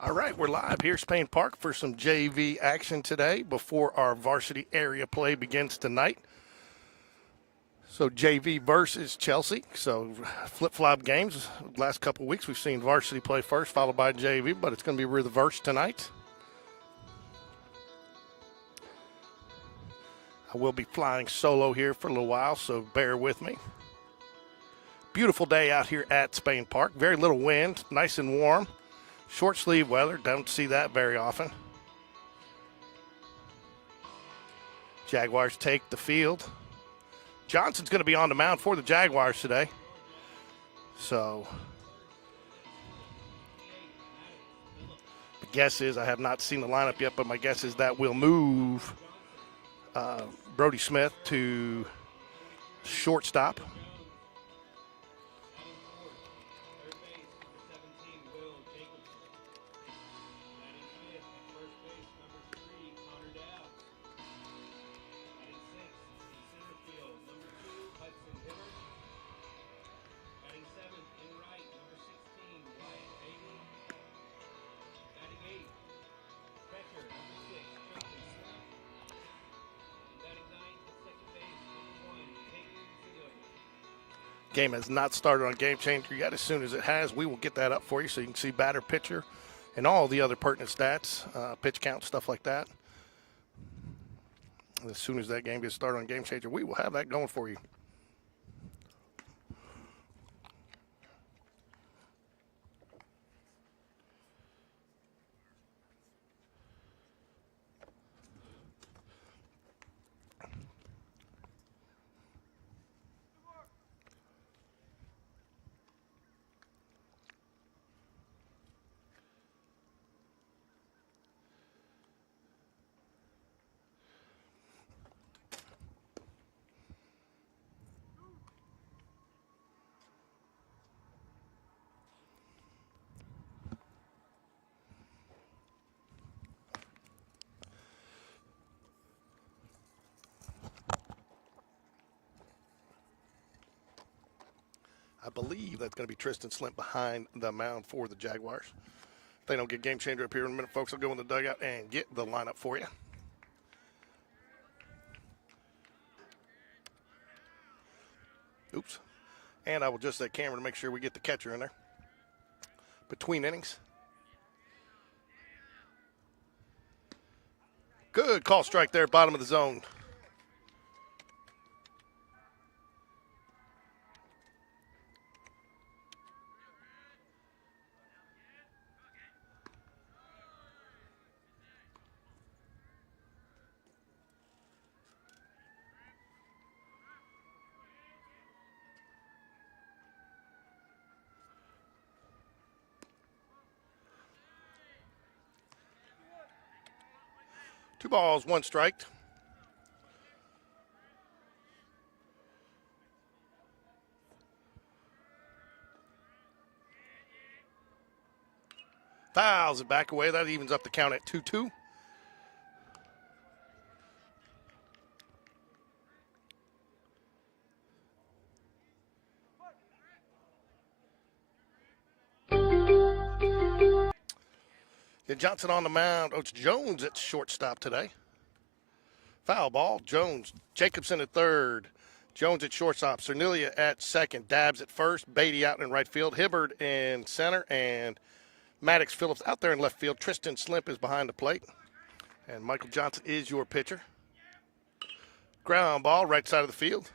All right, we're live here, Spain Park, for some JV action today before our varsity area play begins tonight. So JV versus Chelsea. So flip-flop games. Last couple of weeks we've seen varsity play first, followed by JV, but it's going to be reversed tonight. I will be flying solo here for a little while, so bear with me. Beautiful day out here at Spain Park. Very little wind, nice and warm. Short sleeve weather, don't see that very often. Jaguars take the field. Johnson's going to be on the mound for the Jaguars today. So, the guess is, I have not seen the lineup yet, but my guess is that we'll move Brody Smith to shortstop. Game has not started on Game Changer yet. As soon as it has, we will get that up for you so you can see batter, pitcher, and all the other pertinent stats, pitch count, stuff like that. As soon as that game gets started on Game Changer, we will have that going for you. I believe that's going to be Tristan Slint behind the mound for the Jaguars. If they don't get Game Changer up here in a minute, folks, I'll go in the dugout and get the lineup for you. Oops. And I will adjust that camera to make sure we get the catcher in there. Between innings. Good call strike there, bottom of the zone. Two balls, one strike. Fouls it back away. That evens up the count at 2-2. Johnson on the mound. Oh, it's Jones at shortstop today. Foul ball. Jones. Jacobson at third. Jones at shortstop. Cernelia at second. Dabbs at first. Beatty out in right field. Hibbard in center. And Maddox Phillips out there in left field. Tristan Slimp is behind the plate. And Michael Johnson is your pitcher. Ground ball, right side of the field.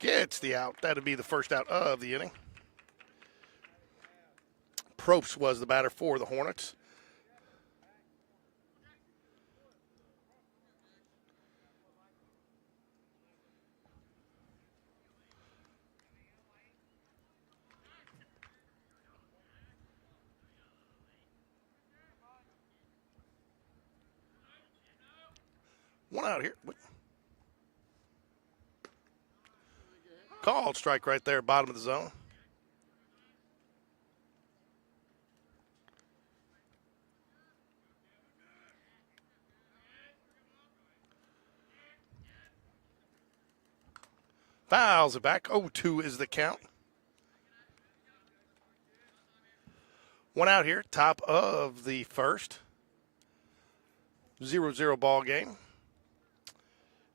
Gets the out. That'll be the first out of the inning. Probst was the batter for the Hornets. One out here. Called strike right there, bottom of the zone. Fouls it back. 0-2 is the count. One out here, top of the first. 0-0 ball game.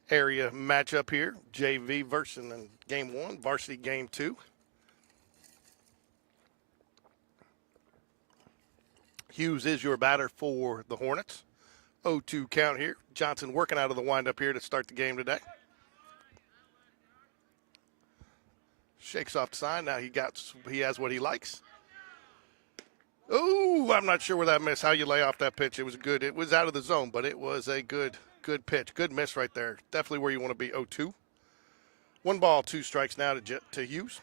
Area matchup here. JV versus in game 1, varsity game 2. Hughes is your batter for the Hornets. 0-2 count here. Johnson working out of the windup here to start the game today. Shakes off the sign. Now he has what he likes. Oh, I'm not sure where that miss. How you lay off that pitch? It was good. It was out of the zone, but it was a good pitch. Good miss right there. Definitely where you want to be. 0-2. 1 ball, 2 strikes now to Hughes.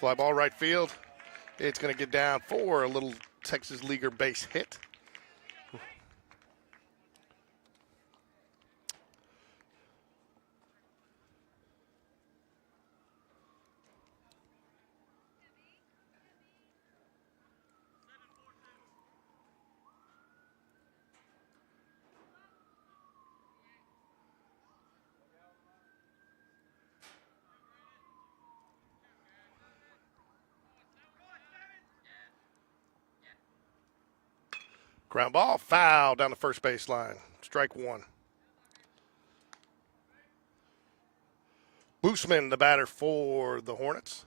Fly ball right field. It's going to get down for a little Texas Leaguer base hit. Ground ball, foul down the first baseline. Strike 1. Boosman, the batter for the Hornets.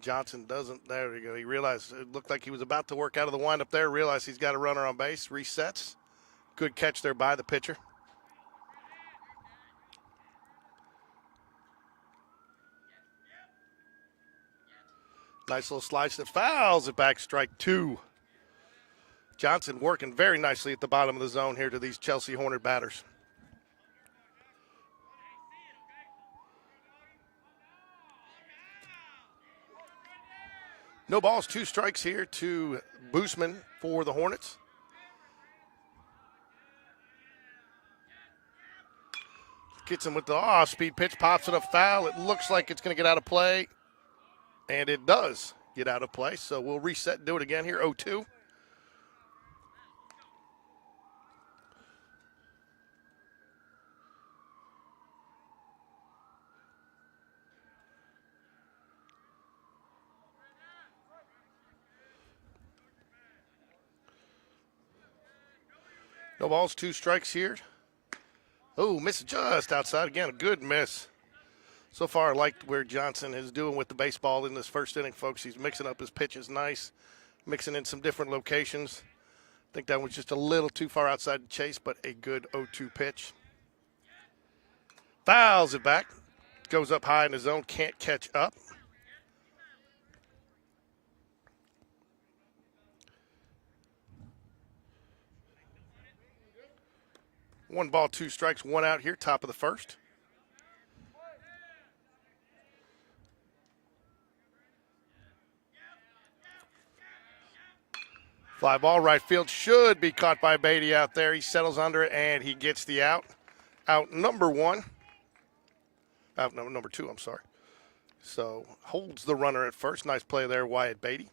Johnson doesn't. There we go. He realized it looked like he was about to work out of the windup there. Realized he's got a runner on base. Resets. Good catch there by the pitcher. Nice little slice that fouls it back. Strike 2. Johnson working very nicely at the bottom of the zone here to these Chelsea Hornet batters. No balls, 2 strikes here to Boosman for the Hornets. Gets him with the off-speed pitch, pops it up foul. It looks like it's going to get out of play, and it does get out of play. So we'll reset and do it again here, 0-2. No balls, 2 strikes here. Oh, miss just outside again. A good miss. So far, I liked where Johnson is doing with the baseball in this first inning, folks. He's mixing up his pitches nice, mixing in some different locations. I think that was just a little too far outside the chase, but a good 0-2 pitch. Fouls it back. Goes up high in the zone, can't catch up. One ball, 2 strikes, 1 out here, top of the first. Fly ball right field should be caught by Beatty out there. He settles under it and he gets the out. Out number 1. Out number 2, I'm sorry. So holds the runner at first. Nice play there, Wyatt Beatty.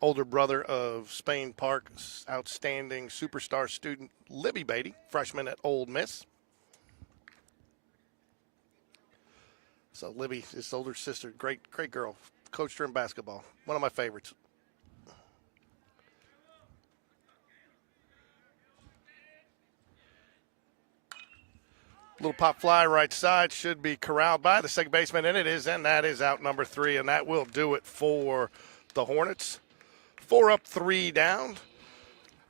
Older brother of Spain Park's outstanding superstar student, Libby Beatty, freshman at Ole Miss. So Libby, his older sister, great girl. Coached her in basketball. One of my favorites. Little pop fly right side should be corralled by the second baseman, and it is, and that is out number 3, and that will do it for the Hornets. 4 up, 3 down.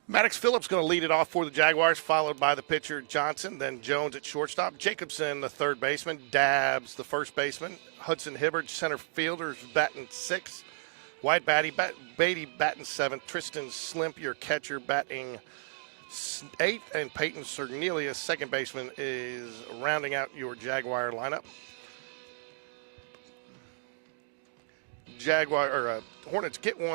Maddox Phillips going to lead it off for the Jaguars, followed by the pitcher Johnson, then Jones at shortstop, Jacobson, the third baseman, Dabbs, the first baseman, Hudson Hibbard, center fielders, batting 6, White Beatty batting 7, Tristan Slimp, your catcher, batting 8, and Peyton Cernelius, second baseman, is rounding out your Jaguar lineup. Hornets getting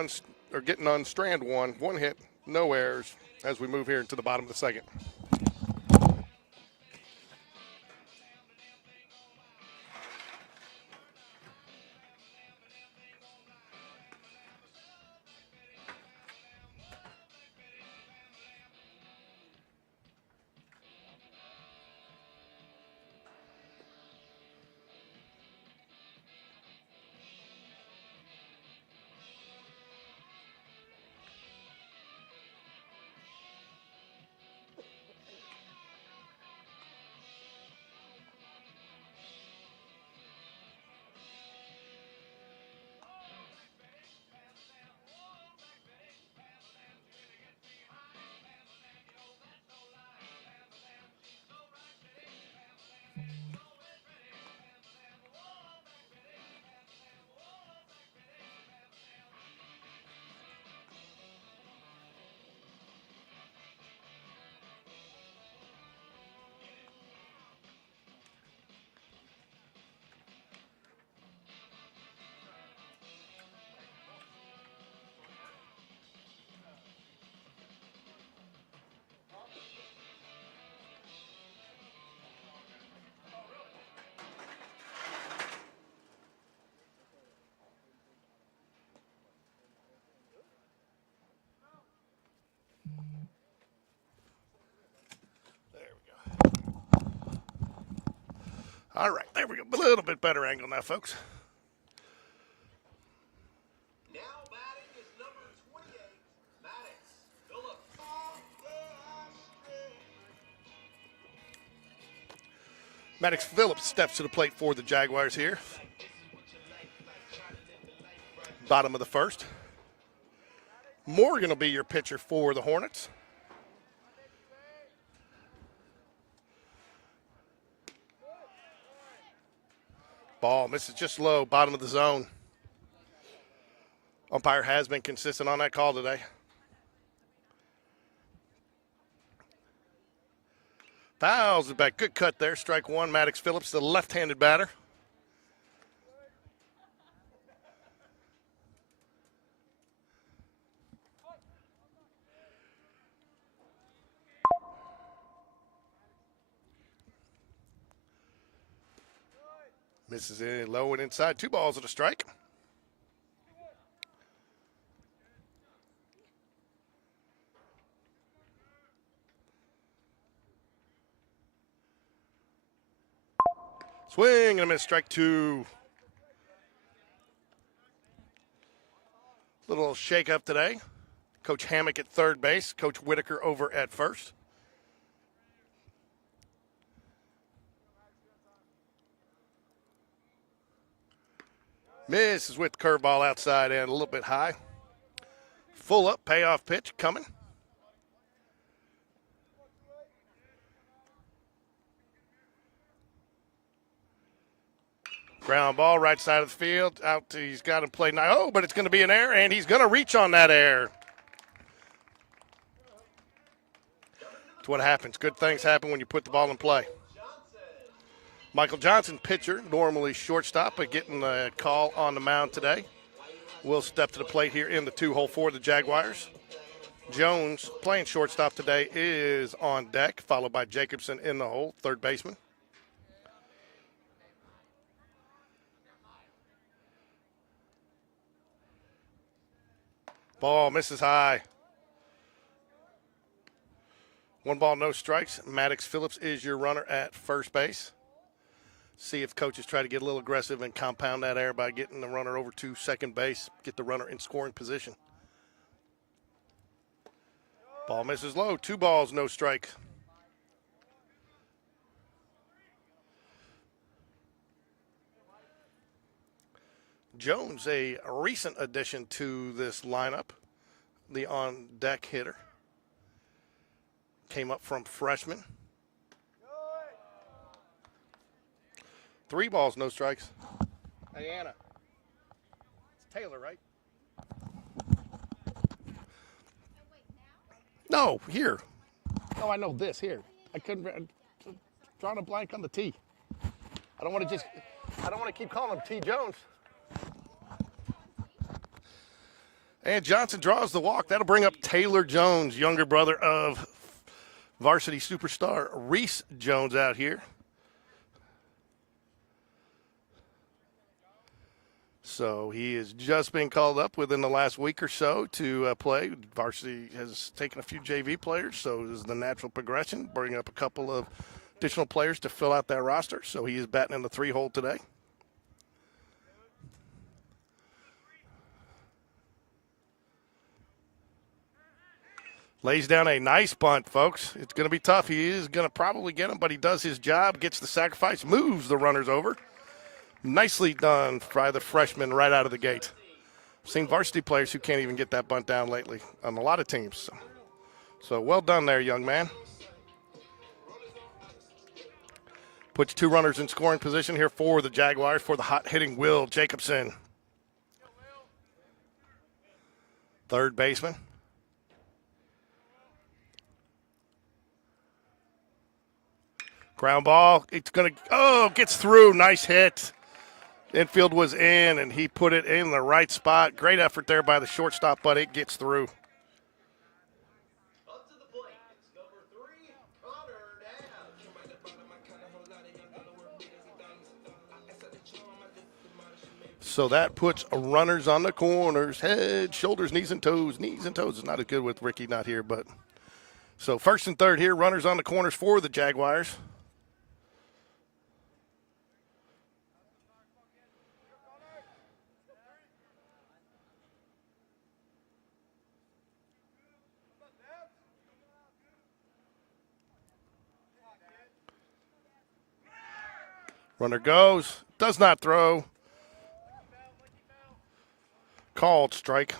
on strand 1 hit, no errors as we move here into the bottom of the second. All right, there we go. A little bit better angle now, folks. Now batting is number 28, Maddox Phillips. Maddox Phillips steps to the plate for the Jaguars here. Bottom of the first. Morgan will be your pitcher for the Hornets. Ball misses just low, bottom of the zone. Umpire has been consistent on that call today. Fouls it back. Good cut there. Strike one. Maddox Phillips, the left-handed batter. Misses in low and inside. 2 balls and a strike. Swing and a miss. Strike 2. Little shake up today. Coach Hammock at third base. Coach Whitaker over at first. Misses with curveball outside and a little bit high. Full up, payoff pitch coming. Ground ball, right side of the field. Out, he's got to play now. Oh, but it's going to be an error, and he's going to reach on that error. That's what happens. Good things happen when you put the ball in play. Michael Johnson, pitcher, normally shortstop, but getting the call on the mound today. Will step to the plate here in the 2-hole for the Jaguars. Jones, playing shortstop today, is on deck, followed by Jacobson in the hole, third baseman. Ball misses high. 1 ball, no strikes. Maddox Phillips is your runner at first base. See if coaches try to get a little aggressive and compound that error by getting the runner over to second base, get the runner in scoring position. Ball misses low. 2 balls, no strike. Jones, a recent addition to this lineup, the on-deck hitter. Came up from freshman. 3 balls, no strikes. Hey, Anna. It's Taylor, right? No, here. No, I know this, here. I couldn't, I'm drawing a blank on the T. I don't want to keep calling him T. Jones. And Johnson draws the walk. That'll bring up Taylor Jones, younger brother of varsity superstar Reese Jones out here. So he has just been called up within the last week or so to play. Varsity has taken a few JV players, so this is the natural progression, bring up a couple of additional players to fill out that roster. So he is batting in the 3-hole today. Lays down a nice bunt, folks. It's going to be tough. He is going to probably get him, but he does his job, gets the sacrifice, moves the runners over. Nicely done by the freshman right out of the gate. I've seen varsity players who can't even get that bunt down lately on a lot of teams. So well done there, young man. Puts 2 runners in scoring position here for the Jaguars for the hot-hitting Will Jacobson. Third baseman. Ground ball. It's going to, gets through. Nice hit. Infield was in, and he put it in the right spot. Great effort there by the shortstop, but it gets through. Up to the plate, it's number 3, Connor Dowd. So that puts runners on the corners. Head, shoulders, knees, and toes. Knees and toes is not as good with Ricky not here, but. So first and third here, runners on the corners for the Jaguars. Runner goes. Does not throw. Called strike.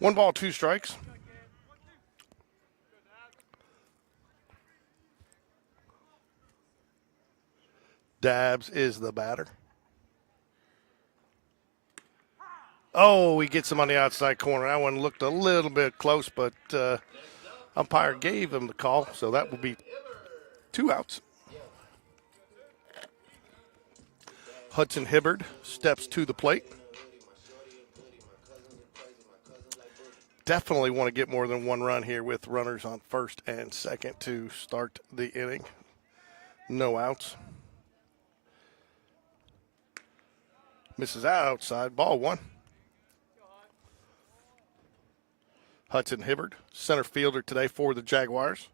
One ball, two strikes. Dabbs is the batter. Oh, he gets him on the outside corner. That one looked a little bit close, but umpire gave him the call, so that will be 2 outs. Hudson Hibbard steps to the plate. Definitely want to get more than 1 run here with runners on first and second to start the inning. No outs. Misses outside, ball 1. Hudson Hibbard, center fielder today for the Jaguars.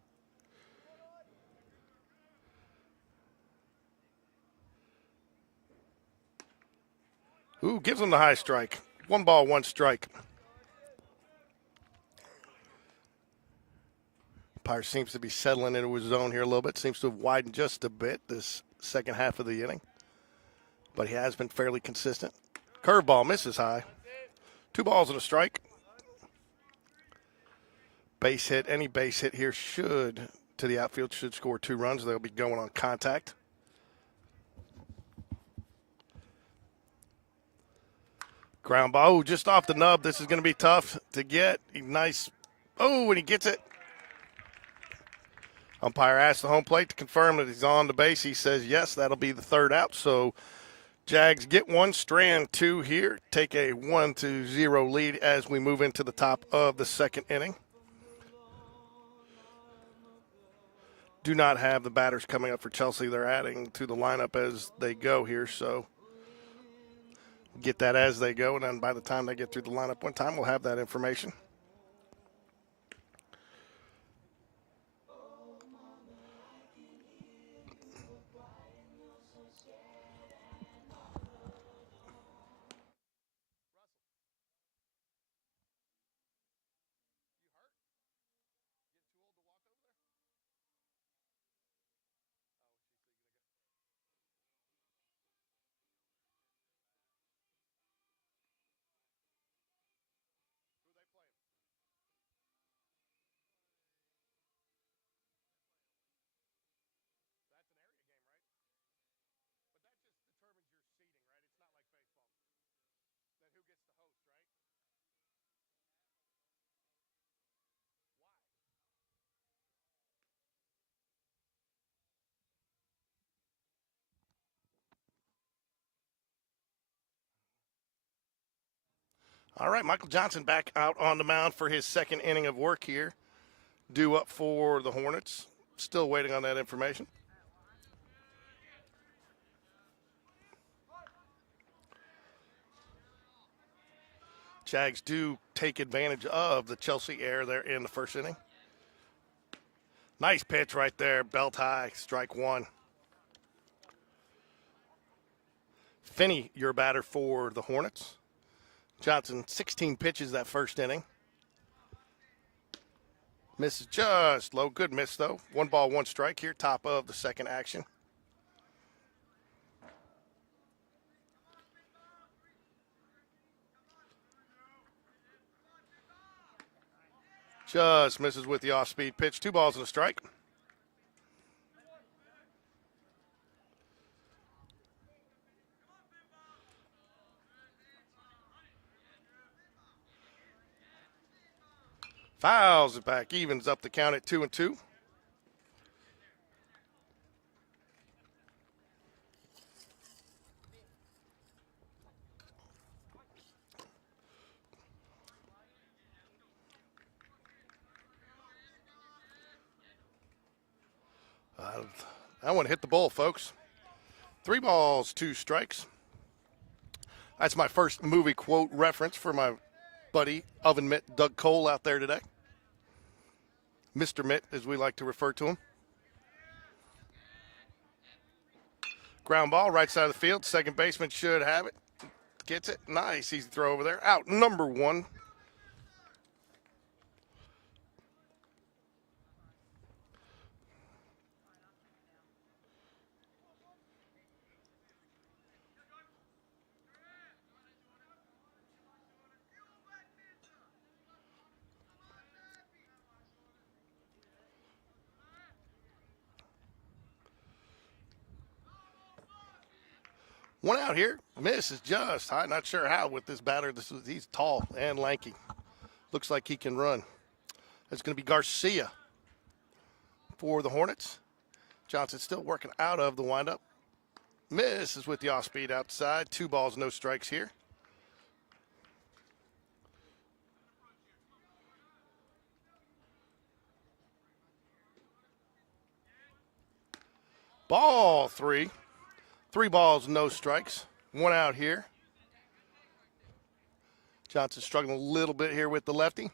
Ooh, gives him the high strike. 1 ball, 1 strike. Umpire seems to be settling into his zone here a little bit. Seems to have widened just a bit this second half of the inning. But he has been fairly consistent. Curveball misses high. 2 balls and a strike. Base hit, any base hit here should, to the outfield, should score 2 runs. They'll be going on contact. Ground ball, oh, just off the nub. This is going to be tough to get. Nice. Oh, and he gets it. Umpire asks the home plate to confirm that he's on the base. He says yes, that'll be the 3rd out. So Jags get 1, Strand 2 here. Take a 1-0 lead as we move into the top of the 2nd inning. Do not have the batters coming up for Chelsea. They're adding to the lineup as they go here, so get that as they go, and then by the time they get through the lineup one time, we'll have that information. All right, Michael Johnson back out on the mound for his 2nd inning of work here. Due up for the Hornets. Still waiting on that information. Jags do take advantage of the Chelsea air there in the 1st inning. Nice pitch right there, belt high, strike 1. Finney, your batter for the Hornets. Johnson, 16 pitches that 1st inning. Misses just low. Good miss, though. 1 ball, 1 strike here, top of the 2nd action. Just misses with the off-speed pitch. 2 balls and a strike. Fouls it back, evens up the count at 2-2. That one hit the bull, folks. 3 balls, 2 strikes. That's my first movie quote reference for my buddy, Oven Mitt Doug Cole, out there today. Mr. Mitt, as we like to refer to him. Ground ball, right side of the field. Second baseman should have it. Gets it. Nice, easy throw over there. Out, number 1. One out here. Miss is just high. Not sure how with this batter. He's tall and lanky. Looks like he can run. That's going to be Garcia for the Hornets. Johnson still working out of the windup. Miss is with the off speed outside. 2 balls, no strikes here. Ball 3. 3 balls, no strikes. 1 out here. Johnson struggling a little bit here with the lefty.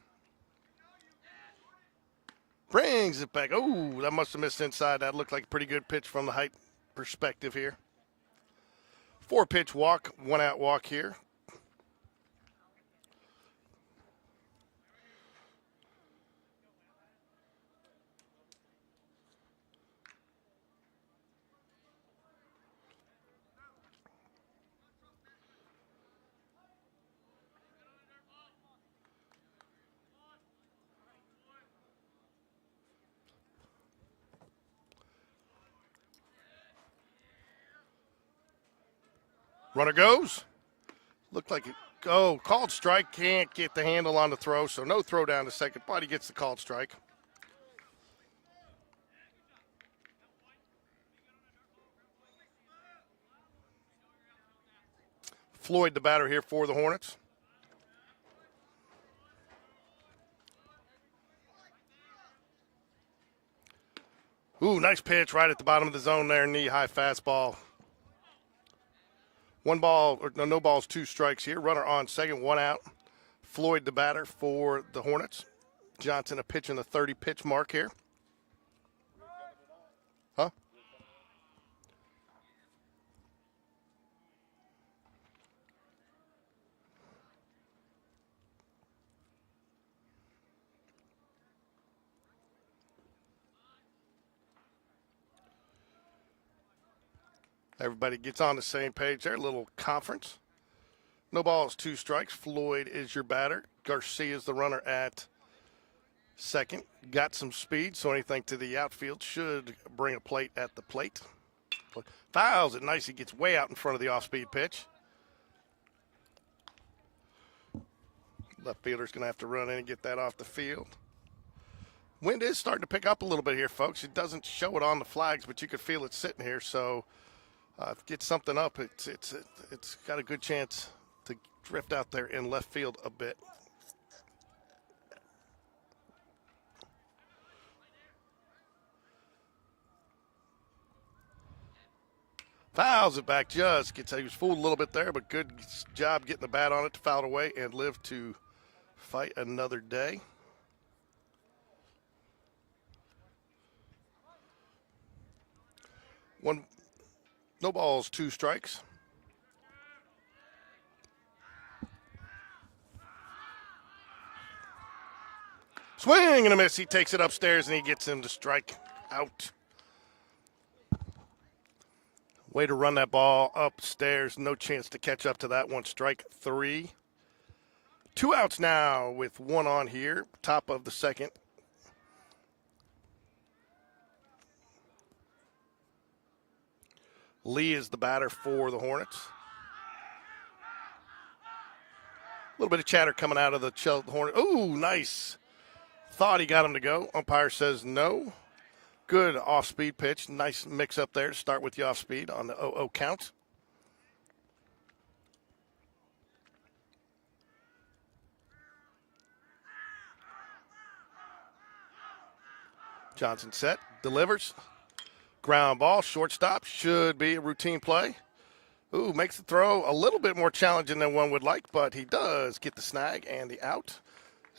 Brings it back. Oh, that must have missed inside. That looked like a pretty good pitch from the height perspective here. 4-pitch walk, 1 out walk here. Runner goes. Looked like it. Oh, called strike. Can't get the handle on the throw, so no throw down to second, but he gets the called strike. Floyd, the batter here for the Hornets. Ooh, nice pitch right at the bottom of the zone there, knee-high fastball. 1 ball, or no balls, 2 strikes here. Runner on second, 1 out. Floyd, the batter for the Hornets. Johnson, a pitch in the 30-pitch mark here. Huh? Everybody gets on the same page there. Little conference. No balls, 2 strikes. Floyd is your batter. Garcia is the runner at second. Got some speed, so anything to the outfield should bring a plate at the plate. Fouls it nice. He gets way out in front of the off-speed pitch. Left fielder's going to have to run in and get that off the field. Wind is starting to pick up a little bit here, folks. It doesn't show it on the flags, but you could feel it sitting here. So if it gets something up, it's got a good chance to drift out there in left field a bit. Fouls it back, just gets, he was fooled a little bit there, but good job getting the bat on it to foul it away and live to fight another day. No balls, 2 strikes. Swing and a miss. He takes it upstairs and he gets him to strike out. Way to run that ball upstairs. No chance to catch up to that one. Strike 3. 2 outs now with 1 on here. Top of the second. Lee is the batter for the Hornets. A little bit of chatter coming out of the Hornets. Ooh, nice. Thought he got him to go. Umpire says no. Good off-speed pitch. Nice mix up there to start with the off-speed on the 0-0 count. Johnson set, delivers. Ground ball, shortstop, should be a routine play. Ooh, makes the throw a little bit more challenging than one would like, but he does get the snag and the out.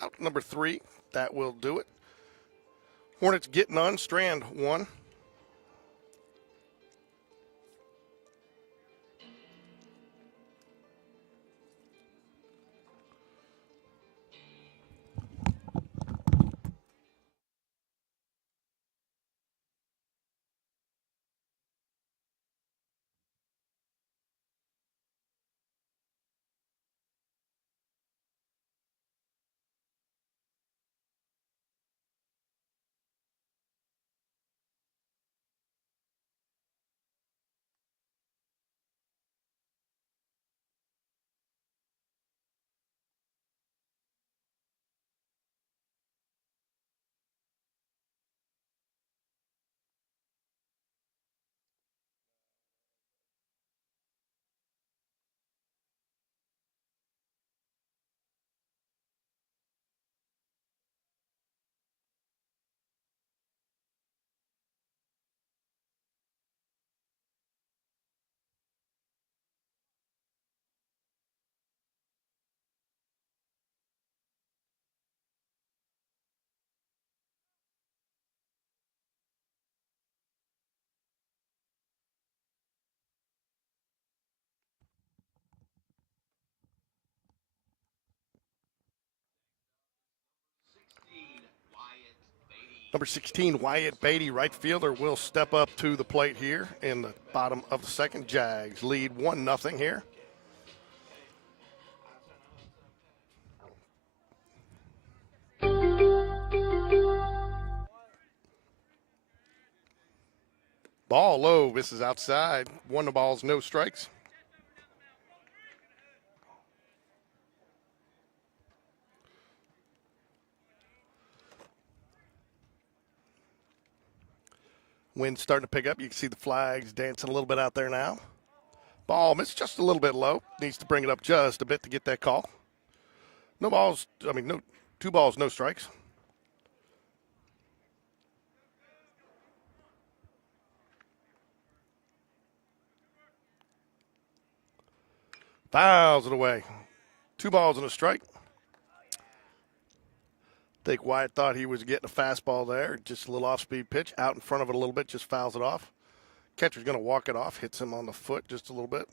Out number 3, that will do it. Hornets get none, strand 1. Number 16, Wyatt Beatty, right fielder, will step up to the plate here in the bottom of the second. Jags lead 1-0 here. Ball low, this is outside. 1 balls, no strikes. Wind's starting to pick up. You can see the flags dancing a little bit out there now. Ball missed just a little bit low. Needs to bring it up just a bit to get that call. No 2 balls, no strikes. Fouls it away. 2 balls and a strike. I think Wyatt thought he was getting a fastball there. Just a little off-speed pitch. Out in front of it a little bit, just fouls it off. Catcher's going to walk it off. Hits him on the foot just a little bit.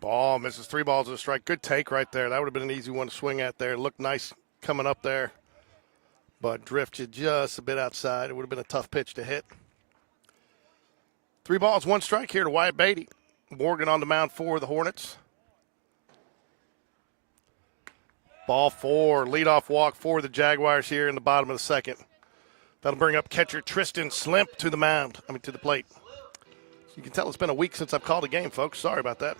Ball misses 3 balls and a strike. Good take right there. That would have been an easy one to swing at there. Looked nice coming up there, but drifted just a bit outside. It would have been a tough pitch to hit. 3 balls, 1 strike here to Wyatt Beatty. Morgan on the mound for the Hornets. Ball 4, leadoff walk for the Jaguars here in the bottom of the second. That'll bring up catcher Tristan Slimp to the plate. So you can tell it's been a week since I've called a game, folks. Sorry about that.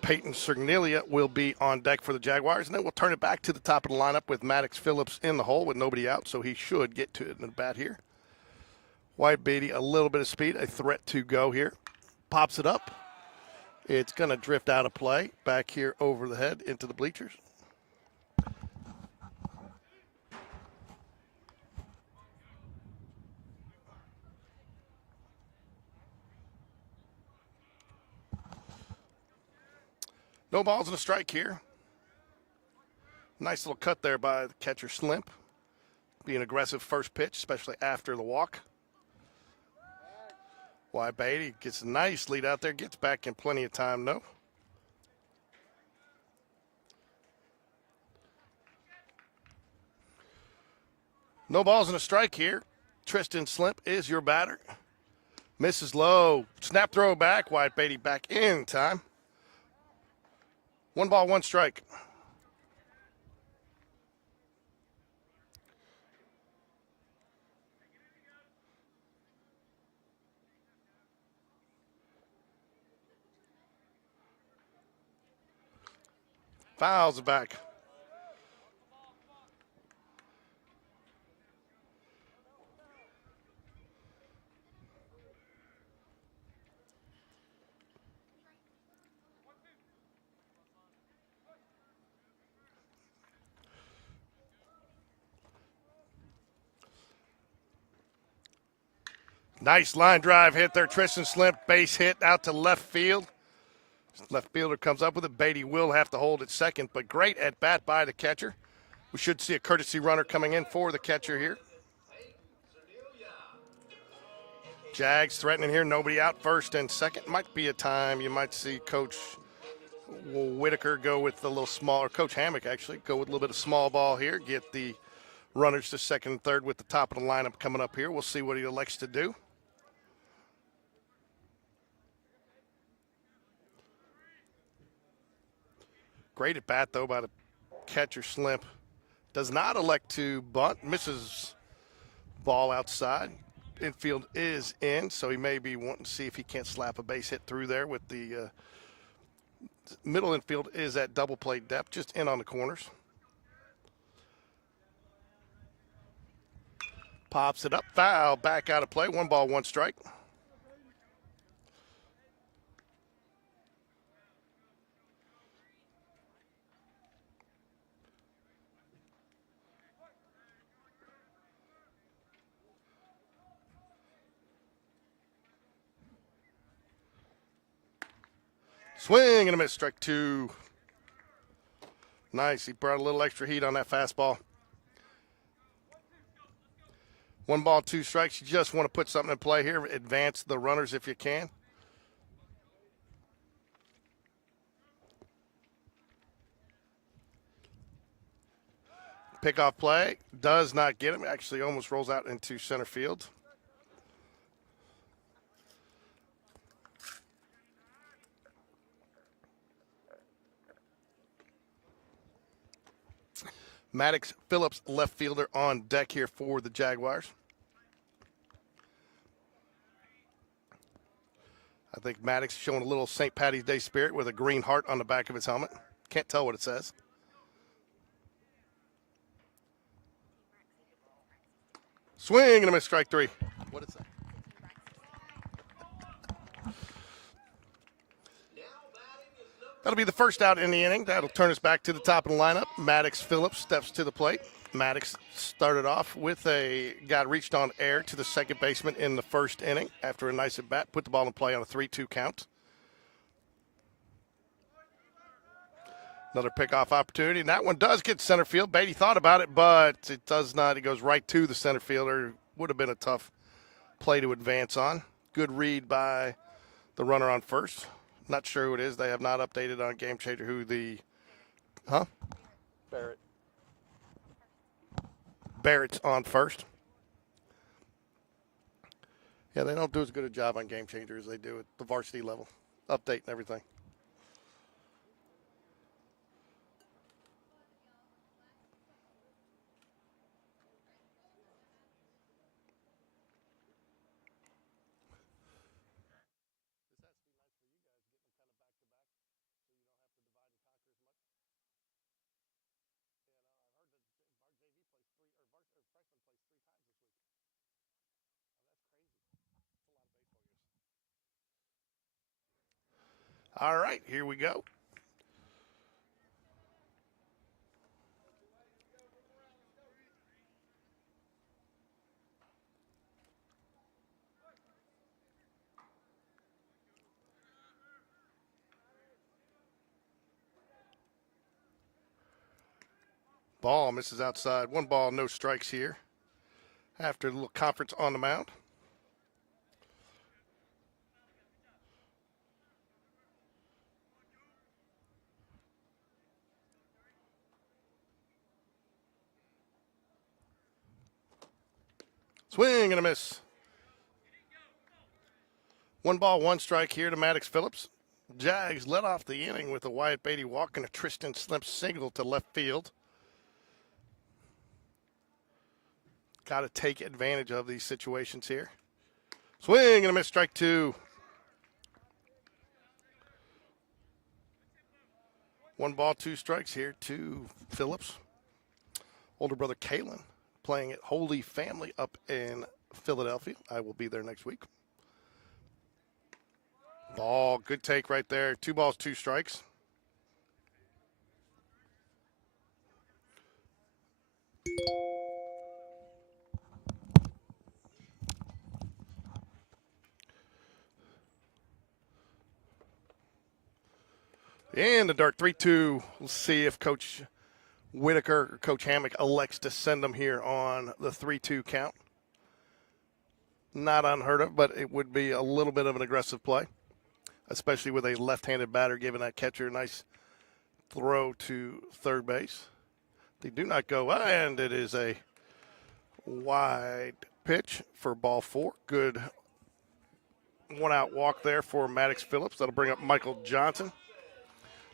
Peyton Cernelia will be on deck for the Jaguars, and then we'll turn it back to the top of the lineup with Maddox Phillips in the hole with nobody out, so he should get to it in the bat here. Wyatt Beatty, a little bit of speed, a threat to go here. Pops it up. It's going to drift out of play back here over the head into the bleachers. No balls and a strike here. Nice little cut there by the catcher Slimp. Being aggressive first pitch, especially after the walk. Wyatt Beatty gets a nice lead out there, gets back in plenty of time, no. No balls and a strike here. Tristan Slimp is your batter. Misses low. Snap throw back. Wyatt Beatty back in time. 1 ball, 1 strike. Fouls it back. Nice line drive hit there. Tristan Slimp, base hit out to left field. Left fielder comes up with it. Beatty will have to hold at second, but great at bat by the catcher. We should see a courtesy runner coming in for the catcher here. Jags threatening here. Nobody out first and second. Might be a time you might see Coach Whitaker go with a little smaller. Coach Hammock actually go with a little bit of small ball here. Get the runners to second and third with the top of the lineup coming up here. We'll see what he elects to do. Great at bat, though, by the catcher, Slimp. Does not elect to bunt. Misses ball outside. Infield is in, so he may be wanting to see if he can't slap a base hit through there with the middle infield is at double play depth, just in on the corners. Pops it up. Foul. Back out of play. 1 ball, 1 strike. Swing and a miss, strike 2. Nice. He brought a little extra heat on that fastball. 1 ball, 2 strikes. You just want to put something in play here. Advance the runners if you can. Pickoff play. Does not get him. Actually almost rolls out into center field. Maddox Phillips, left fielder, on deck here for the Jaguars. I think Maddox showing a little St. Patty's Day spirit with a green heart on the back of his helmet. Can't tell what it says. Swing and a miss, strike 3. What is that? That'll be the first out in the inning. That'll turn us back to the top of the lineup. Maddox Phillips steps to the plate. Maddox started off with got reached on air to the second baseman in the first inning after a nice at bat. Put the ball in play on a 3-2 count. Another pickoff opportunity, and that one does get center field. Beatty thought about it, but it does not. It goes right to the center fielder. Would have been a tough play to advance on. Good read by the runner on first. Not sure who it is. They have not updated on Game Changer who the Barrett's on first. Yeah, they don't do as good a job on Game Changer as they do at the varsity level. Update and everything. All right, here we go. Ball misses outside. 1 ball, no strikes here. After the little conference on the mound. Swing and a miss. 1 ball, 1 strike here to Maddox Phillips. Jags led off the inning with a Wyatt Beatty walk and a Tristan Slimp single to left field. Got to take advantage of these situations here. Swing and a miss, strike 2. 1 ball, 2 strikes here to Phillips. Older brother Kalen playing at Holy Family up in Philadelphia. I will be there next week. Ball, good take right there. 2 balls, 2 strikes. In the dirt, 3-2. We'll see if Coach Whitaker or Coach Hammock elects to send them here on the 3-2 count. Not unheard of, but it would be a little bit of an aggressive play, especially with a left-handed batter giving that catcher a nice throw to third base. They do not go, and it is a wide pitch for ball 4. Good one-out walk there for Maddox Phillips. That'll bring up Michael Johnson.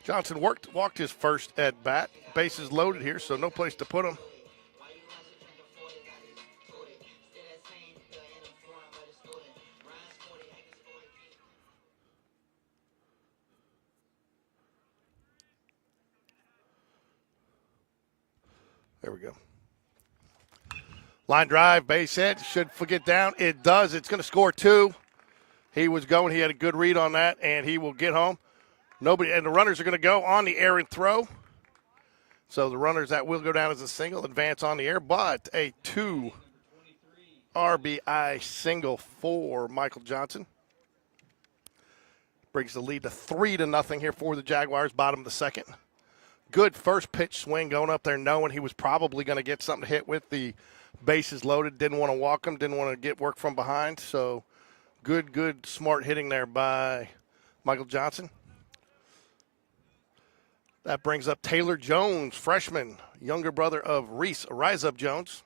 Johnson walked his first at bat. Bases loaded here, so no place to put him. There we go. Line drive, base hit. Should get down. It does. It's going to score 2. He was going. He had a good read on that, and he will get home. Nobody, and the runners are going to go on the errant throw. So the runners that will go down as a single advance on the air, but a 2 RBI single for Michael Johnson. Brings the lead to 3-0 here for the Jaguars, bottom of the second. Good first pitch swing going up there, knowing he was probably going to get something to hit with. The bases loaded, didn't want to walk him, didn't want to get work from behind. So good, smart hitting there by Michael Johnson. That brings up Taylor Jones, freshman, younger brother of Reese Rise Up Jones.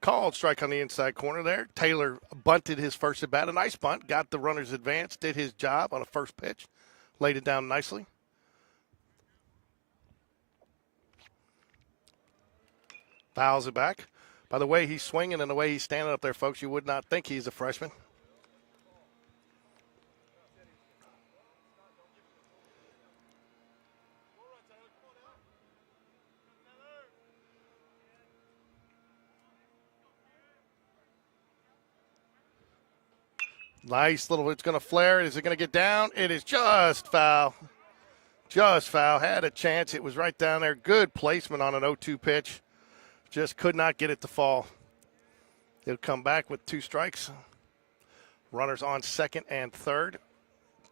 Called strike on the inside corner there. Taylor bunted his first at bat. A nice bunt. Got the runner's advance. Did his job on a first pitch. Laid it down nicely. Fouls it back. By the way he's swinging and the way he's standing up there, folks, you would not think he's a freshman. Nice little, it's going to flare. Is it going to get down? It is just foul. Just foul. Had a chance. It was right down there. Good placement on an 0-2 pitch. Just could not get it to fall. He'll come back with 2 strikes. Runners on second and third.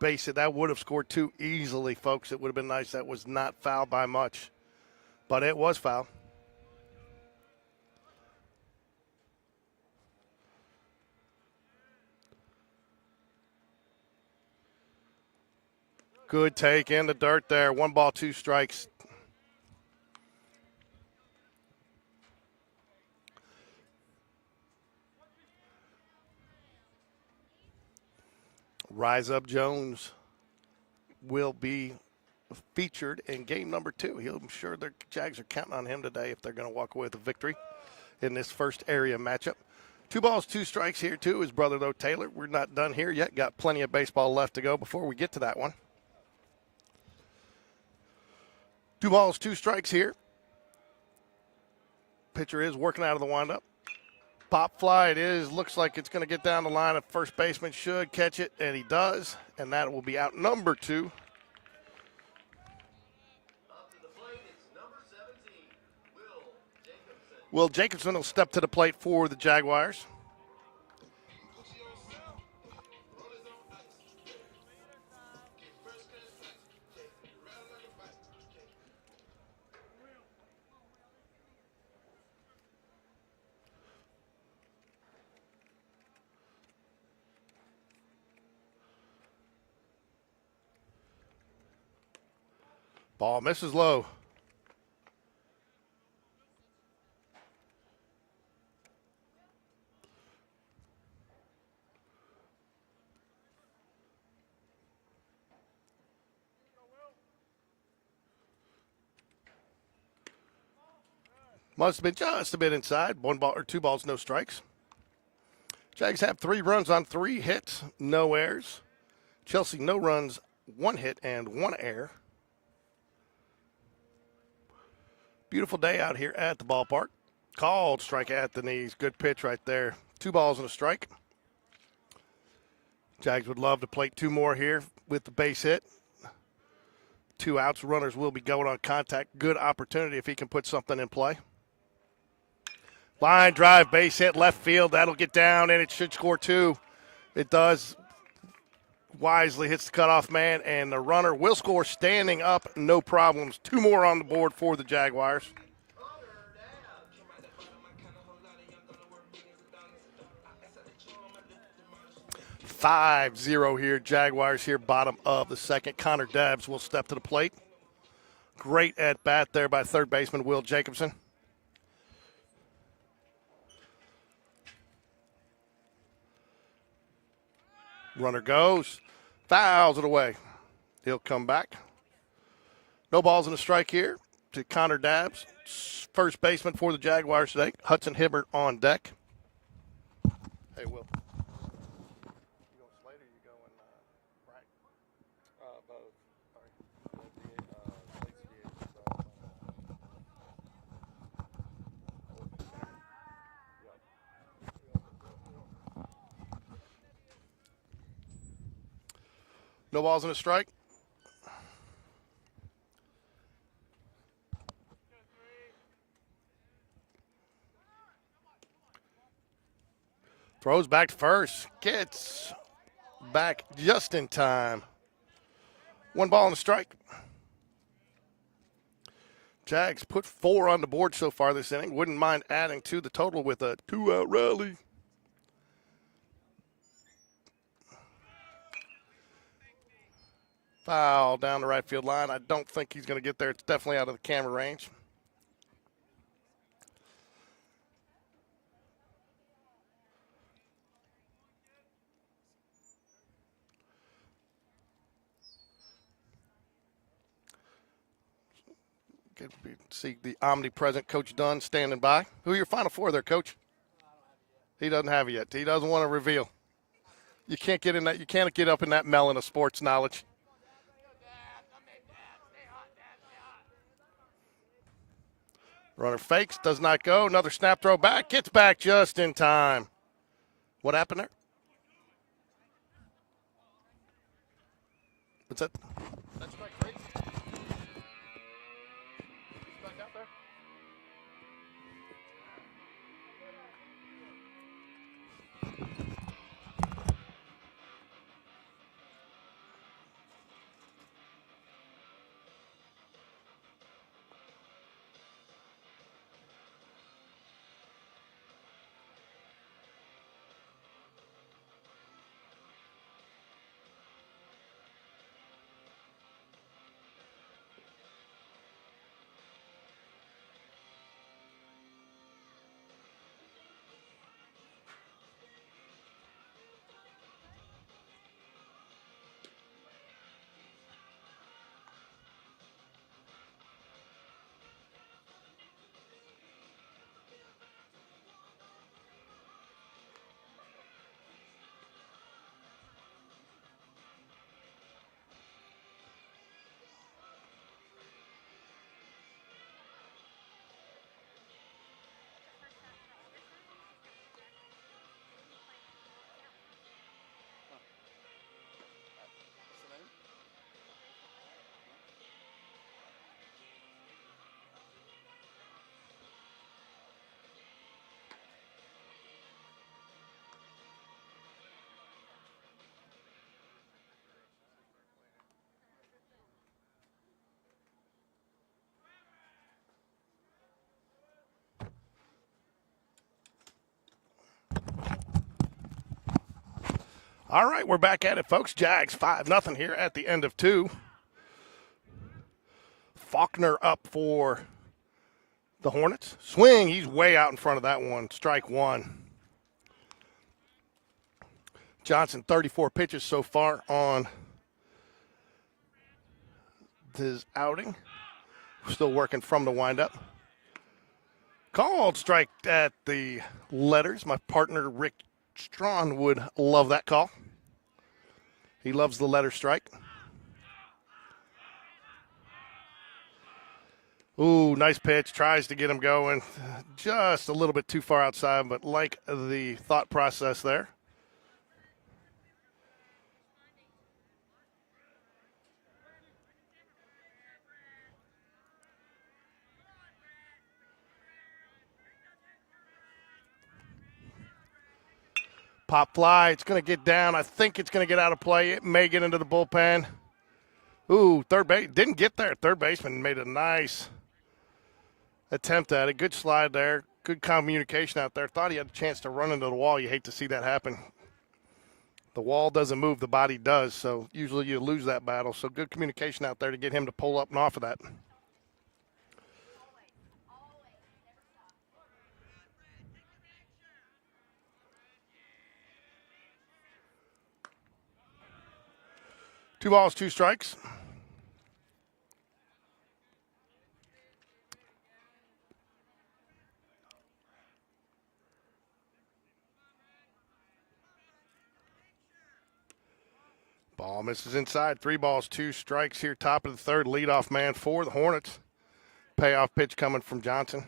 Base it. That would have scored 2 easily, folks. It would have been nice. That was not foul by much. But it was foul. Good take in the dirt there. 1 ball, 2 strikes. Rise Up Jones will be featured in game number 2. I'm sure the Jags are counting on him today if they're going to walk away with a victory in this first area matchup. 2 balls, 2 strikes here, too. His brother, though, Taylor. We're not done here yet. Got plenty of baseball left to go before we get to that one. 2 balls, 2 strikes here. Pitcher is working out of the windup. Pop fly it is. Looks like it's going to get down the line. A first baseman should catch it, and he does. And that will be out number 2. Up to the plate, it's number 17, Will Jacobson. Will Jacobson will step to the plate for the Jaguars. Ball misses low. Must have been just a bit inside. 1 ball or 2 balls, no strikes. Jags have 3 runs on 3 hits, no errors. Chelsea, no runs, 1 hit, and 1 error. Beautiful day out here at the ballpark. Called strike at the knees. Good pitch right there. 2 balls and a strike. Jags would love to plate 2 more here with the base hit. 2 outs. Runners will be going on contact. Good opportunity if he can put something in play. Line drive, base hit, left field. That'll get down, and it should score 2. It does. Wisely hits the cutoff man, and the runner will score standing up, no problems. 2 more on the board for the Jaguars. 5-0 here. Jaguars here, bottom of the second. Connor Dabbs will step to the plate. Great at bat there by third baseman Will Jacobson. Runner goes, fouls it away. He'll come back. No balls in a strike here to Connor Dabbs, first baseman for the Jaguars today. Hudson Hibbert on deck. Hey, Will. You going Slate or you going Frank? Both. No balls in a strike. Throws back to first. Gets back just in time. 1 ball and a strike. Jags put 4 on the board so far this inning. Wouldn't mind adding to the total with a 2-out rally. Foul down the right field line. I don't think he's going to get there. It's definitely out of the camera range. Good to see the omnipresent Coach Dunn standing by. Who are your final 4 there, Coach? He doesn't have it yet. He doesn't want to reveal. You can't get in that. You can't get up in that melon of sports knowledge. Runner fakes, does not go. Another snap throw back. Gets back just in time. What happened there? What's that? That's strike 3. Back out there. All right, we're back at it, folks. Jags 5-0 here at the end of 2. Faulkner up for the Hornets. Swing, he's way out in front of that one. Strike 1. Johnson, 34 pitches so far on his outing. Still working from the windup. Called strike at the letters. My partner, Rick Strawn would love that call. He loves the letter strike. Ooh, nice pitch. Tries to get him going. Just a little bit too far outside, but like the thought process there. Pop fly. It's going to get down. I think it's going to get out of play. It may get into the bullpen. Ooh, third base. Didn't get there. Third baseman made a nice attempt at it. Good slide there. Good communication out there. Thought he had a chance to run into the wall. You hate to see that happen. The wall doesn't move. The body does. So usually you lose that battle. So good communication out there to get him to pull up and off of that. Two balls, two strikes. Ball misses inside. Three balls, two strikes here. Top of the third. Leadoff man for the Hornets. Payoff pitch coming from Johnson.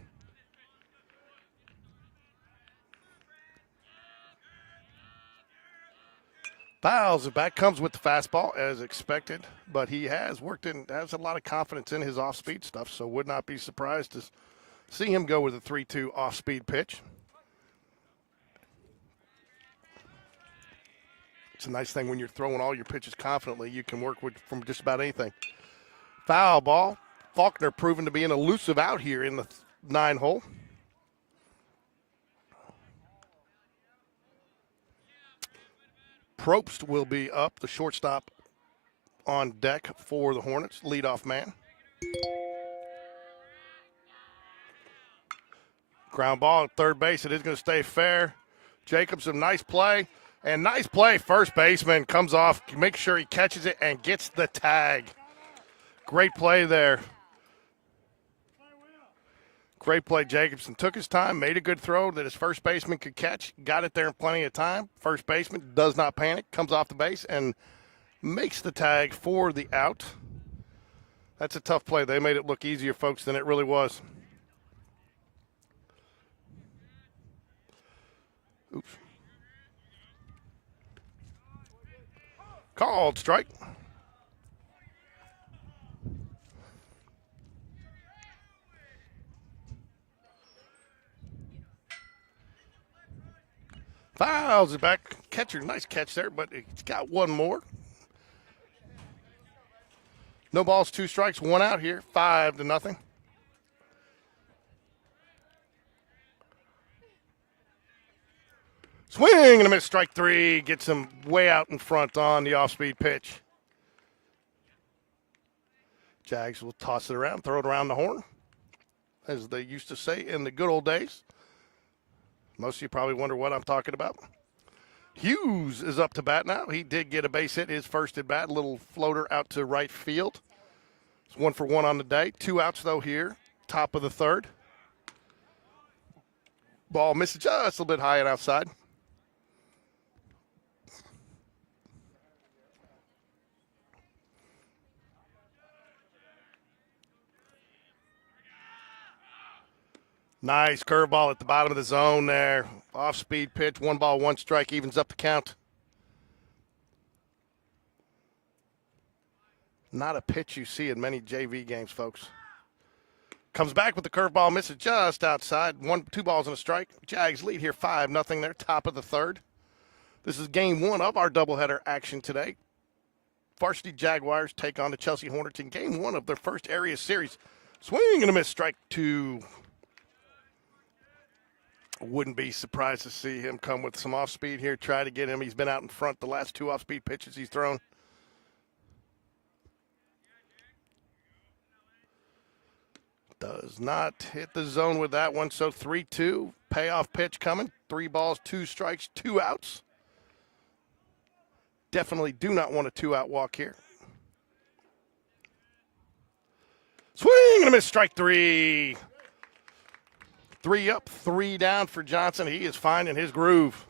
Fouls it back, comes with the fastball as expected, but he has a lot of confidence in his off-speed stuff, so would not be surprised to see him go with a 3-2 off-speed pitch. It's a nice thing when you're throwing all your pitches confidently, you can work with from just about anything. Foul ball. Faulkner proven to be an elusive out here in the 9-hole. Probst will be up, the shortstop on deck for the Hornets, leadoff man. Ground ball at third base. It is going to stay fair. Jacobson, nice play. And nice play. First baseman comes off, makes sure he catches it and gets the tag. Great play there. Great play. Jacobson took his time, made a good throw that his first baseman could catch, got it there in plenty of time. First baseman does not panic, comes off the base, and makes the tag for the out. That's a tough play. They made it look easier, folks, than it really was. Oops. Called strike. Fouls it back. Catcher, nice catch there, but it's got one more. No balls, two strikes, one out here, 5-0. Swing and a miss, strike three. Gets him way out in front on the off-speed pitch. Jags will toss it around, throw it around the horn, as they used to say in the good old days. Most of you probably wonder what I'm talking about. Hughes is up to bat now. He did get a base hit, his first at bat, a little floater out to right field. It's 1-for-1 on the day. Two outs, though, here. Top of the third. Ball misses just a little bit high and outside. Nice curveball at the bottom of the zone there. Off-speed pitch, 1 ball, 1 strike, evens up the count. Not a pitch you see in many JV games, folks. Comes back with the curveball, misses just outside. 2 balls and a strike. Jags lead here 5-0 there, top of the third. This is game 1 of our doubleheader action today. Varsity Jaguars take on the Chelsea Hornets in game 1 of their first area series. Swing and a miss, strike 2. Wouldn't be surprised to see him come with some off-speed here, try to get him. He's been out in front the last 2 off-speed pitches he's thrown. Does not hit the zone with that one, so 3-2. Payoff pitch coming. 3 balls, 2 strikes, 2 outs. Definitely do not want a 2-out walk here. Swing and a miss, strike 3. 3 up, 3 down for Johnson. He is finding his groove.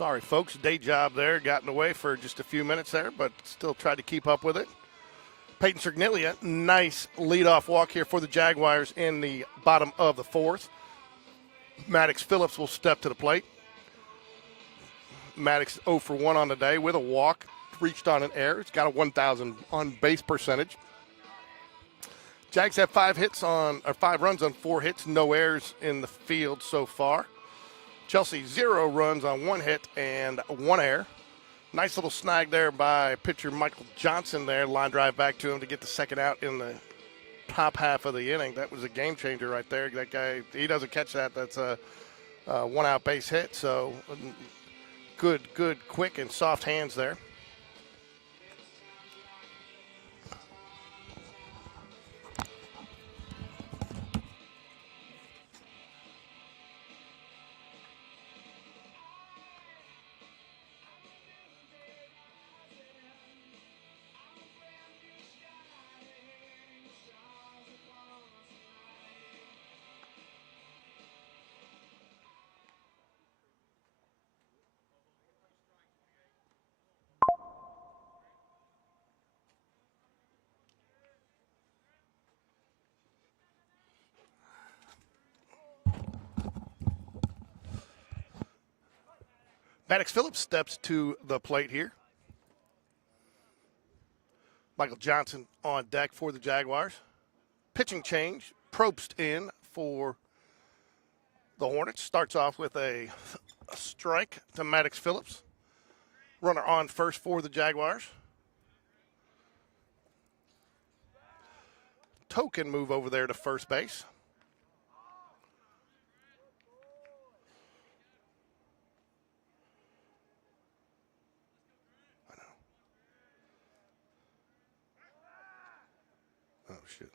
Sorry, folks. Day job there. Got in the way for just a few minutes there, but still tried to keep up with it. Peyton Cernilia, nice leadoff walk here for the Jaguars in the bottom of the fourth. Maddox Phillips will step to the plate. Maddox 0 for 1 on the day with a walk, reached on an error. It's got a 1,000 on base percentage. Jags have 5 runs on 4 hits, no errors in the field so far. Chelsea 0 runs on 1 hit and 1 error. Nice little snag there by pitcher Michael Johnson there. Line drive back to him to get the second out in the top half of the inning. That was a game changer right there. That guy, he doesn't catch that. That's a 1-out base hit. So good, quick and soft hands there. Maddox Phillips steps to the plate here. Michael Johnson on deck for the Jaguars. Pitching change. Probst in for the Hornets. Starts off with a strike to Maddox Phillips. Runner on first for the Jaguars. Token move over there to first base. Oh, shit.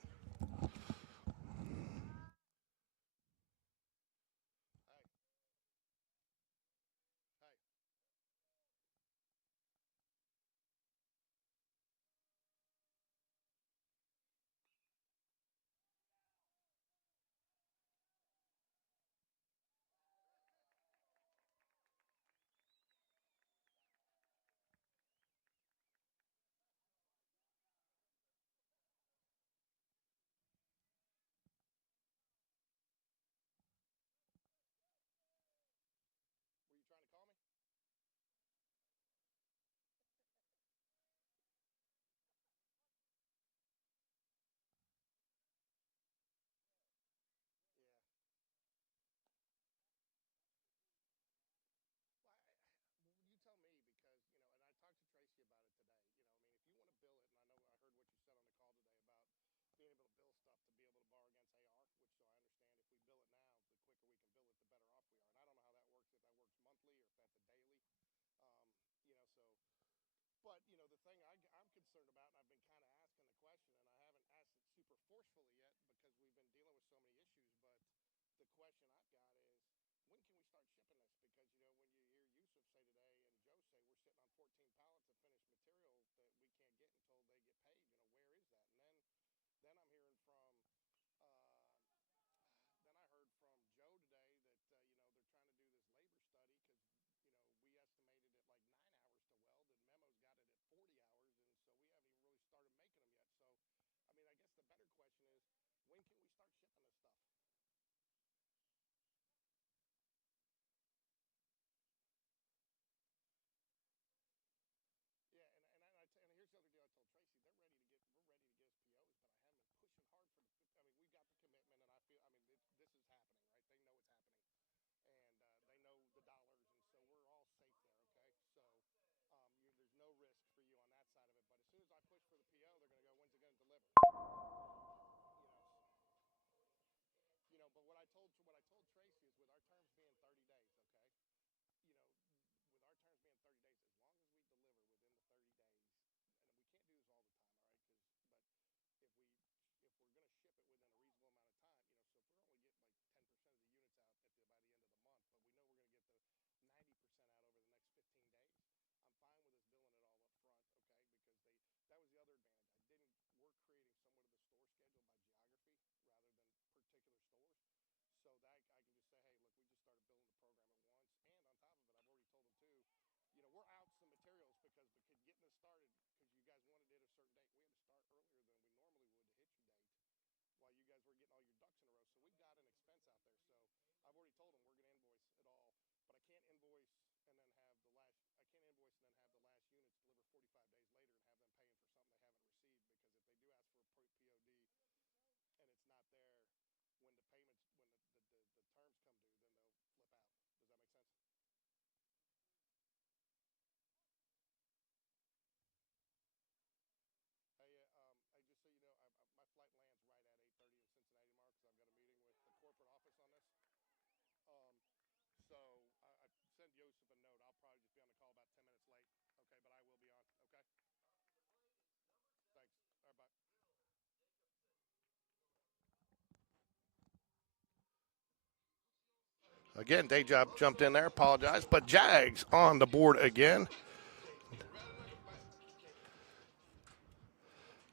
Again, day job jumped in there. Apologize. But Jags on the board again.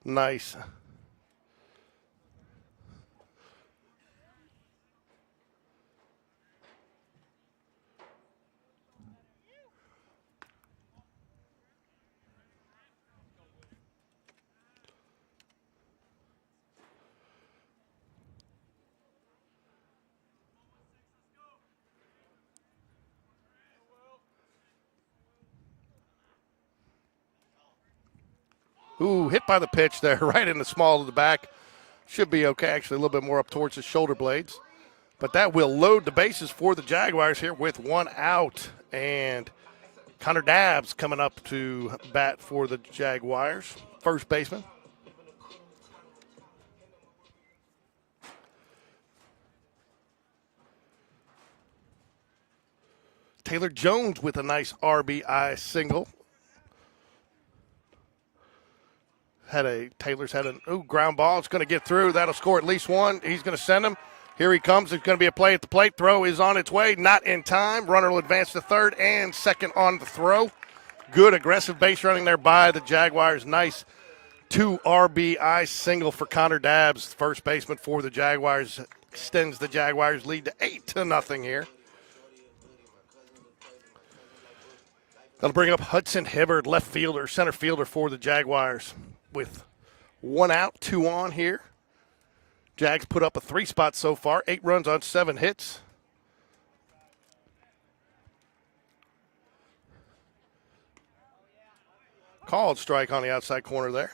Nice. Ooh, hit by the pitch there, right in the small of the back. Should be okay, actually a little bit more up towards the shoulder blades. But that will load the bases for the Jaguars here with one out. And Connor Dabbs coming up to bat for the Jaguars, first baseman. Taylor Jones with a nice RBI single. Taylor's had a ground ball. It's going to get through. That'll score at least one. He's going to send him. Here he comes. There's going to be a play at the plate. Throw is on its way. Not in time. Runner will advance to third and second on the throw. Good aggressive base running there by the Jaguars. Nice 2 RBI single for Connor Dabbs, first baseman for the Jaguars. Extends the Jaguars lead to 8-0 here. That'll bring up Hudson Hibbard, left fielder, center fielder for the Jaguars. With one out, 2 on here. Jags put up a 3-spot so far, 8 runs on 7 hits. Called strike on the outside corner there.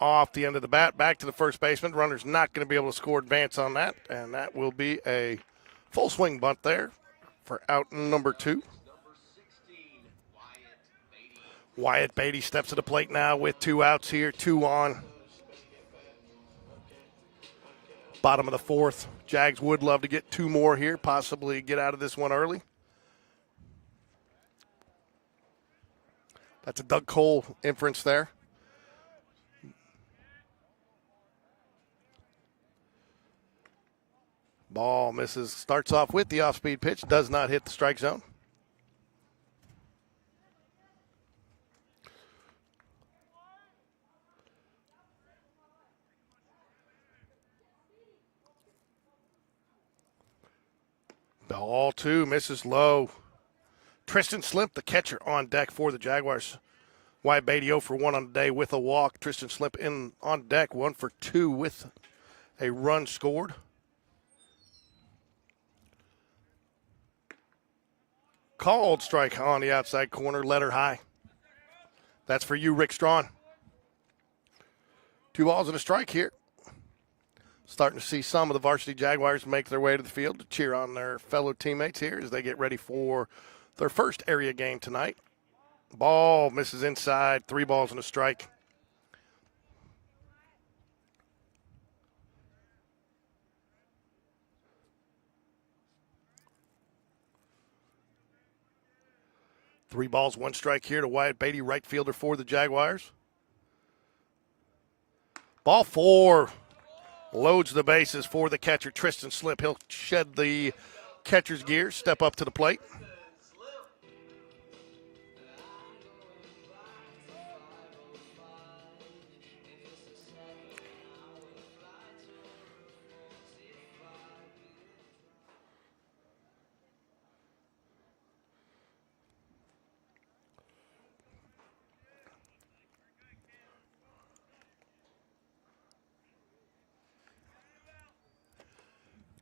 Off the end of the bat, back to the first baseman. Runner's not going to be able to score advance on that, and that will be a full swing bunt there for out number 2. Wyatt Beatty steps to the plate now with 2 outs here, 2 on. Bottom of the 4th. Jags would love to get 2 more here, possibly get out of this one early. That's a Doug Cole inference there. Ball misses, starts off with the off-speed pitch, does not hit the strike zone. Ball 2, misses low. Tristan Slimp, the catcher, on deck for the Jaguars. Wyatt Beatty 0 for 1 on the day with a walk. Tristan Slimp in on deck, 1 for 2 with a run scored. Called strike on the outside corner, letter high. That's for you, Rick Strawn. 2 balls and a strike here. Starting to see some of the varsity Jaguars make their way to the field to cheer on their fellow teammates here as they get ready for their first area game tonight. Ball misses inside, 3 balls and a strike. Three balls, 1 strike here to Wyatt Beatty, right fielder for the Jaguars. Ball 4 loads the bases for the catcher, Tristan Slimp. He'll shed the catcher's gear, step up to the plate.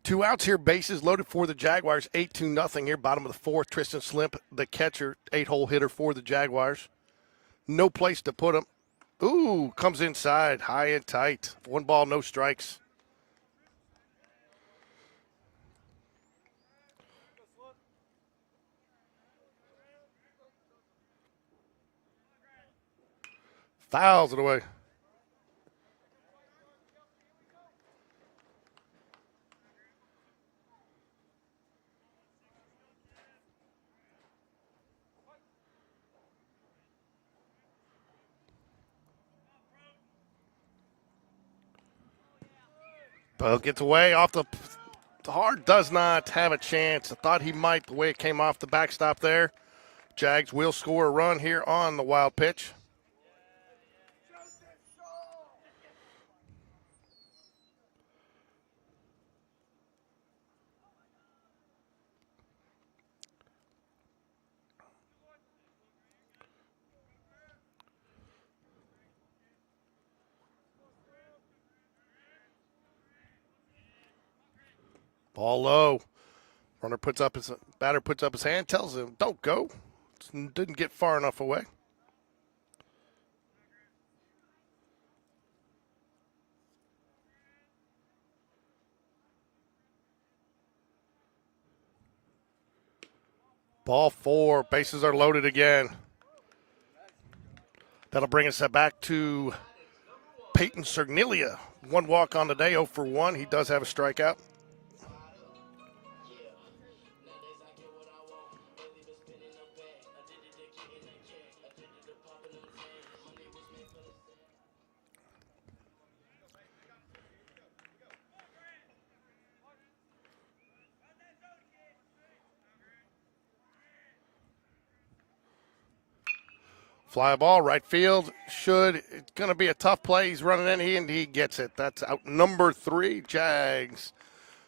Two outs here, bases loaded for the Jaguars, 8-0 here, bottom of the 4th. Tristan Slimp, the catcher, 8-hole hitter for the Jaguars. No place to put him. Ooh, comes inside, high and tight. 1 ball, no strikes. Fouls it away. Bell gets away off the hard, does not have a chance. I thought he might the way it came off the backstop there. Jags will score a run here on the wild pitch. Ball low. Batter puts up his hand, tells him, don't go. Didn't get far enough away. Ball 4. Bases are loaded again. That'll bring us back to Peyton Cernilia. 1 walk on the day, 0 for 1. He does have a strikeout. Fly ball, right field. It's going to be a tough play. He's running in, and he gets it. That's out number 3. Jags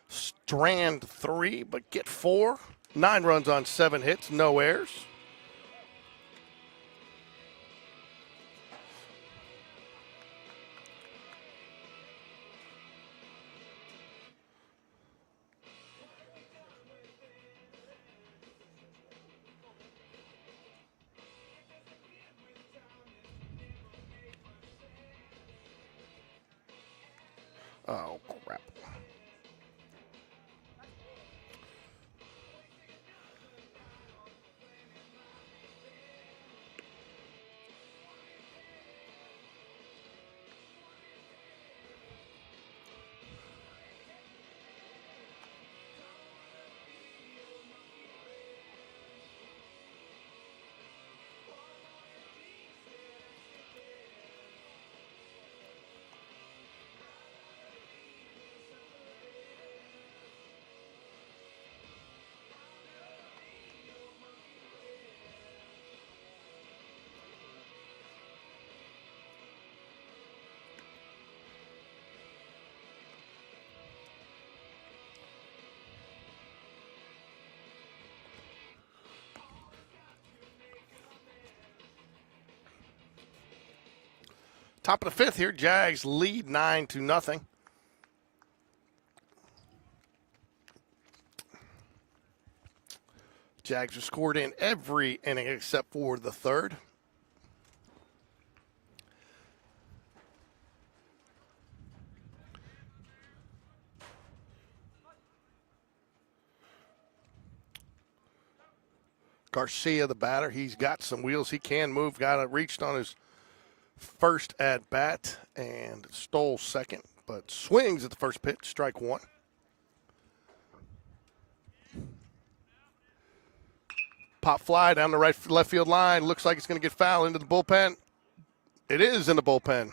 strand 3, but get 4. 9 runs on 7 hits, no errors. Oh, crap. Top of the 5th here, Jags lead 9-0. Jags are scored in every inning except for the 3rd. Garcia, the batter, he's got some wheels. He can move. Reached on his first at bat and stole second, but swings at the first pitch, strike 1. Pop fly down the left field line. Looks like it's going to get foul into the bullpen. It is in the bullpen.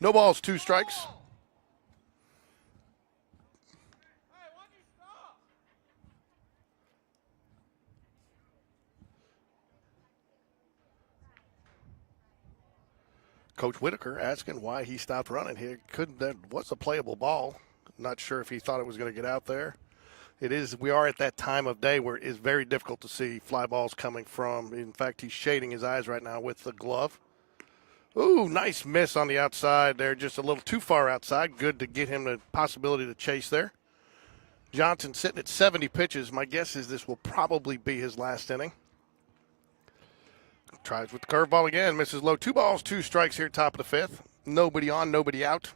No balls, 2 strikes. Coach Whitaker asking why he stopped running here. That was a playable ball. Not sure if he thought it was going to get out there. It is. We are at that time of day where it is very difficult to see fly balls coming from. In fact, he's shading his eyes right now with the glove. Ooh, nice miss on the outside there. Just a little too far outside. Good to get him the possibility to chase there. Johnson sitting at 70 pitches. My guess is this will probably be his last inning. Tries with the curveball again. Misses low. 2 balls, 2 strikes here, top of the 5th. Nobody on, nobody out.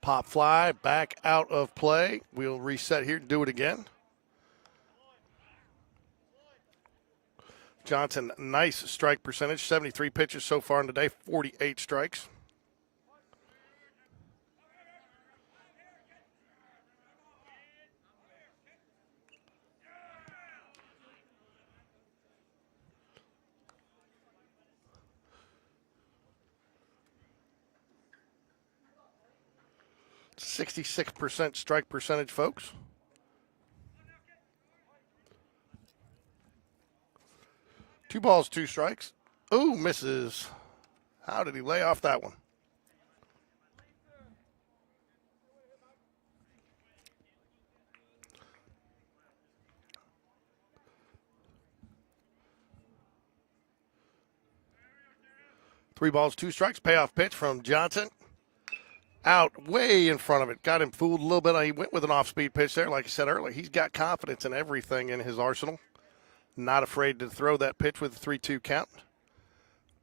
Pop fly, back out of play. We'll reset here, do it again. Johnson, nice strike percentage. 73 pitches so far in the day, 48 strikes. 66% strike percentage, folks. Two balls, two strikes. Ooh, misses. How did he lay off that one? Three balls, two strikes. Payoff pitch from Johnson. Out way in front of it. Got him fooled a little bit. He went with an off-speed pitch there. Like I said earlier, he's got confidence in everything in his arsenal. Not afraid to throw that pitch with a 3-2 count.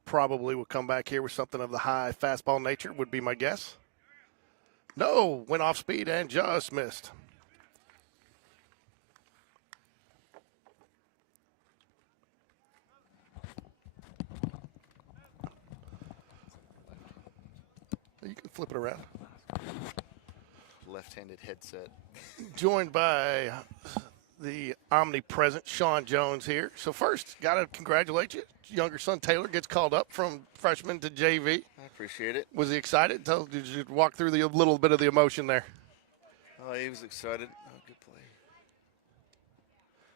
Probably will come back here with something of the high fastball nature, would be my guess. No, went off speed and just missed. You can flip it around. Left-handed headset. Joined by the omnipresent Sean Jones here. So first, got to congratulate you. Younger son Taylor gets called up from freshman to JV. I appreciate it. Was he excited? Did you walk through the little bit of the emotion there? Oh, he was excited. Oh, good play.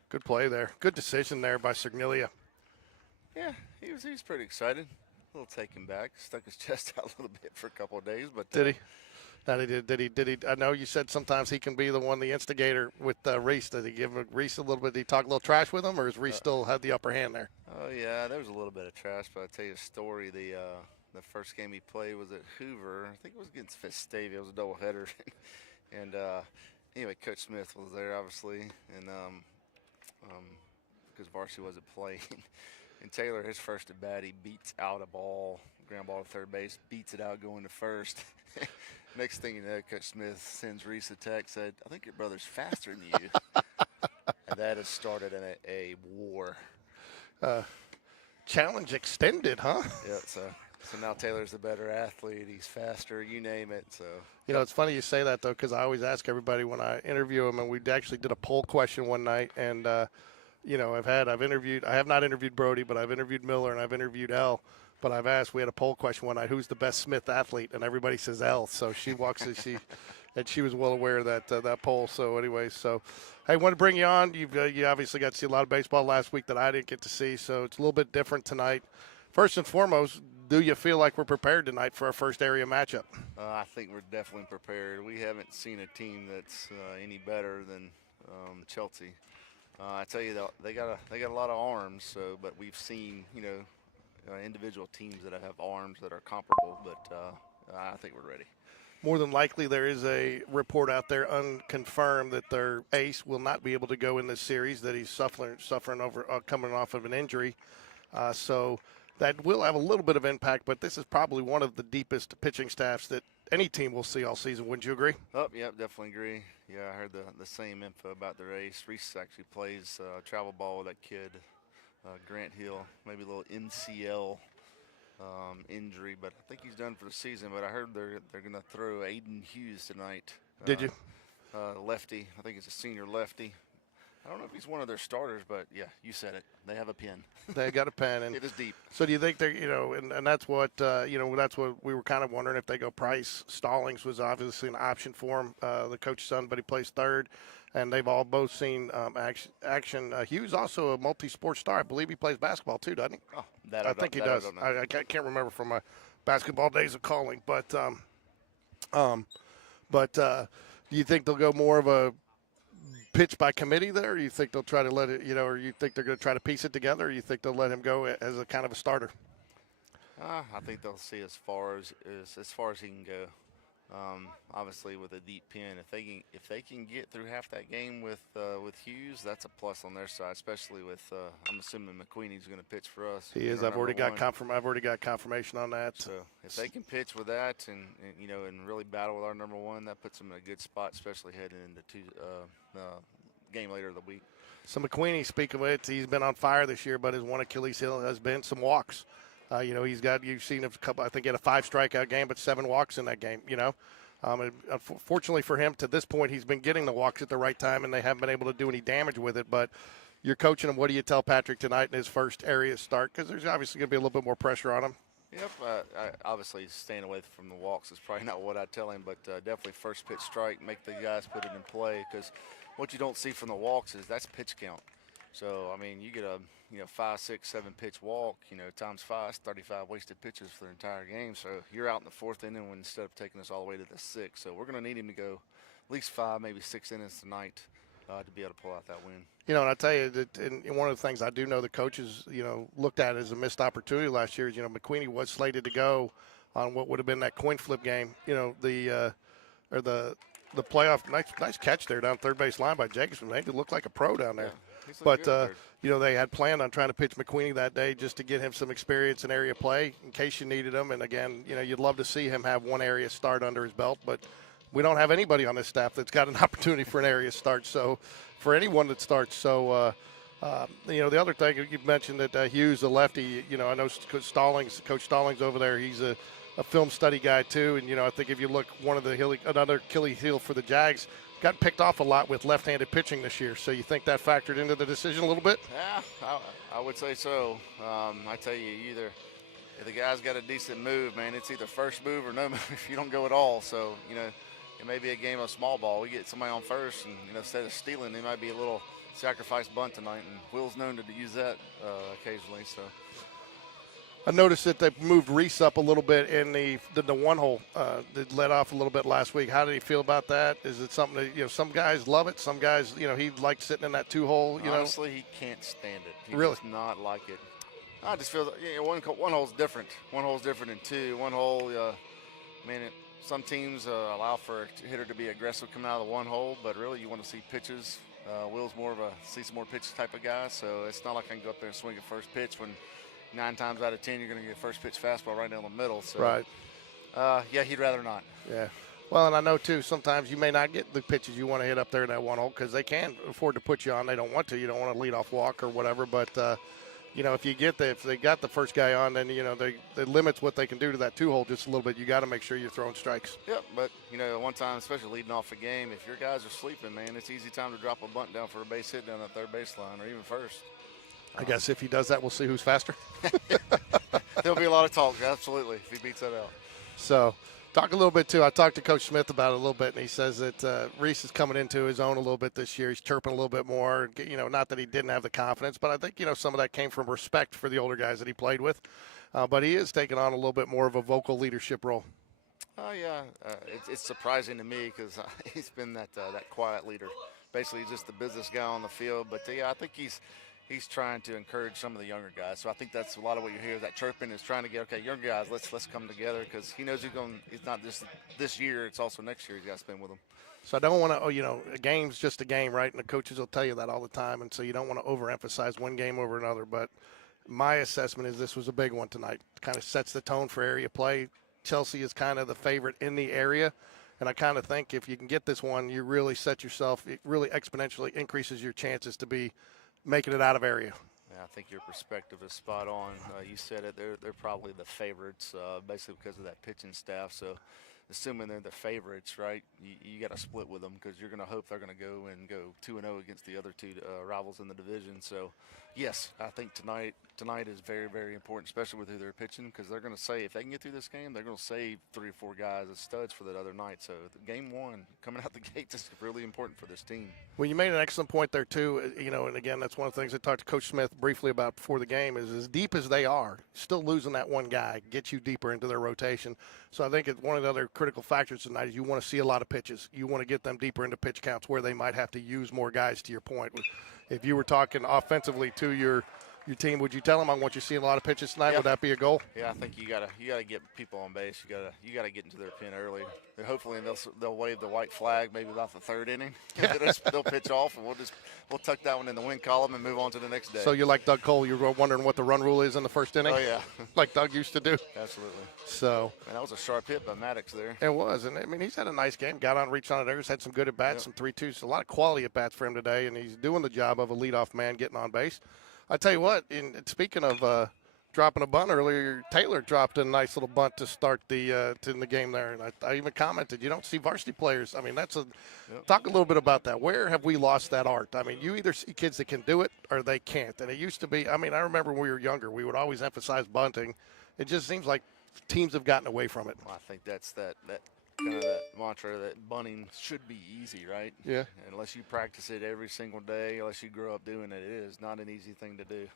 Good play there. Good decision there by Cernilia. Yeah, he was pretty excited. A little taken back. Stuck his chest out a little bit for a couple of days, but Did he? Did he? I know you said sometimes he can be the one, the instigator with Reese. Did he give Reese a little bit? Did he talk a little trash with him, or has Reese still had the upper hand there? Oh yeah, there was a little bit of trash, but I'll tell you a story. The first game he played was at Hoover. I think it was against Vestavia. It was a doubleheader, and anyway, Coach Smith was there obviously, and because varsity wasn't playing. And Taylor, his first at bat, he beats out a ball, ground ball to third base, beats it out going to first. Next thing you know, Coach Smith sends Reese a text, said, "I think your brother's faster than you." And that has started a war. Challenge extended, huh? Yeah, so now Taylor's the better athlete. He's faster, you name it. So You know, it's funny you say that, though, because I always ask everybody when I interview them, and we actually did a poll question one night, and you know, I have not interviewed Brody, but I've interviewed Miller and I've interviewed L. But I've asked, we had a poll question one night, who's the best Smith athlete? And everybody says L. So she walks, and she was well aware of that poll. So anyway, hey, want to bring you on. You obviously got to see a lot of baseball last week that I didn't get to see. So it's a little bit different tonight. First and foremost, do you feel like we're prepared tonight for our first area matchup? I think we're definitely prepared. We haven't seen a team that's any better than Chelsea. I tell you, they got a lot of arms. So, but we've seen individual teams that have arms that are comparable. But I think we're ready. More than likely, there is a report out there, unconfirmed, that their ace will not be able to go in this series. That he's suffering over coming off of an injury. So that will have a little bit of impact. But this is probably one of the deepest pitching staffs that any team will see all season. Wouldn't you agree? Oh, yeah, definitely agree. Yeah, I heard the same info about their ace. Reese actually plays travel ball with that kid, Grant Hill, maybe a little MCL injury, but I think he's done for the season. But I heard they're going to throw Aiden Hughes tonight. Did you? Lefty. I think he's a senior lefty. I don't know if he's one of their starters, but yeah, you said it. They have a pin. They got a pen, and it is deep. So do you think they're, and that's what that's what we were kind of wondering if they go Price. Stallings was obviously an option for him, the coach's son, but he plays third, and they've both seen action. Hughes also a multi-sport star. I believe he plays basketball too, doesn't he? Oh, I think he does. I can't remember from my basketball days of calling, but do you think they'll go more of a pitch by committee there, or you think they'll try to let it, or you think they're going to try to piece it together, or you think they'll let him go as a kind of a starter? I think they'll see as far as he can go. Obviously, with a deep pen, if they can get through half that game with Hughes, that's a plus on their side. Especially with I'm assuming McQueenie's going to pitch for us. He is. I've already got confirmation on that. So if they can pitch with that and really battle with our number one, that puts them in a good spot, especially heading into game later of the week. So McQueenie, speak of it, he's been on fire this year, but his one Achilles heel has been some walks. You've seen a couple, I think he had a 5 strikeout game, but 7 walks in that game, Fortunately for him, to this point, he's been getting the walks at the right time, and they haven't been able to do any damage with it. But you're coaching him. What do you tell Patrick tonight in his first area start? Because there's obviously going to be a little bit more pressure on him. Yep. Obviously, staying away from the walks is probably not what I tell him, but definitely first pitch strike, make the guys put it in play because what you don't see from the walks is that's pitch count. So I mean, you get a 5, 6, 7 pitch walk, times 5, it's 35 wasted pitches for the entire game. So you're out in the fourth inning when instead of taking us all the way to the sixth. So we're going to need him to go at least 5, maybe 6 innings tonight to be able to pull out that win. And I tell you that, and one of the things I do know the coaches, looked at as a missed opportunity last year is, McQueenie was slated to go on what would have been that coin flip game. The playoff. Nice catch there down third base line by Jaguars. Made it look like a pro down there. Yeah, but they had planned on trying to pitch McQueenie that day just to get him some experience in area play in case you needed him. And again, you'd love to see him have one area start under his belt, but we don't have anybody on this staff that's got an opportunity for an area start. So, for anyone that starts, the other thing you mentioned that Hughes, the lefty, I know Coach Stallings over there, he's a film study guy too. And I think if you look, another Achilles heel for the Jags got picked off a lot with left-handed pitching this year. So you think that factored into the decision a little bit? Yeah, I would say so. I tell you, if the guy's got a decent move, man, it's either first move or no move if you don't go at all. So it may be a game of small ball. We get somebody on first, and instead of stealing, they might be a little sacrifice bunt tonight. And Will's known to use that occasionally. So I noticed that they moved Reese up a little bit in the one hole that led off a little bit last week. How did he feel about that? Is it something that some guys love it, some guys he likes sitting in that 2-hole. Honestly, he can't stand it. He really does not like it. I just feel one hole's different. One hole's different than two. One hole, some teams allow for a hitter to be aggressive coming out of the one hole, but really you want to see pitches. Will's more of a see some more pitches type of guy, so it's not like I can go up there and swing at first pitch when 9 times out of 10 you're going to get first pitch fastball right down the middle. So, right. Yeah, he'd rather not. Yeah. Well, and I know, too, sometimes you may not get the pitches you want to hit up there in that one hole because they can afford to put you on. They don't want to. You don't want to lead off walk or whatever, but if they got the first guy on, then they limits what they can do to that 2-hole just a little bit. You got to make sure you're throwing strikes. Yep, but one time, especially leading off a game, if your guys are sleeping, man, it's easy time to drop a bunt down for a base hit down that third baseline or even first. I guess if he does that, we'll see who's faster. There'll be a lot of talk, absolutely, if he beats that out. So, talk a little bit too. I talked to Coach Smith about it a little bit, and he says that Reese is coming into his own a little bit this year. He's chirping a little bit more. Not that he didn't have the confidence, but I think some of that came from respect for the older guys that he played with. But he is taking on a little bit more of a vocal leadership role. Oh yeah, it's surprising to me because he's been that quiet leader. Basically, just the business guy on the field. But yeah, I think he's trying to encourage some of the younger guys. So I think that's a lot of what you hear. That chirping is trying to get, okay, younger guys, let's come together because he knows he's not just this year, it's also next year he's got to spend with them. So I don't want to, a game's just a game, right? And the coaches will tell you that all the time. And so you don't want to overemphasize one game over another. But my assessment is this was a big one tonight. It kind of sets the tone for area play. Chelsea is kind of the favorite in the area. And I kind of think if you can get this one, you really set yourself, it really exponentially increases your chances to be making it out of area. Yeah, I think your perspective is spot on. You said it. They're probably the favorites, basically because of that pitching staff. So, assuming they're the favorites, right? You got to split with them because you're going to hope they're going to go 2-0 against the other two rivals in the division. So, yes, I think tonight is very, very important, especially with who they're pitching, because they're going to say if they can get through this game, they're going to save 3 or 4 guys as studs for that other night. So, game one coming out the gates is really important for this team. Well, you made an excellent point there too. And again, that's one of the things I talked to Coach Smith briefly about before the game. Is as deep as they are, still losing that one guy gets you deeper into their rotation. So I think it's one of the other critical factors tonight is you want to see a lot of pitches. You want to get them deeper into pitch counts where they might have to use more guys. To your point, if you were talking offensively to your team, would you tell them I want you seeing a lot of pitches tonight? Yeah. Would that be a goal? Yeah, I think you gotta get people on base. You gotta get into their pen early. And hopefully they'll wave the white flag maybe about the 3rd inning. They'll pitch off, and we'll tuck that one in the win column and move on to the next day. So you're like Doug Cole. You're wondering what the run rule is in the 1st inning. Oh yeah, like Doug used to do. Absolutely. So. And that was a sharp hit by Maddox there. It was, and I mean he's had a nice game. Got on, reached on it. Had some good at bats, some 3-2s. A lot of quality at bats for him today, and he's doing the job of a leadoff man, getting on base. I tell you what, speaking of dropping a bunt earlier, Taylor dropped a nice little bunt to start the game there, and I even commented, you don't see varsity players. I mean, talk a little bit about that. Where have we lost that art? I mean, you either see kids that can do it or they can't, and it used to be. I mean, I remember when we were younger, we would always emphasize bunting, It just seems like teams have gotten away from it. Well, I think that's that kind of that mantra that bunting should be easy, right? Yeah. Unless you practice it every single day, unless you grow up doing it, it is not an easy thing to do.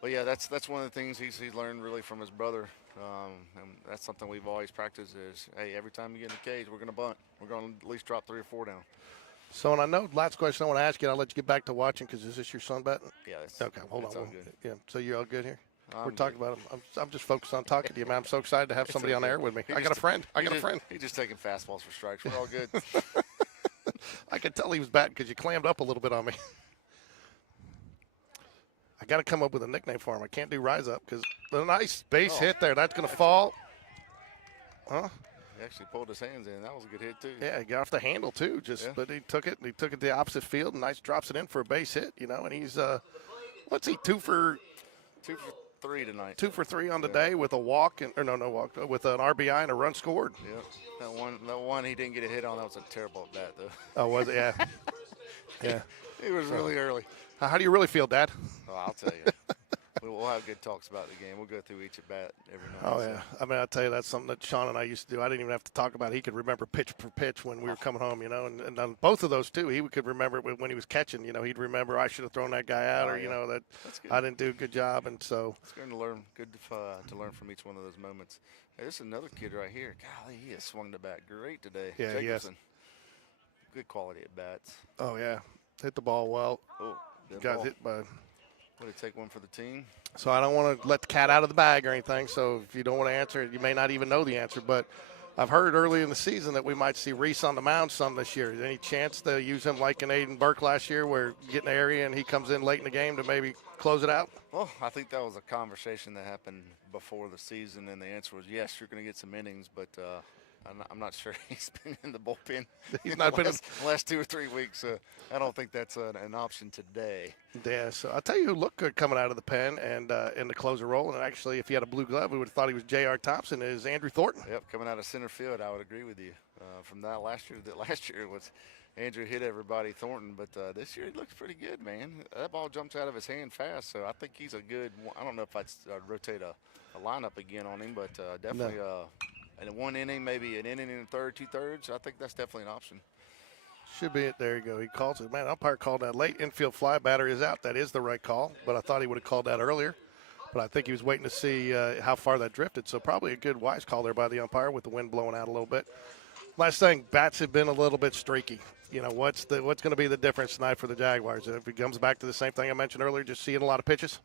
But yeah, that's one of the things he's learned really from his brother, and that's something we've always practiced is, hey, every time you get in the cage, we're going to bunt. We're going to at least drop 3 or 4 down. So, and I know last question I want to ask you, and I'll let you get back to watching because is this your son betting? Yeah. Okay, hold on. All good. Yeah. So you all good here? I'm We're talking good. about him. I'm just focused on talking to you, man. I'm so excited to have somebody on the air with me. I got a friend. He's just taking fastballs for strikes. We're all good. I could tell he was batting because you clammed up a little bit on me. I got to come up with a nickname for him. I can't do Rise Up because the nice base hit there. That's going to fall. Huh? He actually pulled his hands in. That was a good hit, too. Yeah, he got off the handle, too. But he took it to the opposite field and nice drops it in for a base hit, and he's, what's he, 2 for 3 tonight. 2 for 3 on the day with a walk, no walk, with an RBI and a run scored. Yeah. That one he didn't get a hit on, that was a terrible at bat, though. Oh, was it? Yeah. Yeah. He was really early. How do you really feel, Dad? Oh, I'll tell you. We'll have good talks about the game. We'll go through each at bat every night. Oh, yeah. I mean, I'll tell you, that's something that Sean and I used to do. I didn't even have to talk about it. He could remember pitch for pitch when we were coming home, and on both of those, too, he could remember it when he was catching. He'd remember I should have thrown that guy out that I didn't do a good job. And so it's good to learn from each one of those moments. Hey, this is another kid right here. Golly, he has swung the bat great today. Yeah, Jacobson. Good quality at bats. Oh, yeah. Hit the ball well. Oh, good Got ball. hit by. Would he take one for the team? So I don't want to let the cat out of the bag or anything. So if you don't want to answer it, you may not even know the answer. But I've heard early in the season that we might see Reese on the mound some this year. Is there any chance to use him like in Aiden Burke last year where you get in the area and he comes in late in the game to maybe close it out? Well, I think that was a conversation that happened before the season, and the answer was yes, you're going to get some innings, but I'm not sure he's been in the bullpen. He's not been in the last 2 or 3 weeks. I don't think that's an option today. Yeah, so I'll tell you who looked good coming out of the pen and in the closer role. And actually, if he had a blue glove, we would have thought he was J.R. Thompson, is Andrew Thornton. Yep, coming out of center field, I would agree with you. From that last year was Andrew hit everybody, Thornton, but this year he looks pretty good, man. That ball jumps out of his hand fast, so I think he's a good – I don't know if I'd rotate a lineup again on him, but definitely in 1 inning, maybe an inning and a third, 2/3. I think that's definitely an option. Should be it. There you go. He calls it. Man, umpire called that late infield fly. Batter is out. That is the right call, but I thought he would have called that earlier. But I think he was waiting to see how far that drifted. So probably a good wise call there by the umpire with the wind blowing out a little bit. Last thing, bats have been a little bit streaky. What's going to be the difference tonight for the Jaguars? If it comes back to the same thing I mentioned earlier, just seeing a lot of pitches?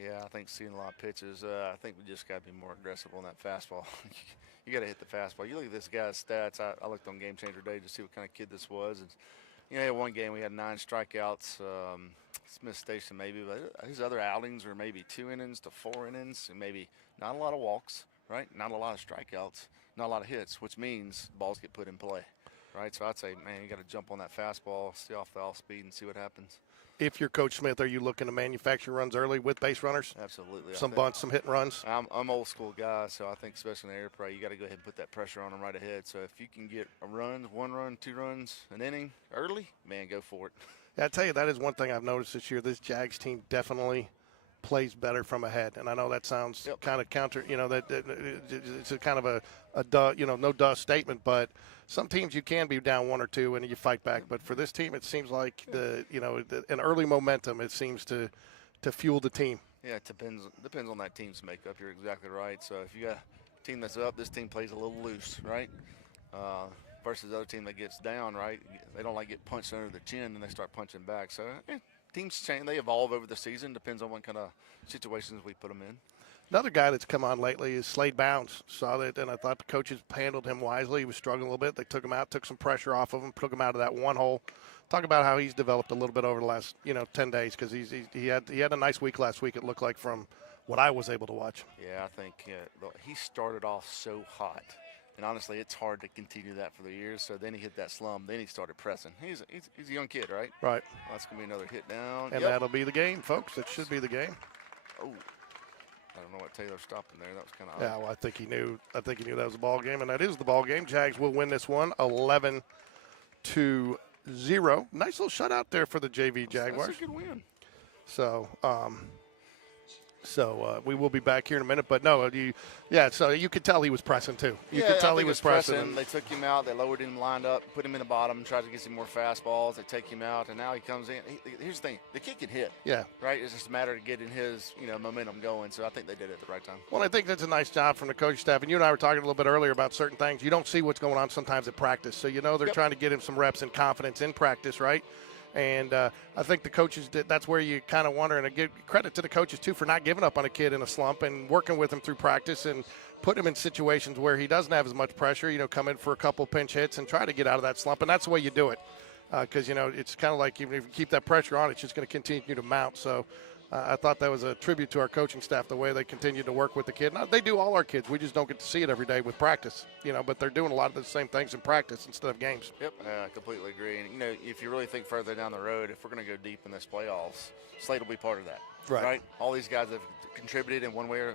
Yeah, I think seeing a lot of pitches. I think we just got to be more aggressive on that fastball. You got to hit the fastball. You look at this guy's stats. I looked on Game Changer today to see what kind of kid this was. And, he had one game we had 9 strikeouts. Smith Station maybe, but his other outings were maybe 2 innings to 4 innings, and maybe not a lot of walks, right? Not a lot of strikeouts, not a lot of hits, which means balls get put in play, right? So I'd say, man, you got to jump on that fastball, stay off the off speed, and see what happens. If you're Coach Smith, are you looking to manufacture runs early with base runners? Absolutely. Some bunts, some hit and runs? I'm old school guy, so I think especially in the air play, you got to go ahead and put that pressure on them right ahead. So if you can get a run, 1 run, 2 runs, an inning early, man, go for it. Yeah, I tell you, that is one thing I've noticed this year. This Jags team definitely plays better from ahead, and I know that sounds kind of counter. That it's a kind of a duh, no duh statement, but some teams you can be down 1 or 2 and you fight back. But for this team, it seems like an early momentum. It seems to fuel the team. Yeah, it depends on that team's makeup. You're exactly right. So if you got a team that's up, this team plays a little loose, right? Versus the other team that gets down, right? They don't like get punched under the chin and they start punching back. So teams change. They evolve over the season. Depends on what kind of situations we put them in. Another guy that's come on lately is Slade Bounds. Saw that, and I thought the coaches handled him wisely. He was struggling a little bit. They took him out, took some pressure off of him, took him out of that one hole. Talk about how he's developed a little bit over the last 10 days because he had a nice week last week. It looked like from what I was able to watch. Yeah, I think he started off so hot, and honestly, it's hard to continue that for the years. So then he hit that slump. Then he started pressing. He's a young kid, right? Right. Well, that's gonna be another hit down, and that'll be the game, folks. It should be the game. Oh. I don't know what Taylor stopped in there. That was kind of odd. Yeah, well, I think he knew that was the ball game, and that is the ball game. Jags will win this one 11-0. Nice little shutout there for the JV Jaguars. That's a good win. So, So we will be back here in a minute. But no, so you could tell he was pressing too. You Yeah, could tell I he think was it's pressing. They took him out. They lowered him, lined up, put him in the bottom, tried to get some more fastballs. They take him out, and now he comes in. Here's the thing: the kid can hit. Yeah. Right. It's just a matter of getting his momentum going. So I think they did it at the right time. Well, I think that's a nice job from the coaching staff. And you and I were talking a little bit earlier about certain things. You don't see what's going on sometimes at practice. So they're trying to get him some reps and confidence in practice, right? And I think the coaches that's where you kind of wonder, and I give credit to the coaches too for not giving up on a kid in a slump and working with him through practice and putting him in situations where he doesn't have as much pressure, come in for a couple pinch hits and try to get out of that slump. And that's the way you do it, because it's kind of like even if you keep that pressure on, it's just going to continue to mount. So I thought that was a tribute to our coaching staff, the way they continue to work with the kid. Now, they do all our kids. We just don't get to see it every day with practice, but they're doing a lot of the same things in practice instead of games. Yep, I completely agree. And, if you really think further down the road, if we're going to go deep in this playoffs, Slade will be part of that. Right. All these guys that have contributed in one way or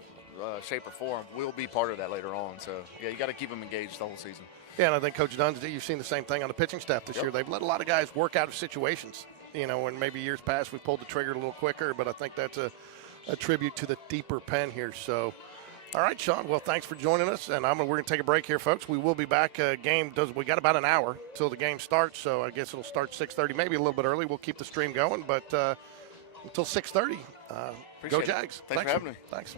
shape or form will be part of that later on. So, yeah, you got to keep them engaged the whole season. Yeah, and I think Coach Dunn's, you've seen the same thing on the pitching staff this year. They've let a lot of guys work out of situations. When maybe years past we pulled the trigger a little quicker, but I think that's a tribute to the deeper pen here. So, all right, Sean. Well, thanks for joining us, and we're going to take a break here, folks. We will be back. We got about an hour till the game starts, so I guess it'll start 6:30, maybe a little bit early. We'll keep the stream going, but until 6:30, go Jags. Thanks for having me. Thanks.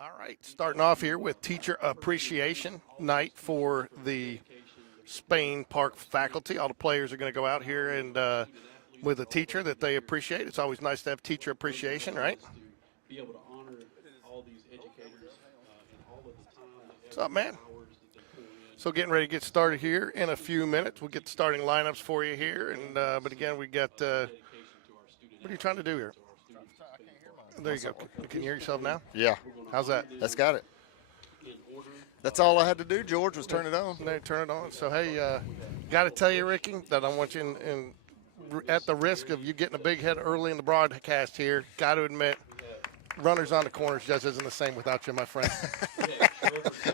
All right, starting off here with Teacher Appreciation Night for the Spain Park faculty. All the players are going to go out here and with a teacher that they appreciate. It's always nice to have teacher appreciation, right? Be able to honor all these educators and all of the time, What's up, man? hours that they pour in. So getting ready to get started here in a few minutes. We'll get the starting lineups for you here. And but again, we got what are you trying to do here? There you go. Can you hear yourself now? Yeah, How's that? that's got it. That's all I had to do, George, was turn it on. They turn it on. So hey, got to tell you, Ricky, that I want you at the risk of you getting a big head early in the broadcast here. Got to admit, runners on the corners just isn't the same without you, my friend.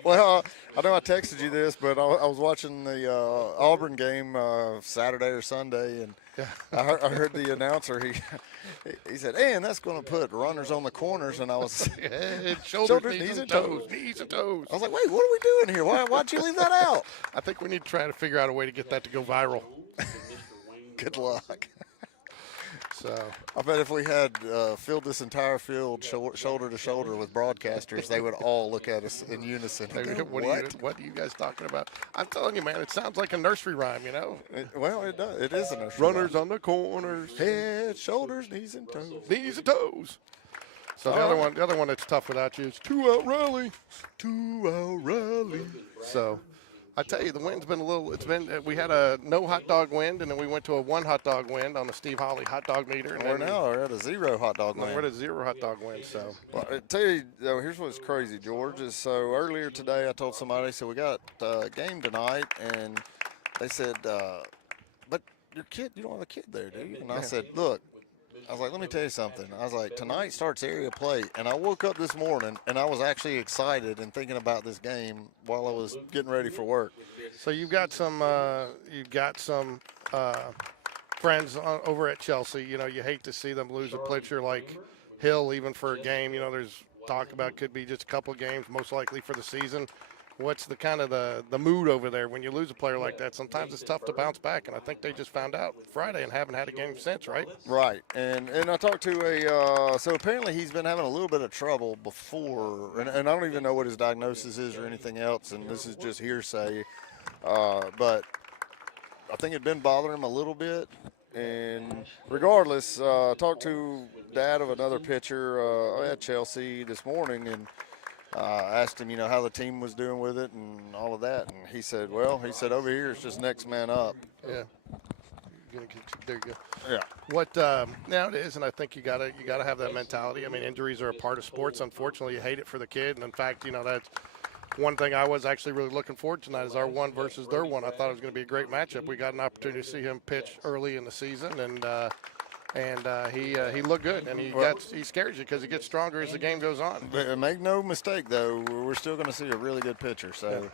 Well, I know I texted you this, but I was watching the Auburn game Saturday or Sunday, and I heard the announcer. He said, "And that's going to put runners on the corners," and I was Head, shoulders, knees, and toes. Knees and toes. I was like, "Wait, what are we doing here? Why'd you leave that out?" I think we need to try to figure out a way to get that to go viral. Good luck. So I bet if we had filled this entire field shoulder to shoulder with broadcasters, they would all look at us in unison. And go, what are you guys talking about? I'm telling you, man, it sounds like a nursery rhyme, you know? Well, it does. It is a nursery Runners rhyme. on the corners. Head, shoulders, knees, and toes. Knees and toes. So the other one that's tough without you is 2-out rally. 2-out rally. So I tell you, the wind's been we had a no hot dog wind, and then we went to a 1 hot dog wind on the Steve Holly hot dog meter. And We're now at a 0 hot dog we're wind. at a 0 hot dog wind. So Well, I tell you, though, here's what's crazy, George, is so earlier today I told somebody, so we got a game tonight, and they said, but your kid, you don't have a kid there, do you? And I said, look, I was like, let me tell you something. I was like, tonight starts area play, and I woke up this morning, and I was actually excited and thinking about this game while I was getting ready for work. So you've got some friends over at Chelsea. You know, you hate to see them lose a pitcher like Hill, even for a game. You know, there's talk about could be just a couple of games, most likely for the season. What's the kind of the mood over there when you lose a player like that? Sometimes it's tough to bounce back, and I think they just found out Friday and haven't had a game since, right? Right, and I talked to so apparently he's been having a little bit of trouble before, and I don't even know what his diagnosis is or anything else, and this is just hearsay, but I think it'd been bothering him a little bit, and regardless, I talked to dad of another pitcher at Chelsea this morning, and asked him, how the team was doing with it and all of that, and he said, over here it's just next man up. Yeah. There you go. Yeah. What now it is, and I think you gotta have that mentality. I mean, injuries are a part of sports. Unfortunately, you hate it for the kid, and in fact, that's one thing I was actually really looking forward to tonight is our 1 versus their 1. I thought it was going to be a great matchup. We got an opportunity to see him pitch early in the season, and he looked good, and he scares you because he gets stronger as the game goes on. But make no mistake, though, we're still going to see a really good pitcher. So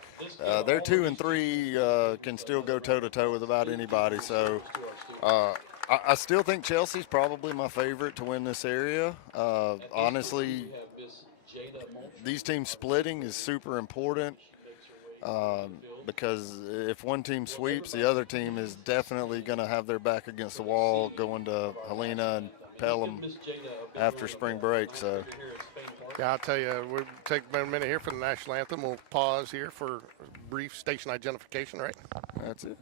they're 2 and 3 can still go toe to toe with about anybody. So I still think Chelsea's probably my favorite to win this area. Honestly, these teams splitting is super important. Because if one team sweeps, the other team is definitely going to have their back against the wall going to Helena and Pelham after spring break. So, yeah, I'll tell you, we'll take about a minute here for the national anthem. We'll pause here for brief station identification, right? that's it.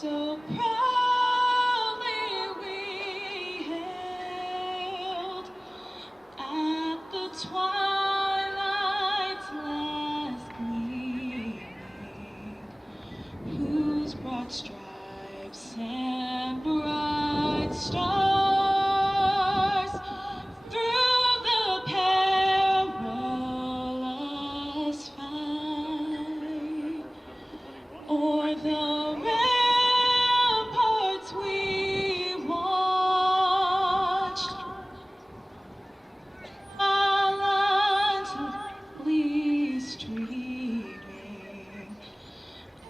So proudly we hailed at the twilight's last gleaming, whose broad stripes and bright stars through the perilous fight o'er the streaming,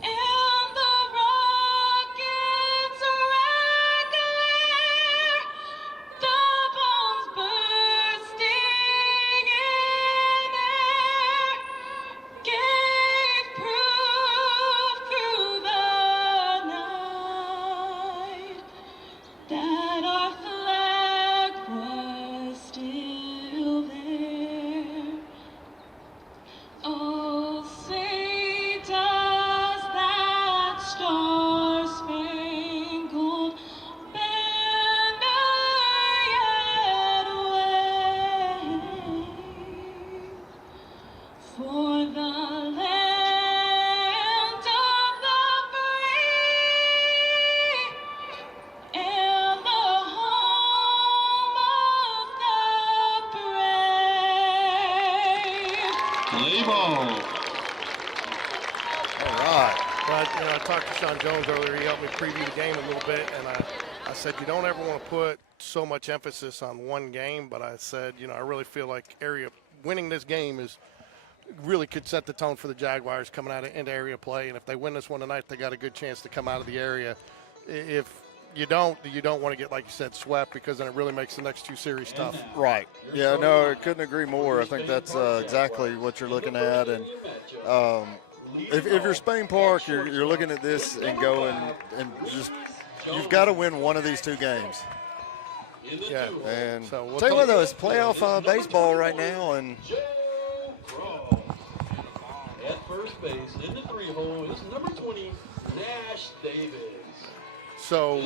and the Play ball. All right. But, I talked to Sean Jones earlier. He helped me preview the game a little bit, and I said you don't ever want to put so much emphasis on one game, but I said, I really feel like winning this game really could set the tone for the Jaguars coming out into area play, and if they win this one tonight, they got a good chance to come out of the area. If you don't want to get, like you said, swept, because then it really makes the next two series tough. Right. Yeah, no, I couldn't agree more. I think that's exactly what you're looking at. And if you're Spain Park, you're looking at this and going and just you've got to win one of these two games. Yeah. And So tell you what, though, it's playoff baseball right now, and At first base, in the 3-hole, is number 20, Nash Davis. So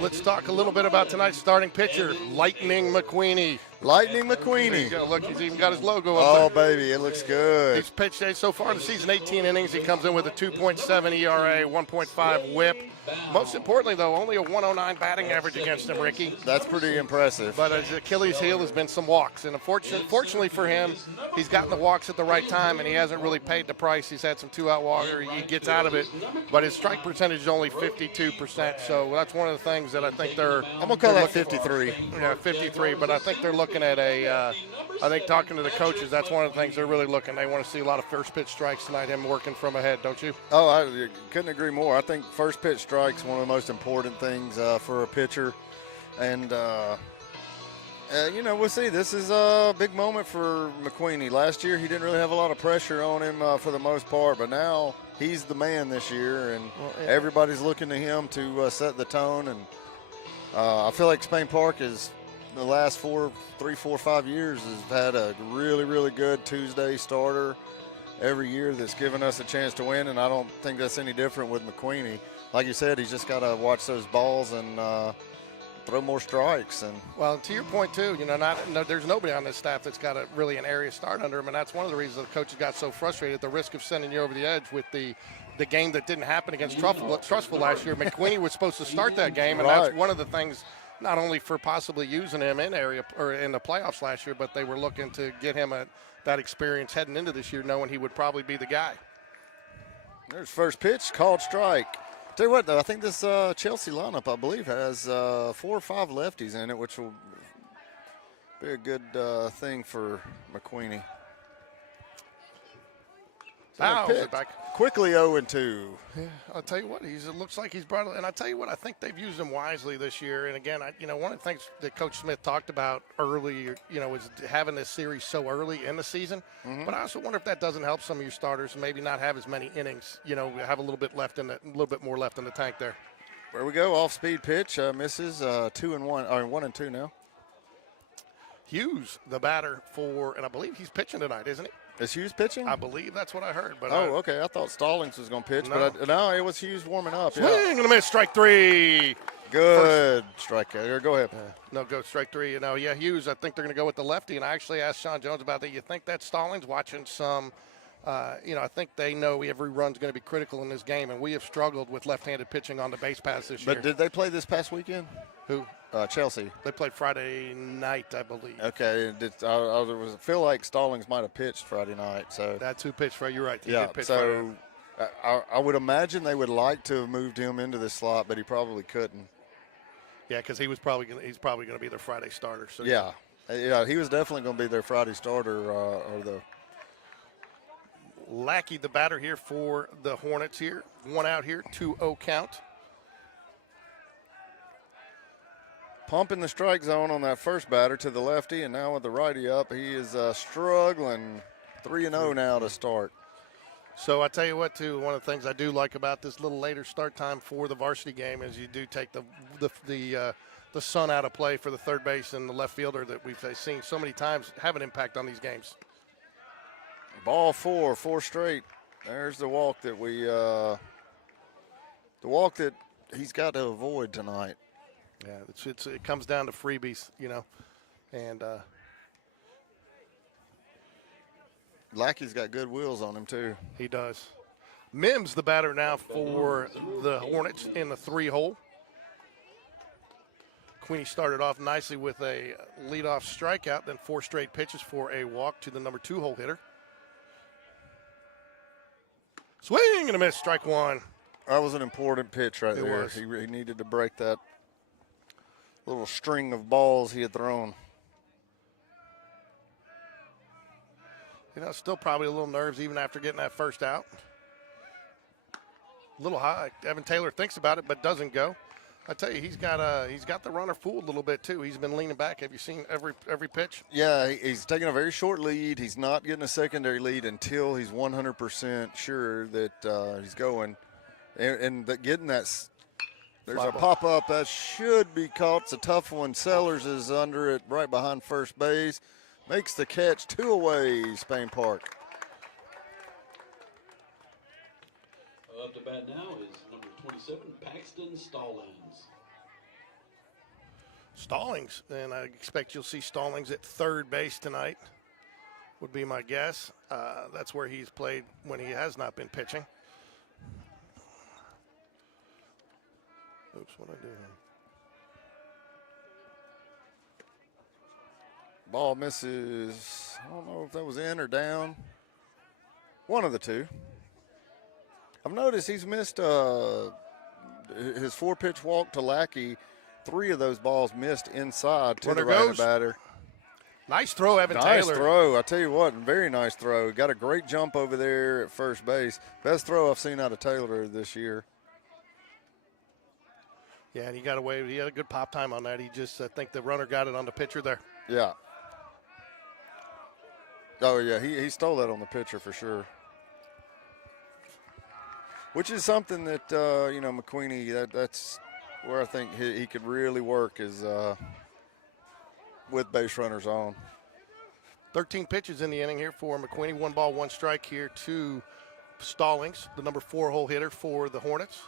let's talk a little bit about tonight's starting pitcher, Lightning McQueenie. Lightning There you McQueenie. go. Look, he's even got his logo up Oh, there. baby, it looks good. He's pitched so far in the season 18 innings. He comes in with a 2.7 ERA, 1.5 WHIP. Most importantly, though, only a 109 batting average against him, Ricky. That's pretty impressive. But his Achilles heel has been some walks. And fortunately for him, he's gotten the walks at the right time, and he hasn't really paid the price. He's had some two-out walks, or he gets out of it. But his strike percentage is only 52%. So that's one of the things that I think they're – I'm going to call that 53. Yeah, 53. But I think they're looking at I think talking to the coaches, that's one of the things they're really looking. They want to see a lot of first pitch strikes tonight, him working from ahead, don't you? Oh, I couldn't agree more. I think first pitch strike's one of the most important things for a pitcher. And, we'll see. This is a big moment for McQueenie. Last year, he didn't really have a lot of pressure on him for the most part, but now he's the man this year, and everybody's looking to him to set the tone. And I feel like Spain Park is the last 3, 4, 5 years has had a really, really good Tuesday starter every year that's given us a chance to win, and I don't think that's any different with McQueenie. Like you said, he's just got to watch those balls and throw more strikes. And well, to your point too, there's nobody on this staff that's got really an area start under him, and that's one of the reasons the coaches got so frustrated at the risk of sending you over the edge with the game that didn't happen against Trustful last year. McQueenie was supposed to start that game, and that's one of the things. Not only for possibly using him in area or in the playoffs last year, but they were looking to get him that experience heading into this year, knowing he would probably be the guy. There's first pitch, called strike. Tell you what, though, I think this Chelsea lineup, I believe, has 4 or 5 lefties in it, which will be a good thing for McQueenie. Fouls it back. Quickly 0-2. Yeah, I'll tell you what, it looks like he's brought it. And I'll tell you what, I think they've used him wisely this year. And again, one of the things that Coach Smith talked about early, is having this series so early in the season. Mm-hmm. But I also wonder if that doesn't help some of your starters and maybe not have as many innings. Have a little bit more left in the tank there. There we go, off-speed pitch, misses 2-1, or 1-2 now. Hughes, the batter and I believe he's pitching tonight, isn't he? Is Hughes pitching? I believe that's what I heard. But okay. I thought Stallings was going to pitch, but no, it was Hughes warming up. Swing and a miss, strike 3. Good strike. Go ahead. No, go strike 3. Hughes, I think they're going to go with the lefty. And I actually asked Sean Jones about that. You think that's Stallings watching some, I think they know every run's going to be critical in this game. And we have struggled with left-handed pitching on the base paths this year. But did they play this past weekend? Who? Chelsea. They played Friday night, I believe. Okay. I feel like Stallings might have pitched Friday night. So that's who pitched Friday. You're right. He yeah. did pitch So I would imagine they would like to have moved him into this slot, but he probably couldn't. Yeah, because he's probably going to be their Friday starter. So yeah, he was definitely going to be their Friday starter or the. Lackey, the batter here for the Hornets here. 1 out here, 2-0 count. Pumping the strike zone on that first batter to the lefty, and now with the righty up, he is struggling. 3-0 now to start. So I tell you what, too, one of the things I do like about this little later start time for the varsity game is you do take the sun out of play for the third base and the left fielder that we've seen so many times have an impact on these games. Ball 4 straight. There's the walk that he's got to avoid tonight. Yeah, it comes down to freebies, and Lackey's got good wheels on him too. He does. Mims, the batter now for the Hornets in the 3-hole. McQueenie started off nicely with a leadoff strikeout, then 4 straight pitches for a walk to the number 2 hole hitter. Swing and a miss, strike 1. That was an important pitch right It there. was. He needed to break that little string of balls he had thrown. You know, still probably a little nerves even after getting that first out. A little high. Evan Taylor thinks about it but doesn't go. I tell you, he's got the runner fooled a little bit too. He's been leaning back. Have you seen every pitch? Yeah, he's taking a very short lead. He's not getting a secondary lead until he's 100% sure that he's going. And getting that, there's a pop-up that should be caught. It's a tough one. Sellers is under it right behind first base. Makes the catch, 2 away, Spain Park. Up to bat now is number 27, Paxton Stallings. Stallings, and I expect you'll see Stallings at third base tonight, would be my guess. That's where he's played when he has not been pitching. Oops, what did I do here? Ball misses. I don't know if that was in or down. One of the two. I've noticed he's missed his 4-pitch walk to Lackey. 3 of those balls missed inside to Runner the right goes. batter. Nice throw, Evan Nice Taylor. throw. I tell you what, very nice throw. Got a great jump over there at first base. Best throw I've seen out of Taylor this year. Yeah, and he got away. He had a good pop time on that. He just, I think the runner got it on the pitcher there. Yeah. Oh, yeah, he stole that on the pitcher for sure. Which is something that, McQueenie, that's where I think he could really work is with base runners on. 13 pitches in the inning here for McQueenie. 1 ball, 1 strike here to Stallings, the number 4 hole hitter for the Hornets.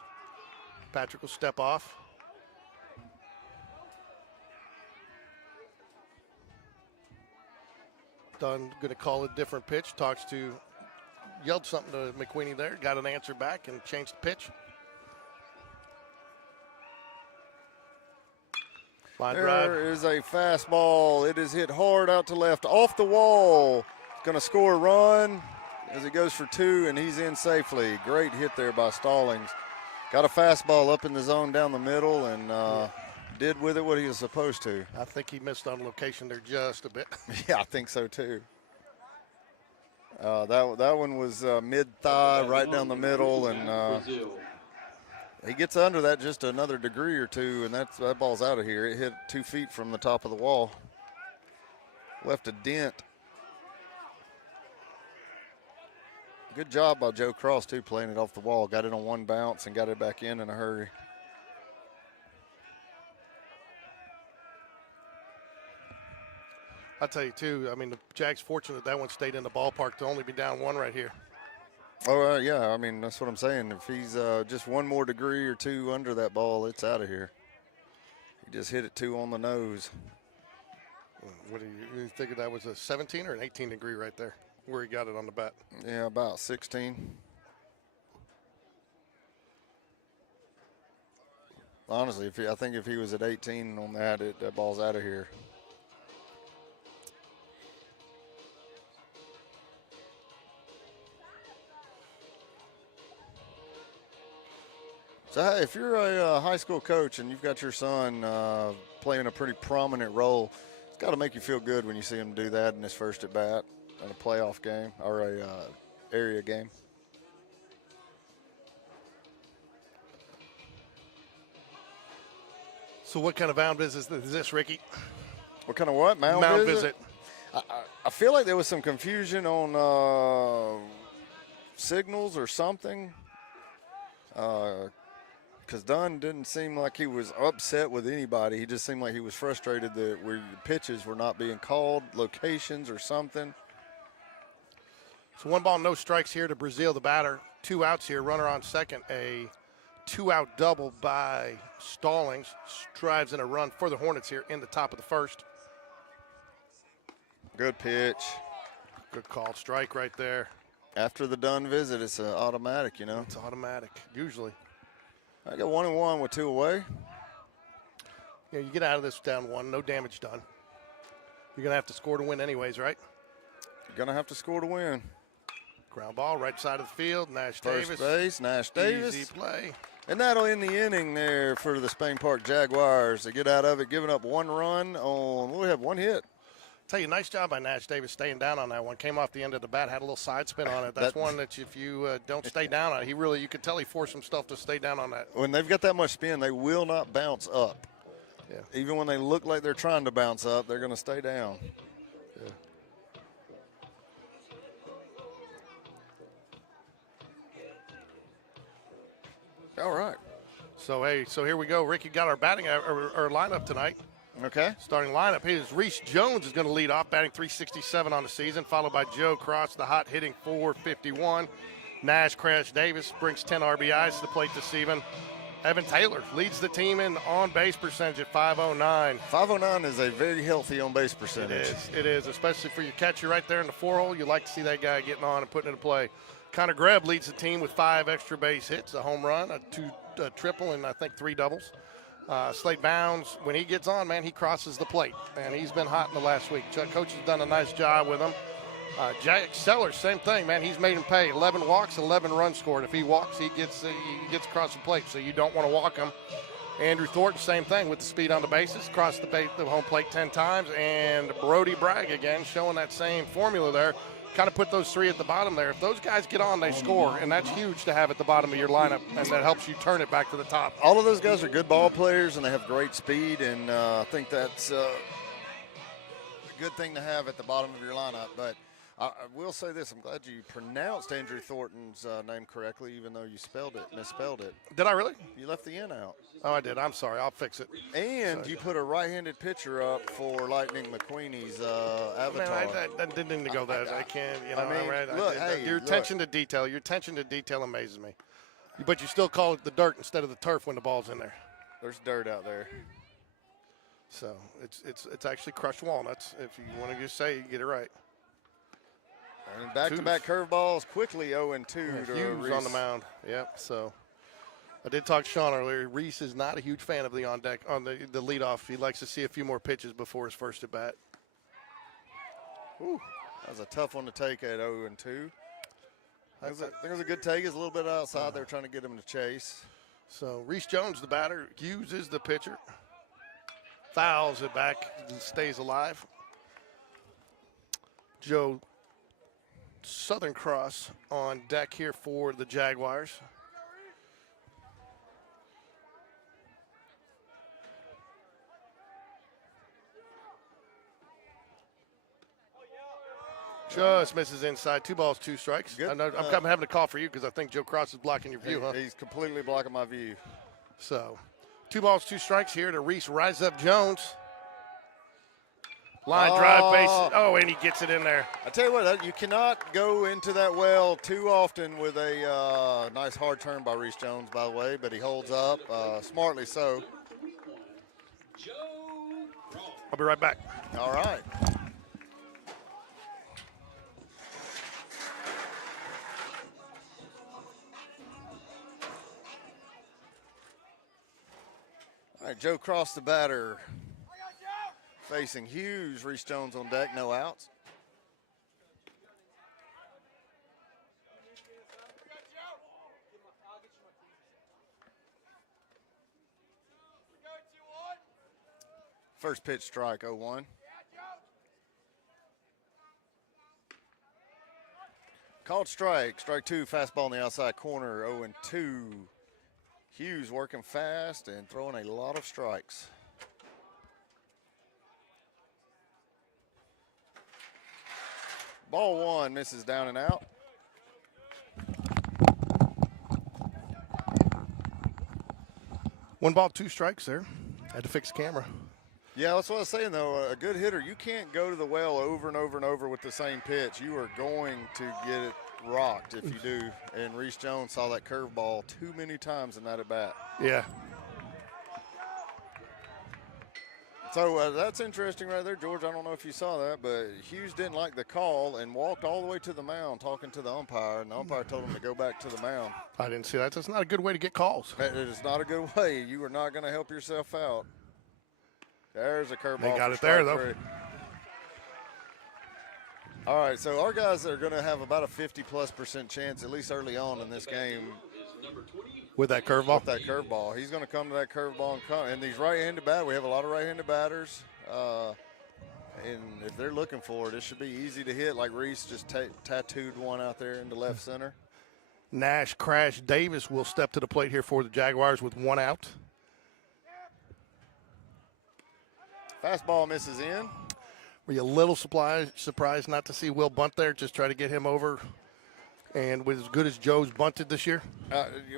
Patrick will step off. Dunn going to call a different pitch. Yelled something to McQueenie there. Got an answer back and changed the pitch. Line drive. There is a fastball. It is hit hard out to left, off the wall. Going to score a run as it goes for 2, and he's in safely. Great hit there by Stallings. Got a fastball up in the zone down the middle and did with it what he was supposed to. I think he missed on location there just a bit. Yeah, I think so too. That one was mid-thigh, right down the middle, and he gets under that just another degree or 2, and that ball's out of here. It hit 2 feet from the top of the wall. Left a dent. Good job by Joe Cross, too, playing it off the wall. Got it on 1 bounce and got it back in a hurry. I'll tell you, too, I mean, the Jags fortunate that one stayed in the ballpark to only be down 1 right here. Oh, yeah, I mean, that's what I'm saying. If he's just 1 more degree or 2 under that ball, it's out of here. He just hit it 2 on the nose. What do you think that was a 17 or an 18 degree right there where he got it on the bat? Yeah, about 16. Honestly, I think if he was at 18 on that ball's out of here. So hey, if you're a high school coach and you've got your son playing a pretty prominent role, it's got to make you feel good when you see him do that in his first at bat in a playoff game or a area game. So what kind of mound visit is this, Ricky? What kind of what? Mound visit. I feel like there was some confusion on signals or something. Because Dunn didn't seem like he was upset with anybody. He just seemed like he was frustrated that pitches were not being called, locations or something. So 1 ball, no strikes here to Brazil, the batter. 2 outs here, runner on second. A 2-out double by Stallings. Drives in a run for the Hornets here in the top of the first. Good pitch. Good call, strike right there. After the Dunn visit, it's automatic, you know. It's automatic, usually. I got 1-1 with 2 away. You get out of this down 1, no damage done. You're going to have to score to win anyways, right? You're going to have to score to win. Ground ball, right side of the field, Nash First Davis. base, Nash Davis. Easy play. And that'll end the inning there for the Spain Park Jaguars. They get out of it, giving up 1 run on, we have 1 hit. Tell you, nice job by Nash Davis staying down on that one. Came off the end of the bat, had a little side spin on it. That's one that if you don't stay down on it, you could tell he forced himself to stay down on that. When they've got that much spin, they will not bounce up. Yeah. Even when they look like they're trying to bounce up, they're going to stay down. Yeah. All right. So, here we go. Ricky got our batting our lineup tonight. Okay. Starting lineup is Reese Jones is going to lead off, batting .367 on the season, followed by Joe Cross, the hot hitting .451. Nash Crash Davis brings 10 RBIs to the plate this evening. Evan Taylor leads the team in on-base percentage at .509. 509 is a very healthy on-base percentage. It is, especially for your catcher right there in the 4-hole. You like to see that guy getting on and putting it in play. Connor Grebb leads the team with 5 extra base hits, a home run, a triple, and I think 3 doubles. Slade Bounds, when he gets on, man, he crosses the plate, and he's been hot in the last week. Coach has done a nice job with him. Jack Sellers, same thing, man. He's made him pay. 11 walks, 11 runs scored. If he walks, he gets across the plate, so you don't want to walk him. Andrew Thornton, same thing with the speed on the bases, crossed the home plate 10 times. And Brody Bragg, again, showing that same formula there. Kind of put those 3 at the bottom there. If those guys get on, they score, and that's huge to have at the bottom of your lineup, and that helps you turn it back to the top. All of those guys are good ball players, and they have great speed, and I think that's a good thing to have at the bottom of your lineup. But I will say this, I'm glad you pronounced Andrew Thornton's name correctly, even though you misspelled it. Did I really? You left the N out. Oh, I did. I'm sorry. I'll fix it. And you put a right-handed pitcher up for Lightning McQueenie's avatar. Man, I didn't need to go there. I can't, look, your attention to detail. Your attention to detail amazes me. But you still call it the dirt instead of the turf when the ball's in there. There's dirt out there. So it's actually crushed walnuts. If you want to just say, you get it right. And back-to-back curveballs, quickly 0-2 to Hughes Reese. on the mound. Yep. So I did talk to Sean earlier. Reese is not a huge fan of the on the leadoff. He likes to see a few more pitches before his first at bat. Ooh, that was a tough one to take at 0-2. I think it was a good take. It's a little bit outside. They were trying to get him to chase. So Reese Jones, the batter. Hughes is the pitcher. Fouls it back and stays alive. Joe Southern Cross on deck here for the Jaguars. Just misses inside. 2 balls, 2 strikes. Good. I know, I'm having a call for you because I think Joe Cross is blocking your view, huh? He's completely blocking my view. So 2 balls, 2 strikes here to Reese. Rise up Jones. Line drive base. Oh, and he gets it in there. I tell you what, you cannot go into that well too often with a nice hard turn by Reese Jones, by the way, but he holds up, smartly so. I'll be right back. All right. All right, Joe Cross, the batter. Facing Hughes, Reese Jones on deck, no outs. First pitch strike, 0-1. Called strike, strike 2, fastball in the outside corner, 0-2. Hughes working fast and throwing a lot of strikes. Ball 1 misses down and out. One ball, 2 strikes there. Had to fix the camera. Yeah, that's what I was saying, though. A good hitter, you can't go to the well over and over and over with the same pitch. You are going to get it rocked if you do. And Reese Jones saw that curveball too many times in that at-bat. Yeah. So that's interesting right there, George. I don't know if you saw that, but Hughes didn't like the call and walked all the way to the mound talking to the umpire, and the umpire told him to go back to the mound. I didn't see that. That's not a good way to get calls. It is not a good way. You are not going to help yourself out. There's a curveball. They got for it there, strike though. 3. All right, so our guys are going to have about a 50+% chance, at least early on in this game, With that curveball. with that curveball. He's going to come to that curveball and come. And these right-handed batters, we have a lot of right-handed batters. And if they're looking for it, it should be easy to hit. Like Reese just tattooed one out there into left center. Nash Crash Davis will step to the plate here for the Jaguars with 1 out. Fastball misses in. Were you a little surprised not to see Will bunt there? Just try to get him over. And with as good as Joe's bunted this year?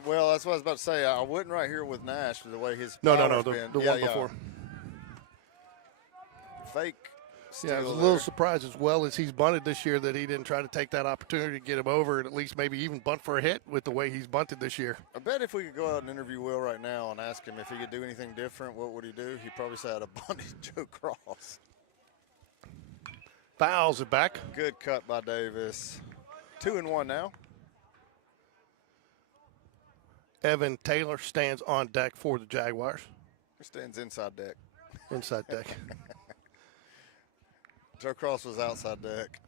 Well, that's what I was about to say. I wouldn't right here with Nash the way his No, power's the been. one before. Fake. Yeah, I was a steal little there. surprised as well as he's bunted this year that he didn't try to take that opportunity to get him over and at least maybe even bunt for a hit with the way he's bunted this year. I bet if we could go out and interview Will right now and ask him if he could do anything different, what would he do? He'd probably say I'd have bunted Joe Cross. Fouls it back. Good cut by Davis. 2-1 now. Evan Taylor stands on deck for the Jaguars. He stands inside deck. Inside deck. Joe Cross was outside deck.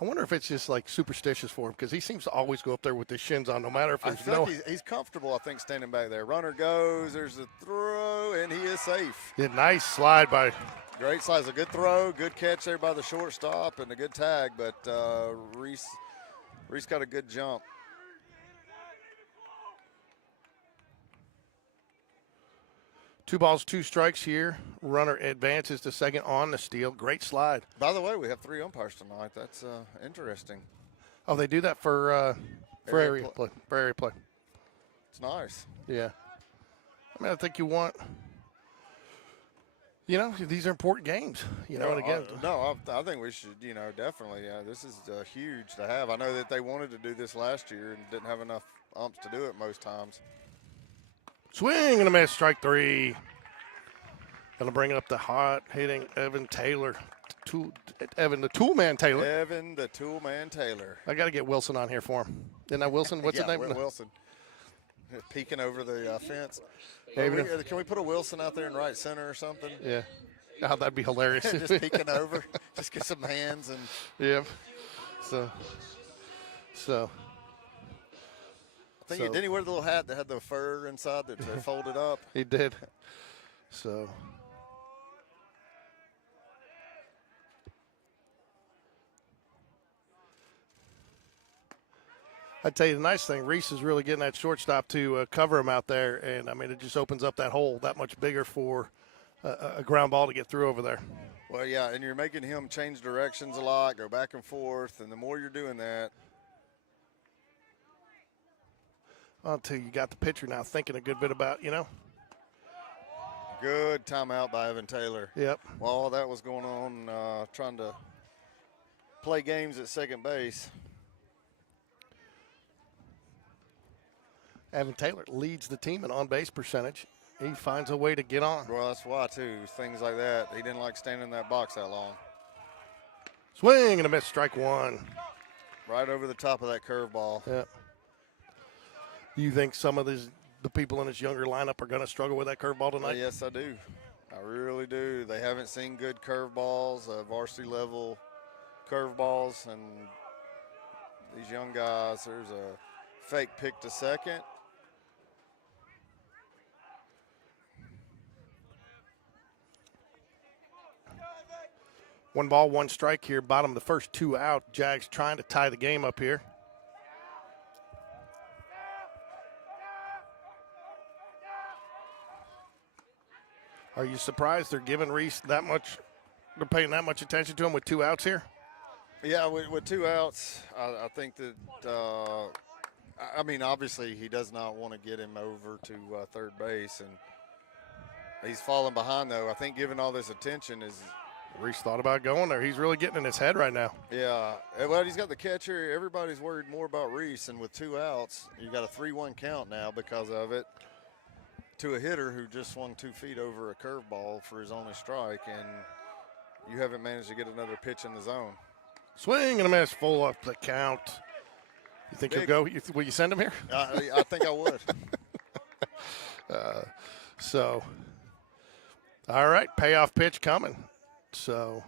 I wonder if it's just like superstitious for him because he seems to always go up there with his shins on no matter if I there's feel no. like he's comfortable, I think, standing back there. Runner goes, there's a throw, and he is safe. Yeah, nice slide by. Great slice, a good throw, good catch there by the shortstop, and a good tag, but Reese got a good jump. Two balls, 2 strikes here. Runner advances to second on the steal. Great slide. By the way, we have 3 umpires tonight. That's interesting. Oh, they do that for Area area play. For area play. It's nice. Yeah. I mean, I think you want. These are important games. And again. I think we should, definitely. This is huge to have. I know that they wanted to do this last year and didn't have enough umps to do it most times. Swing and a miss, strike 3. Gonna bring up the hot hitting Evan Taylor. Evan the Toolman Taylor. Evan the Toolman Taylor. I got to get Wilson on here for him. Isn't that Wilson? What's his name? Wilson. Peeking over the fence. Hey, Can we put a Wilson out there in right center or something? Yeah. Oh, that'd be hilarious. Just peeking over. Just get some hands and. Yeah. So. Didn't he wear the little hat that had the fur inside that folded up? He did. So. I tell you, the nice thing, Reese is really getting that shortstop to cover him out there, and I mean it just opens up that hole that much bigger for a ground ball to get through over there. Well, yeah, and you're making him change directions a lot, go back and forth, and the more you're doing that. Until you got the pitcher now thinking a good bit about, Good timeout by Evan Taylor. Yep. While all that was going on, trying to play games at second base. Evan Taylor leads the team in on-base percentage. He finds a way to get on. Well, that's why, too. Things like that. He didn't like standing in that box that long. Swing and a miss, strike 1. Right over the top of that curveball. Yep. You think some of the people in this younger lineup are going to struggle with that curveball tonight? Yes, I do. I really do. They haven't seen good curveballs, varsity level curveballs, and these young guys, there's a fake pick to second. One ball, 1 strike here. Bottom of the first, 2 out. Jags trying to tie the game up here. Are you surprised they're giving Reese that much? They're paying that much attention to him with 2 outs here? Yeah, with 2 outs, I think that, I mean, obviously he does not want to get him over to third base, and he's falling behind, though. I think given all this attention is. Reese thought about going there. He's really getting in his head right now. Yeah, well, he's got the catcher. Everybody's worried more about Reese, and with 2 outs, you got a 3-1 count now because of it to a hitter who just swung 2 feet over a curveball for his only strike, and you haven't managed to get another pitch in the zone. Swing and a miss, full up the count. You think he'll go? Will you send him here? I think I would. So All right, payoff pitch coming. So,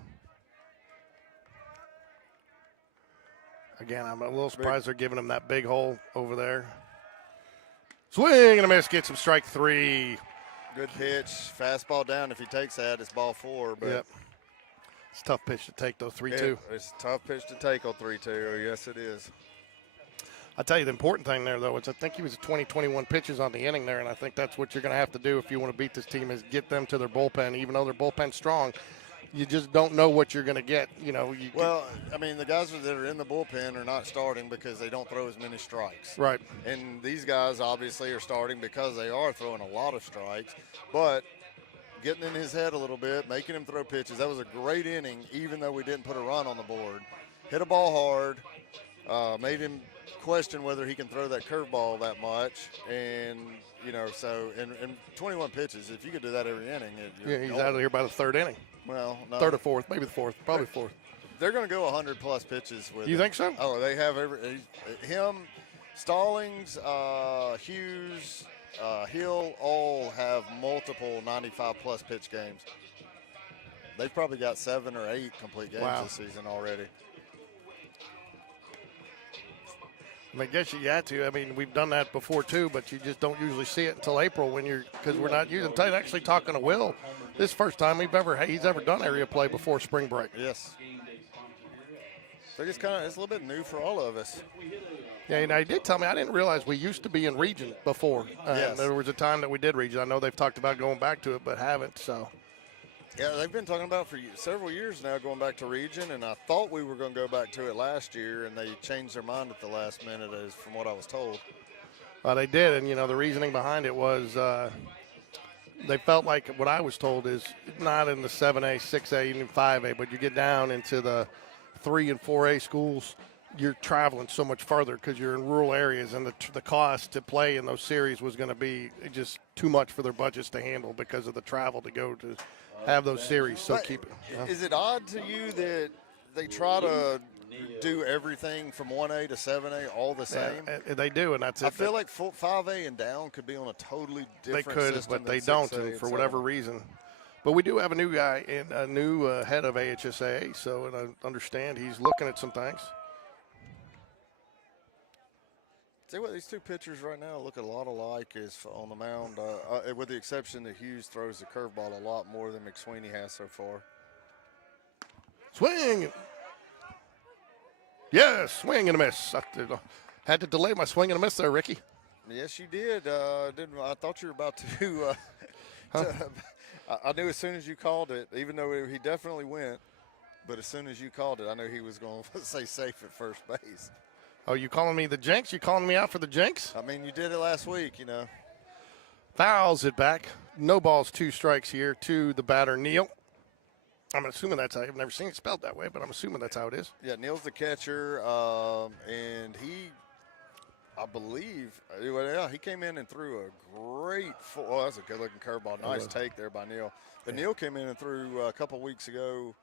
again, I'm a little surprised they're giving him that big hole over there. Swing and a miss, gets him strike 3. Good pitch, fastball down. If he takes that, it's ball 4. But Yep. It's a tough pitch to take, though, 3-2. It's a tough pitch to take on 3-2. Yes, it is. I'll tell you the important thing there, though, is I think he was 21 pitches on the inning there, and I think that's what you're going to have to do if you want to beat this team is get them to their bullpen. Even though their bullpen's strong, you just don't know what you're going to get. Well, I mean, the guys that are in the bullpen are not starting because they don't throw as many strikes. Right. And these guys obviously are starting because they are throwing a lot of strikes. But getting in his head a little bit, making him throw pitches. That was a great inning, even though we didn't put a run on the board. Hit a ball hard, made him question whether he can throw that curveball that much. And, so in 21 pitches, if you could do that every inning. He's out of here by the third inning. Well, no. Third or fourth, maybe the fourth, probably fourth. They're going to go 100-plus pitches with You him. think so? Oh, they have him, Stallings, Hughes, Hill all have multiple 95-plus pitch games. They've probably got 7 or 8 complete games this season already. I guess you had to. I mean, we've done that before too, but you just don't usually see it until April because we're not using. Actually, talking to Will, this is the first time he's ever done area play before spring break. Yes. So it's a little bit new for all of us. Yeah, he did tell me. I didn't realize we used to be in region before. Yes. There was a time that we did region. I know they've talked about going back to it, but haven't. So. Yeah, they've been talking about for several years now going back to region, and I thought we were going to go back to it last year, and they changed their mind at the last minute, as from what I was told. They did, and the reasoning behind it was they felt like what I was told is not in the 7A, 6A, even 5A, but you get down into the 3 and 4A schools, you're traveling so much further because you're in rural areas, and the cost to play in those series was going to be just too much for their budgets to handle because of the travel to go to have those series. So But keep it. Is it odd to you that they try to do everything from 1A to 7A all the same? Yeah, they do, and that's it. I feel like 5A and down could be on a totally different They could, system but they than don't, 6A and for 7A. whatever reason. But we do have a new guy and a new head of AHSAA, so and I understand he's looking at some things. See what these two pitchers right now look a lot alike is on the mound, with the exception that Hughes throws the curveball a lot more than McSweeney has so far. Swing. Yes, swing and a miss. I had to delay my swing and a miss there, Ricky. Yes, you did. I thought you were about to. I knew as soon as you called it, even though he definitely went, but as soon as you called it, I knew he was going to say safe at first base. Oh, you calling me the jinx? You calling me out for the jinx? I mean, you did it last week, Fouls it back. No balls, 2 strikes here to the batter, Neal. I'm assuming that's how. I've never seen it spelled that way, but I'm assuming that's how it is. Yeah, Neal's the catcher, and I believe, he came in and threw a great that's a good-looking curveball. Nice take there by Neal. But Neal came in and threw a couple weeks ago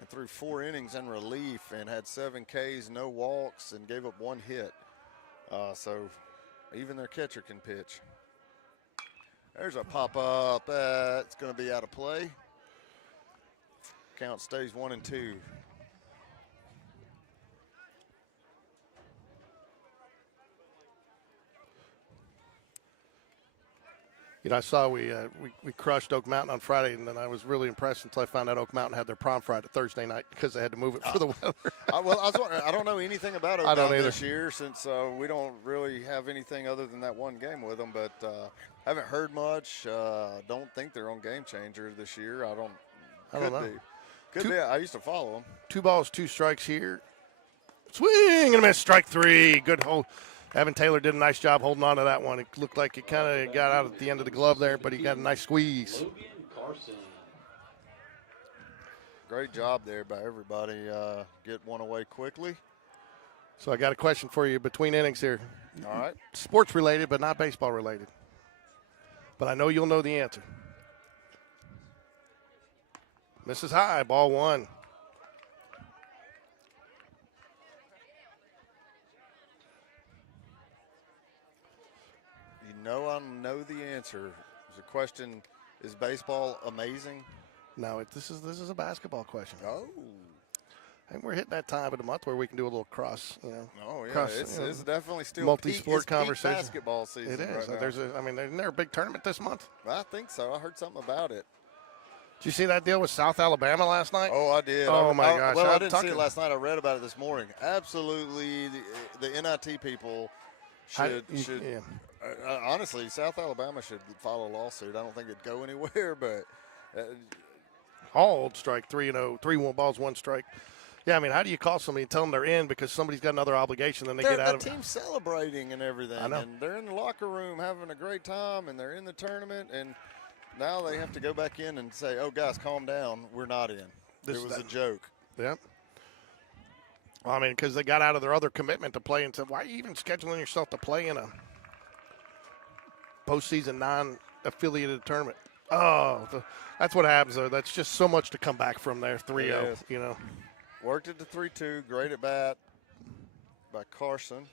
and threw 4 innings in relief and had 7 Ks, no walks, and gave up 1 hit. So even their catcher can pitch. There's a pop-up. That's going to be out of play. Count stays 1-2. I saw we crushed Oak Mountain on Friday, and then I was really impressed until I found out Oak Mountain had their prom Friday Thursday night because they had to move it for the weather. I don't know anything about Oak I don't Mountain either. this year since we don't really have anything other than that one game with them, but haven't heard much. Don't think they're on Game Changer this year. I don't know. Could be. I used to follow them. 2 balls, 2 strikes here. Swing and a miss, strike 3. Good hold. Evan Taylor did a nice job holding on to that one. It looked like it kind of got out at the end of the glove there, but he got a nice squeeze. Great job there by everybody. Get one away quickly. So I got a question for you between innings here. All right. Sports related, but not baseball related. But I know you'll know the answer. Misses high, ball 1. I know the answer. There's a question Is baseball amazing? No, this is a basketball question. Oh. I think we're hitting that time of the month where we can do a little cross, Oh, yeah. cross, It's definitely still multi-sport it's conversation. peak basketball season. It is. Right now. Isn't there a big tournament this month? I think so. I heard something about it. Did you see that deal with South Alabama last night? Oh, I did. Oh, my gosh. Well, I I'm didn't see it last night. I read about it this morning. Absolutely, the NIT people should. Yeah. Honestly, South Alabama should file a lawsuit. I don't think it'd go anywhere, but. All old strike, 3-0, 3-1 balls, 1 strike. Yeah, I mean, how do you call somebody and tell them they're in because somebody's got another obligation, then they get out of it? The team's celebrating and everything. I know. And they're in the locker room having a great time, and they're in the tournament, and now they have to go back in and say, oh, guys, calm down. We're not in. It was a joke. Yeah. Well, I mean, because they got out of their other commitment to play and said, why are you even scheduling yourself to play in a postseason non-affiliated tournament? Oh, that's what happens, though. That's just so much to come back from there, 3-0, Worked it to 3-2. Great at bat by Carson.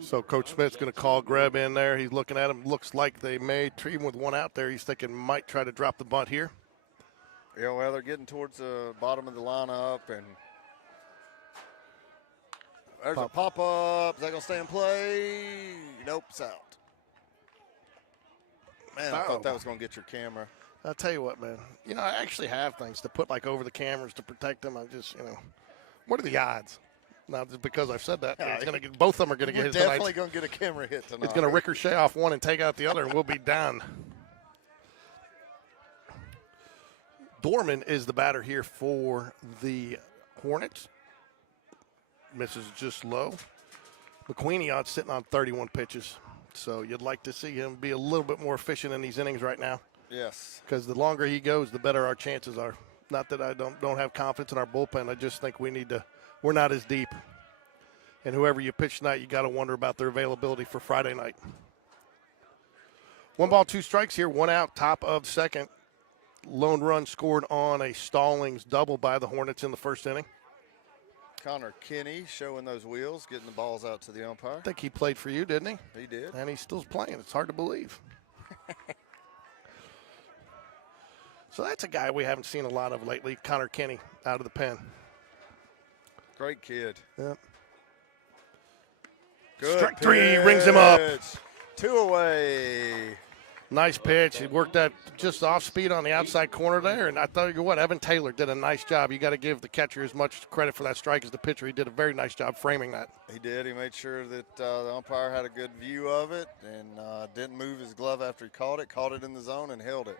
So Coach Smith's going to call Greb in there. He's looking at him. Looks like they may treat him with one out there. He's thinking might try to drop the bunt here. Yeah, well, they're getting towards the bottom of the lineup, and there's a pop-up. Is that going to stay in play? Nope, it's out. Man, I thought that was going to get your camera. I'll tell you what, man. I actually have things to put, like, over the cameras to protect them. I just, what are the odds? Not just because I've said that. It's gonna get, both of them are going to get hit tonight. Definitely going to get a camera hit tonight. It's going to ricochet off one and take out the other, and we'll be done. Dorman is the batter here for the Hornets. Misses just low. McQueenie on sitting on 31 pitches. So you'd like to see him be a little bit more efficient in these innings right now. Yes. Because the longer he goes, the better our chances are. Not that I don't have confidence in our bullpen. I just think we're not as deep. And whoever you pitch tonight, you got to wonder about their availability for Friday night. 1 ball, 2 strikes here, 1 out, top of second. Lone run scored on a Stallings double by the Hornets in the first inning. Connor Kinney showing those wheels, getting the balls out to the umpire. I think he played for you, didn't he? He did. And he's still playing. It's hard to believe. So that's a guy we haven't seen a lot of lately, Connor Kinney, out of the pen. Great kid. Yep. Good Strike 3 rings him up. 2 away. Nice pitch. He worked that just off speed on the outside corner there. And I tell you what, Evan Taylor did a nice job. You got to give the catcher as much credit for that strike as the pitcher. He did a very nice job framing that. He did. He made sure that the umpire had a good view of it and didn't move his glove after he caught it in the zone and held it.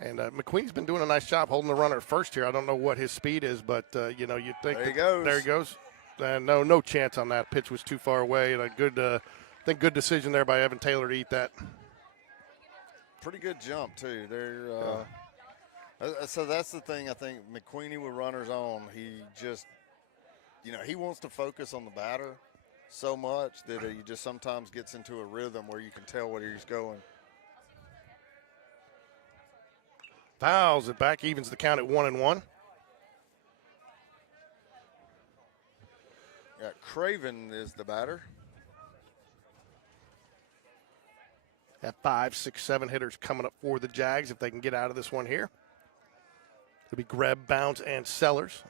And McQueen's been doing a nice job holding the runner at first here. I don't know what his speed is, but, you'd think. There he goes. There he goes. No chance on that. Pitch was too far away. And a good decision there by Evan Taylor to eat that. Pretty good jump, too. So that's the thing. I think McQueenie with runners on, he just, he wants to focus on the batter so much that he just sometimes gets into a rhythm where you can tell where he's going. Fouls it back, evens the count at 1-1. Yeah, Craven is the batter. Got 5, 6, 7 hitters coming up for the Jags if they can get out of this one here. It'll be Greb, Bounds, and Sellers.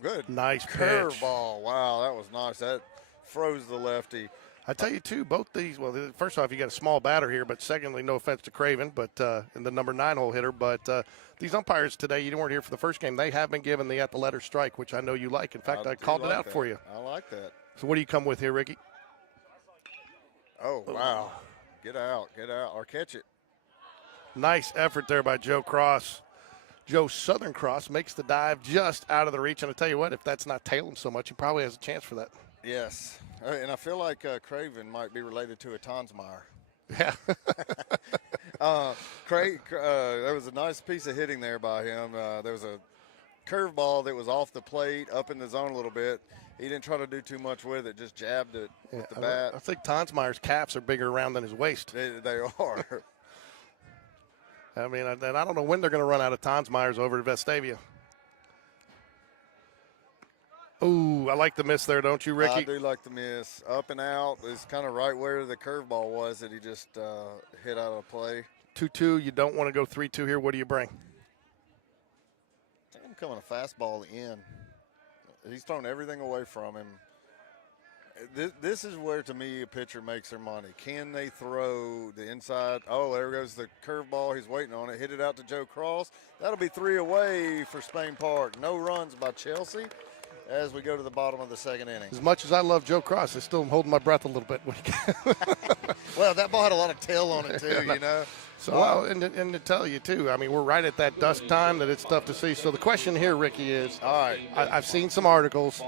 Good. Nice pitch. Curveball. Wow, that was nice. That froze the lefty. I tell you, too, both these, well, first off, you got a small batter here, but secondly, no offense to Craven, but in the number 9 hole hitter. But these umpires today, you weren't here for the first game. They have been given the at-the-letter strike, which I know you like. In fact, I called it out for you. I like that. So what do you come with here, Ricky? Oh, wow. Get out, or catch it. Nice effort there by Joe Cross. Joe Southern Cross makes the dive just out of the reach. And I tell you what, if that's not tailing so much, he probably has a chance for that. Yes. And I feel like Craven might be related to a Tonsmeyer. Yeah. There was a nice piece of hitting there by him. There was a curveball that was off the plate, up in the zone a little bit. He didn't try to do too much with it, just jabbed it with the bat. I think Tonsmeyer's calves are bigger around than his waist. They are. I mean, and I don't know when they're going to run out of Tonsmeyers over at Vestavia. Ooh, I like the miss there, don't you, Ricky? I do like the miss. Up and out is kind of right where the curveball was that he just hit out of play. 2-2, you don't want to go 3-2 here. What do you bring? I think I'm coming a fastball in. He's thrown everything away from him. This is where, to me, a pitcher makes their money. Can they throw the inside? Oh, there goes the curveball. He's waiting on it. Hit it out to Joe Cross. That'll be 3 away for Spain Park. No runs by Chelsea as we go to the bottom of the second inning. As much as I love Joe Cross, I still am holding my breath a little bit. Well, that ball had a lot of tail on it, too, you know. So, well, and to tell you, too, I mean, we're right at that dusk time that it's tough to see. So the question here, Ricky, is all right. I've seen some articles.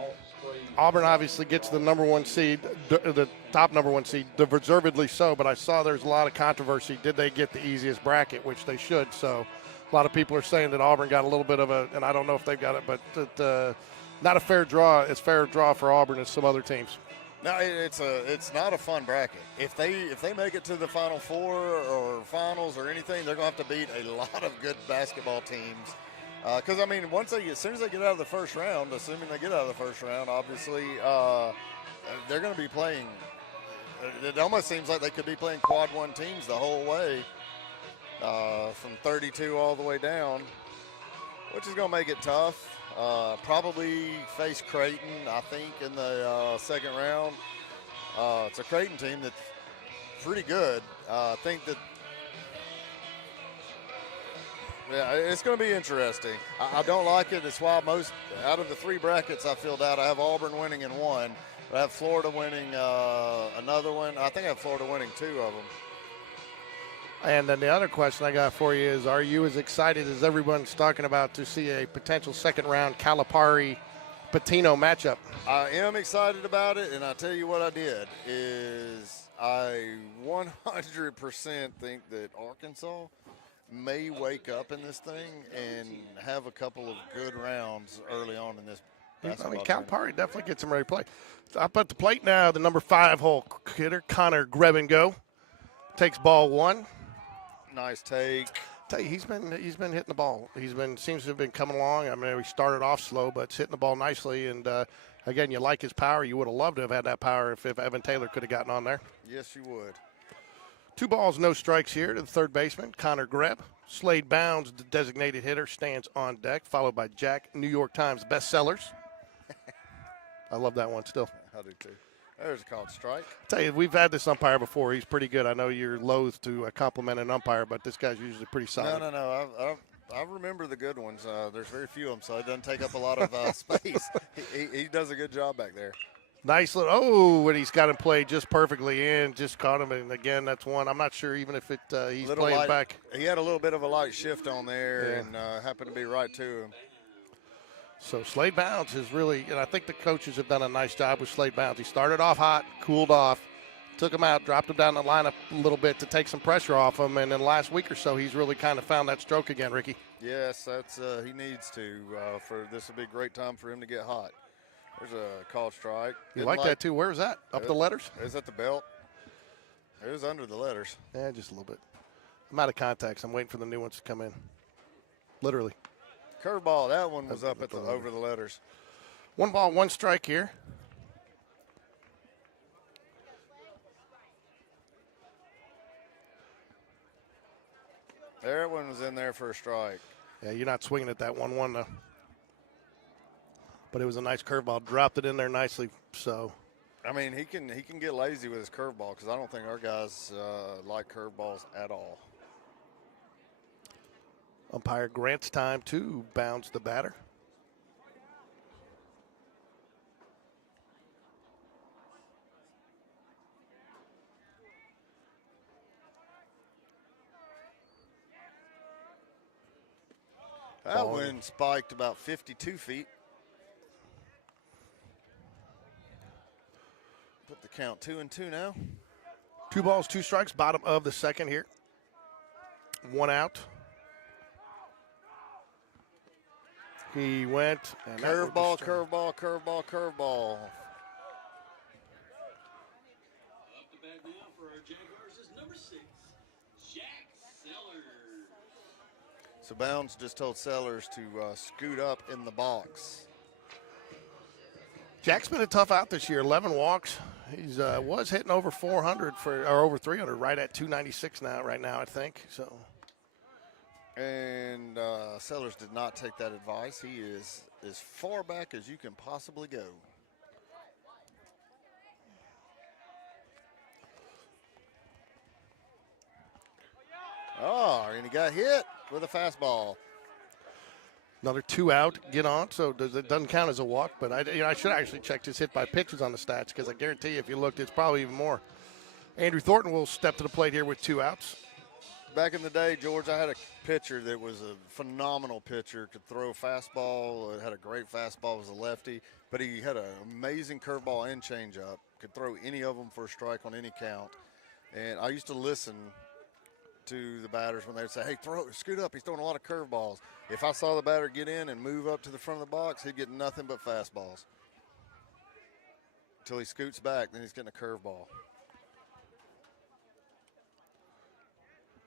Auburn obviously gets the number 1 seed, the top number 1 seed, deservedly so, but I saw there's a lot of controversy. Did they get the easiest bracket, which they should? So a lot of people are saying that Auburn got a little bit of a, and I don't know if they've got it, but not a fair draw, as fair a draw for Auburn as some other teams. No, it's not a fun bracket. If they make it to the Final Four or finals or anything, they're going to have to beat a lot of good basketball teams. Because, I mean, as soon as they get out of the first round, assuming they get out of the first round, obviously they're going to be playing. It almost seems like they could be playing quad 1 teams the whole way from 32 all the way down, which is going to make it tough. Probably face Creighton, I think, in the second round. It's a Creighton team that's pretty good. I think that, yeah, it's going to be interesting. I don't like it. It's why most, out of the 3 brackets I filled out, I have Auburn winning in 1. But I have Florida winning another one. I think I have Florida winning 2 of them. And then the other question I got for you is, are you as excited as everyone's talking about to see a potential second-round Calipari-Patino matchup? I am excited about it, and I tell you what I did is I 100% think that Arkansas may wake up in this thing and have a couple of good rounds early on in this basketball. I mean, Calipari definitely gets him ready to play. Up at the plate now, the number 5 hole hitter, Connor Grebengo, takes ball 1. Nice take. Tell you, he's been hitting the ball. Seems to have been coming along. I mean, he started off slow, but it's hitting the ball nicely. And again, you like his power. You would have loved to have had that power if Evan Taylor could have gotten on there. Yes, you would. 2 balls, no strikes here to the third baseman, Connor Greb. Slade Bounds, the designated hitter, stands on deck, followed by Jack, New York Times bestsellers. I love that one still. I do too. There's a called strike. Tell you, we've had this umpire before. He's pretty good. I know you're loath to compliment an umpire, but this guy's usually pretty solid. No. I remember the good ones. There's very few of them, so it doesn't take up a lot of space. He does a good job back there. Nice little, and he's got him played just perfectly in, just caught him, and again, that's one. I'm not sure even if he's playing light, back. He had a little bit of a light shift on there and happened to be right to him. So Slade Bounds is really, and I think the coaches have done a nice job with Slade Bounds. He started off hot, cooled off, took him out, dropped him down the lineup a little bit to take some pressure off him, and in the last week or so, he's really kind of found that stroke again, Ricky. Yes, that's he needs to. For this would be a great time for him to get hot. There's a called strike. You like that too? Where is that? Up the letters? Is that the belt? It was under the letters. Yeah, just a little bit. I'm out of contacts. I'm waiting for the new ones to come in. Literally. Curveball. That one was up at the over the letters. 1 ball, 1 strike here. That one was in there for a strike. Yeah, you're not swinging at that 1-1 though. But it was a nice curveball. Dropped it in there nicely. So, I mean, he can get lazy with his curveball because I don't think our guys like curveballs at all. Umpire grants time to Bounds the batter. That one spiked about 52 feet. Put the count 2-2 now. 2 balls, 2 strikes, bottom of the second here. 1 out. He went. Curveball, curveball, curveball, curveball. Up the bat now for our Jaguars is number 6, Jack Sellers. So Bounds just told Sellers to scoot up in the box. Jack's been a tough out this year. 11 walks. He's was hitting over 400 or over 300, right at 296 right now, I think. So. And Sellers did not take that advice. He is as far back as you can possibly go. Oh, and he got hit with a fastball. Another 2 out, get on. So it doesn't count as a walk, but I should actually check his hit by pitches on the stats because I guarantee you if you looked, it's probably even more. Andrew Thornton will step to the plate here with 2 outs. Back in the day, George, I had a pitcher that was a phenomenal pitcher, could throw fastball, had a great fastball, was a lefty, but he had an amazing curveball and changeup, could throw any of them for a strike on any count. And I used to listen to the batters when they would say, hey, scoot up, he's throwing a lot of curveballs. If I saw the batter get in and move up to the front of the box, he'd get nothing but fastballs. Until he scoots back, then he's getting a curveball.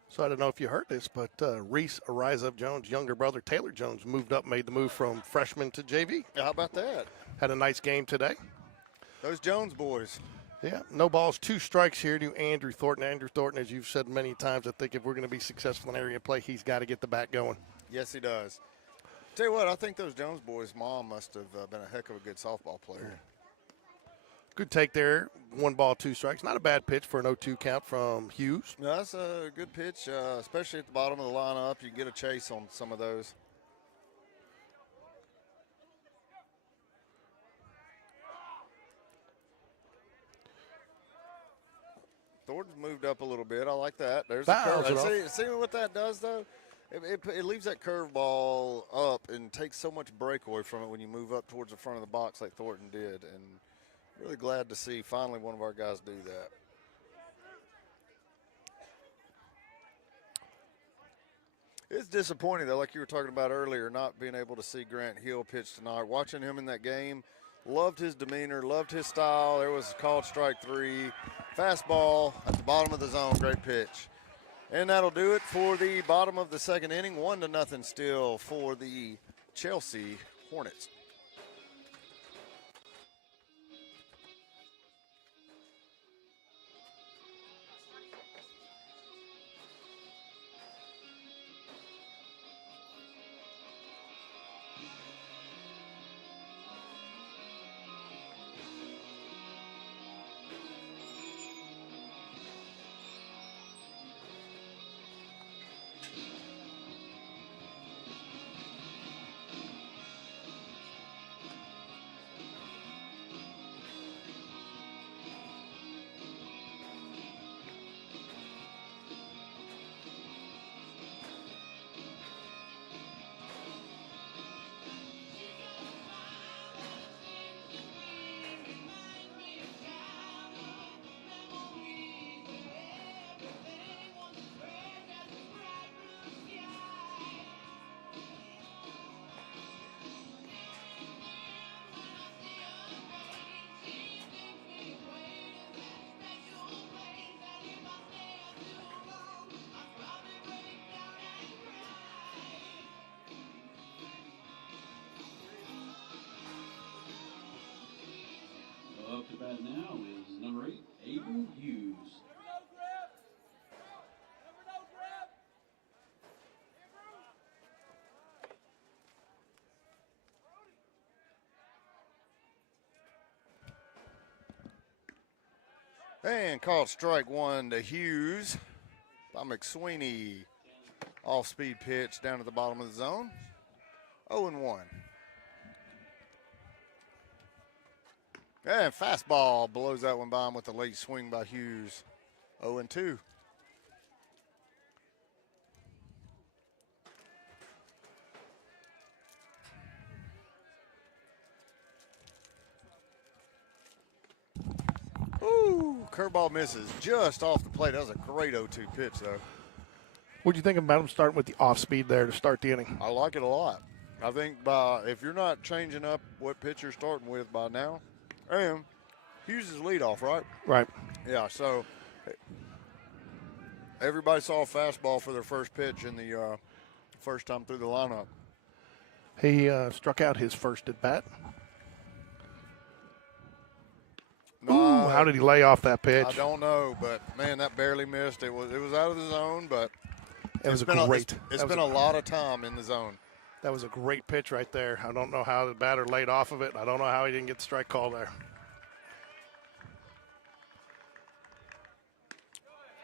So I don't know if you heard this, but Reese Rise Up Jones' younger brother, Taylor Jones, made the move from freshman to JV. How about that? Had a nice game today. Those Jones boys. Yeah, no balls, 2 strikes here to Andrew Thornton. Andrew Thornton, as you've said many times, I think if we're going to be successful in area play, he's got to get the bat going. Yes, he does. Tell you what, I think those Jones boys' mom must have been a heck of a good softball player. Good take there. 1 ball, 2 strikes. Not a bad pitch for an 0-2 count from Hughes. No, that's a good pitch, especially at the bottom of the lineup. You can get a chase on some of those. Thornton's moved up a little bit. I like that. There's the Fouls it curve. See what that does, though? It leaves that curveball up and takes so much breakaway from it when you move up towards the front of the box like Thornton did. And really glad to see finally one of our guys do that. It's disappointing, though, like you were talking about earlier, not being able to see Grant Hill pitch tonight. Watching him in that game, loved his demeanor, loved his style. There was called strike 3. Fastball at the bottom of the zone, great pitch. And that'll do it for the bottom of the second inning. 1-0 still for the Chelsea Hornets. Up to bat now is number 8, Aiden Hughes. And called strike 1 to Hughes by McSweeney. Off-speed pitch down to the bottom of the zone. 0-1. And fastball blows that one by him with a late swing by Hughes. 0-2. Ooh, curveball misses just off the plate. That was a great 0-2 pitch, though. What do you think about him starting with the off speed there to start the inning? I like it a lot. I think if you're not changing up what pitch you're starting with by now, and Hughes is leadoff, right? Right. Yeah, so everybody saw a fastball for their first pitch in the first time through the lineup. He struck out his first at bat. No, Ooh, how did he lay off that pitch? I don't know, but man, that barely missed. It was out of the zone, but It was it's That been a lot of time in the zone. That was a great pitch right there. I don't know how the batter laid off of it. I don't know how he didn't get the strike call there.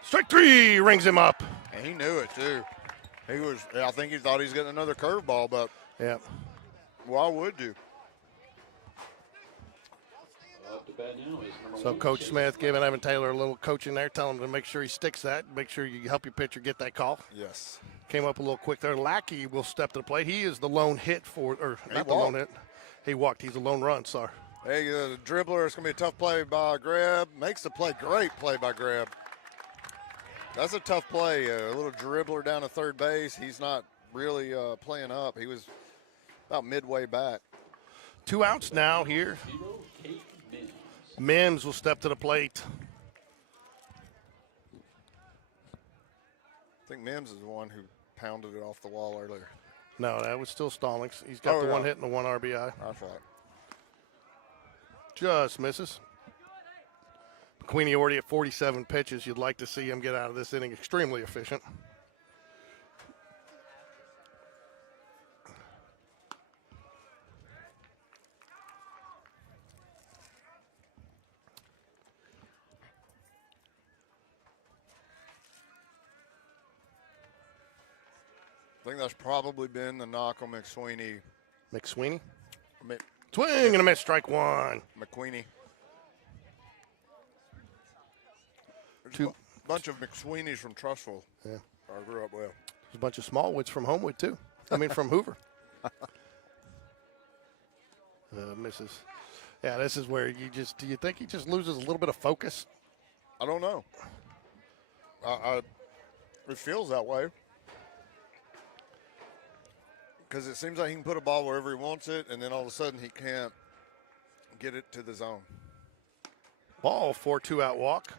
Strike 3 rings him up. And he knew it too. I think he thought he was getting another curveball, but Yeah. why would you? Up to bat now is number So 1, Coach Chase Smith giving Evan Taylor a little coaching there, telling him to make sure he sticks that, make sure you help your pitcher get that call. Yes. Came up a little quick there. Lackey will step to the plate. He is the lone hit He not the lone walked. hit. He walked. He's a lone run, sorry. Hey, the dribbler, it's going to be a tough play by Greb. Makes the play. Great play by Greb. That's a tough play. A little dribbler down to third base. He's not really playing up. He was about midway back. 2 outs now here. 0, Kate Mims. Mims will step to the plate. I think Mims is the one who pounded it off the wall earlier. No, that was still Stallings. He's got Oh, the yeah. one hit and the 1 RBI. That's right. Just misses. McQueenie already at 47 pitches. You'd like to see him get out of this inning extremely efficient. I think that's probably been the knock on McSweeney. McSweeney. Mc- Swing and a miss, strike 1. McQueenie. There's Two- a bunch of McSweeneys from Trussville. Yeah. I grew up with. There's a bunch of Smallwoods from Homewood, too. I mean, from Hoover. Misses. Yeah, this is where do you think he just loses a little bit of focus? I don't know. It feels that way. Because it seems like he can put a ball wherever he wants it, and then all of a sudden he can't get it to the zone. Ball for 2-out walk.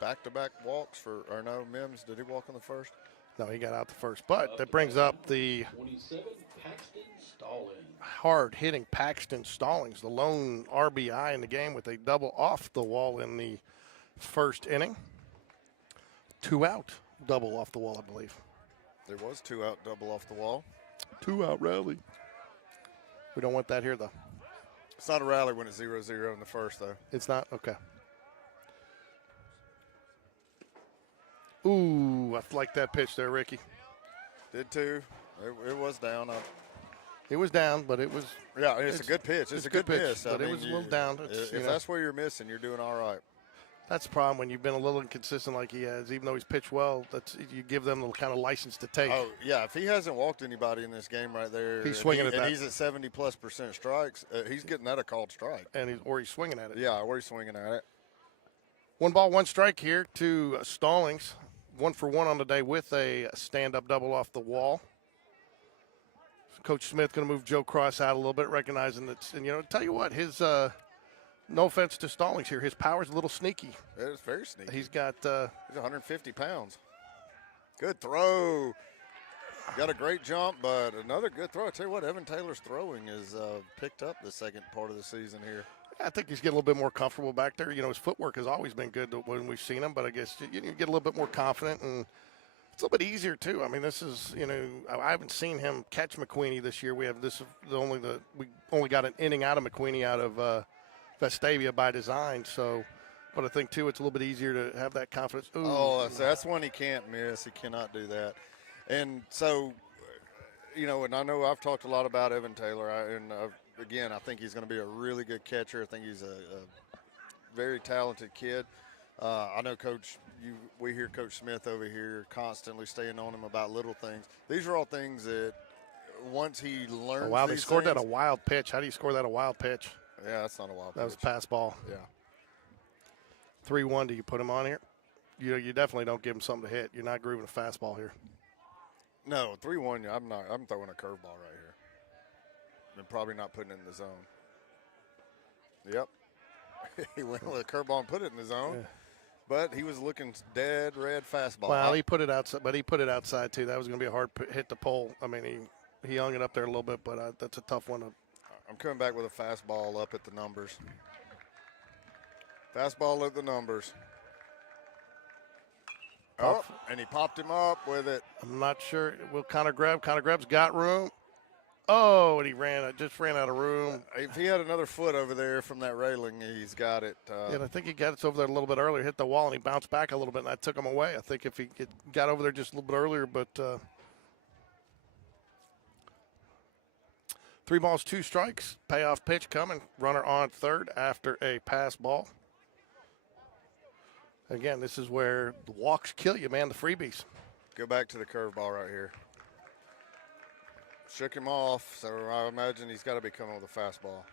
Back-to-back walks or no, Mims, did he walk on the first? No, he got out the first. But that brings up the 27, Paxton Stallings. hard-hitting Paxton Stallings, the lone RBI in the game with a double off the wall in the first inning. 2-out double off the wall, I believe. There was 2-out double off the wall. 2-out rally. We don't want that here, though. It's not a rally when it's 0-0 in the first, though. It's not? Okay. Ooh, I like that pitch there, Ricky. Did too. It was down. It was down, but it was Yeah, it's a good pitch. It's a good pitch. but it was a little down. It's, If that's where you're missing, you're doing all right. that's the problem when you've been a little inconsistent like he has. Even though he's pitched well, you give them the kind of license to take. Oh, yeah, if he hasn't walked anybody in this game right there, He's swinging at that. and he's at 70+% strikes, he's getting that a called strike. Or he's swinging at it. Yeah, or he's swinging at it. 1 ball, 1 strike here to Stallings. 1 for 1 on the day with a stand-up double off the wall. Coach Smith going to move Joe Cross out a little bit, recognizing that. And tell you what, his no offense to Stallings here, his power's a little sneaky. It is very sneaky. He's got. He's 150 pounds. Good throw. Got a great jump, but another good throw. I tell you what, Evan Taylor's throwing is picked up the second part of the season here. I think he's getting a little bit more comfortable back there. His footwork has always been good when we've seen him, but I guess you get a little bit more confident, and it's a little bit easier too. I mean, this is I haven't seen him catch McQueenie this year. We have we only got an inning out of McQueenie out of Vestavia by design. So, but I think too it's a little bit easier to have that confidence. Ooh. Oh, that's one he can't miss. He cannot do that. And so, and I know I've talked a lot about Evan Taylor, again, I think he's going to be a really good catcher. I think he's a very talented kid. I know we hear Coach Smith over here constantly staying on him about little things. These are all things that once he learns. Oh, wow, they scored things, that a wild pitch. How do you score that a wild pitch? Yeah, that's not a wild pitch. That was pass ball. Yeah. 3-1. Do you put him on here? You definitely don't give him something to hit. You're not grooving a fastball here. No, 3-1. I'm throwing a curveball right here. And probably not putting it in the zone. Yep. He went with a curveball and put it in the zone. Yeah. but he was looking dead red fastball. Well, he put it outside, but he put it outside too. That was going to be a hard hit to pole. I mean, he hung it up there a little bit, but that's a tough one. I'm coming back with a fastball up at the numbers. Fastball at the numbers. Oh, and he popped him up with it. I'm not sure. Will Connor grab? Connor grab's got room. Oh, and he just ran out of room. If he had another foot over there from that railing, he's got it. And I think he got it over there a little bit earlier, hit the wall, and he bounced back a little bit, and that took him away. I think if he got over there just a little bit earlier, but 3 balls, 2 strikes. Payoff pitch coming. Runner on third after a pass ball. Again, this is where the walks kill you, man, the freebies. Go back to the curveball right here. Shook him off, so I imagine he's got to be coming with a fastball.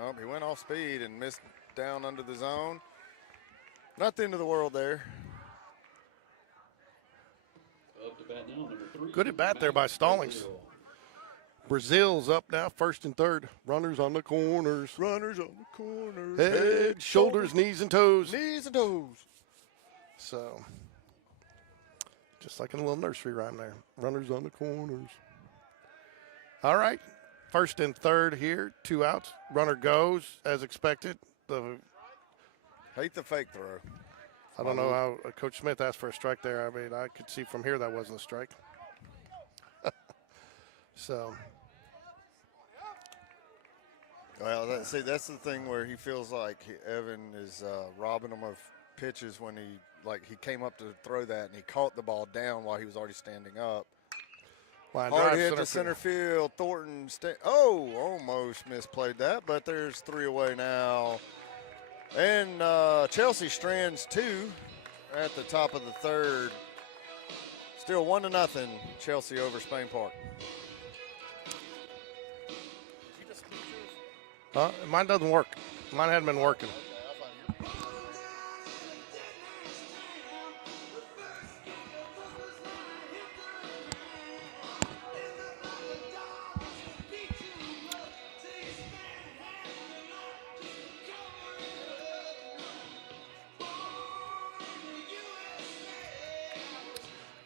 Oh, he went off speed and missed down under the zone. Not the end of the world there. Up to bat now, number 3. Good at bat there by Stallings. Brazil's up now, first and third. Runners on the corners. Runners on the corners. Head, shoulders, knees, and toes. Knees and toes. So, just like in a little nursery rhyme there. Runners on the corners. All right. First and third here. 2 outs. Runner goes as expected. Hate the fake throw. I don't know how Coach Smith asked for a strike there. I mean, I could see from here that wasn't a strike. So. Well, that's the thing where he feels like Evan is robbing him of pitches when he came up to throw that and he caught the ball down while he was already standing up. Line Hard drive, hit to center field. Thornton, almost misplayed that, but there's 3 away now. And Chelsea strands 2 at the top of the third. Still 1-0, Chelsea over Spain Park. Mine doesn't work. Mine hadn't been working.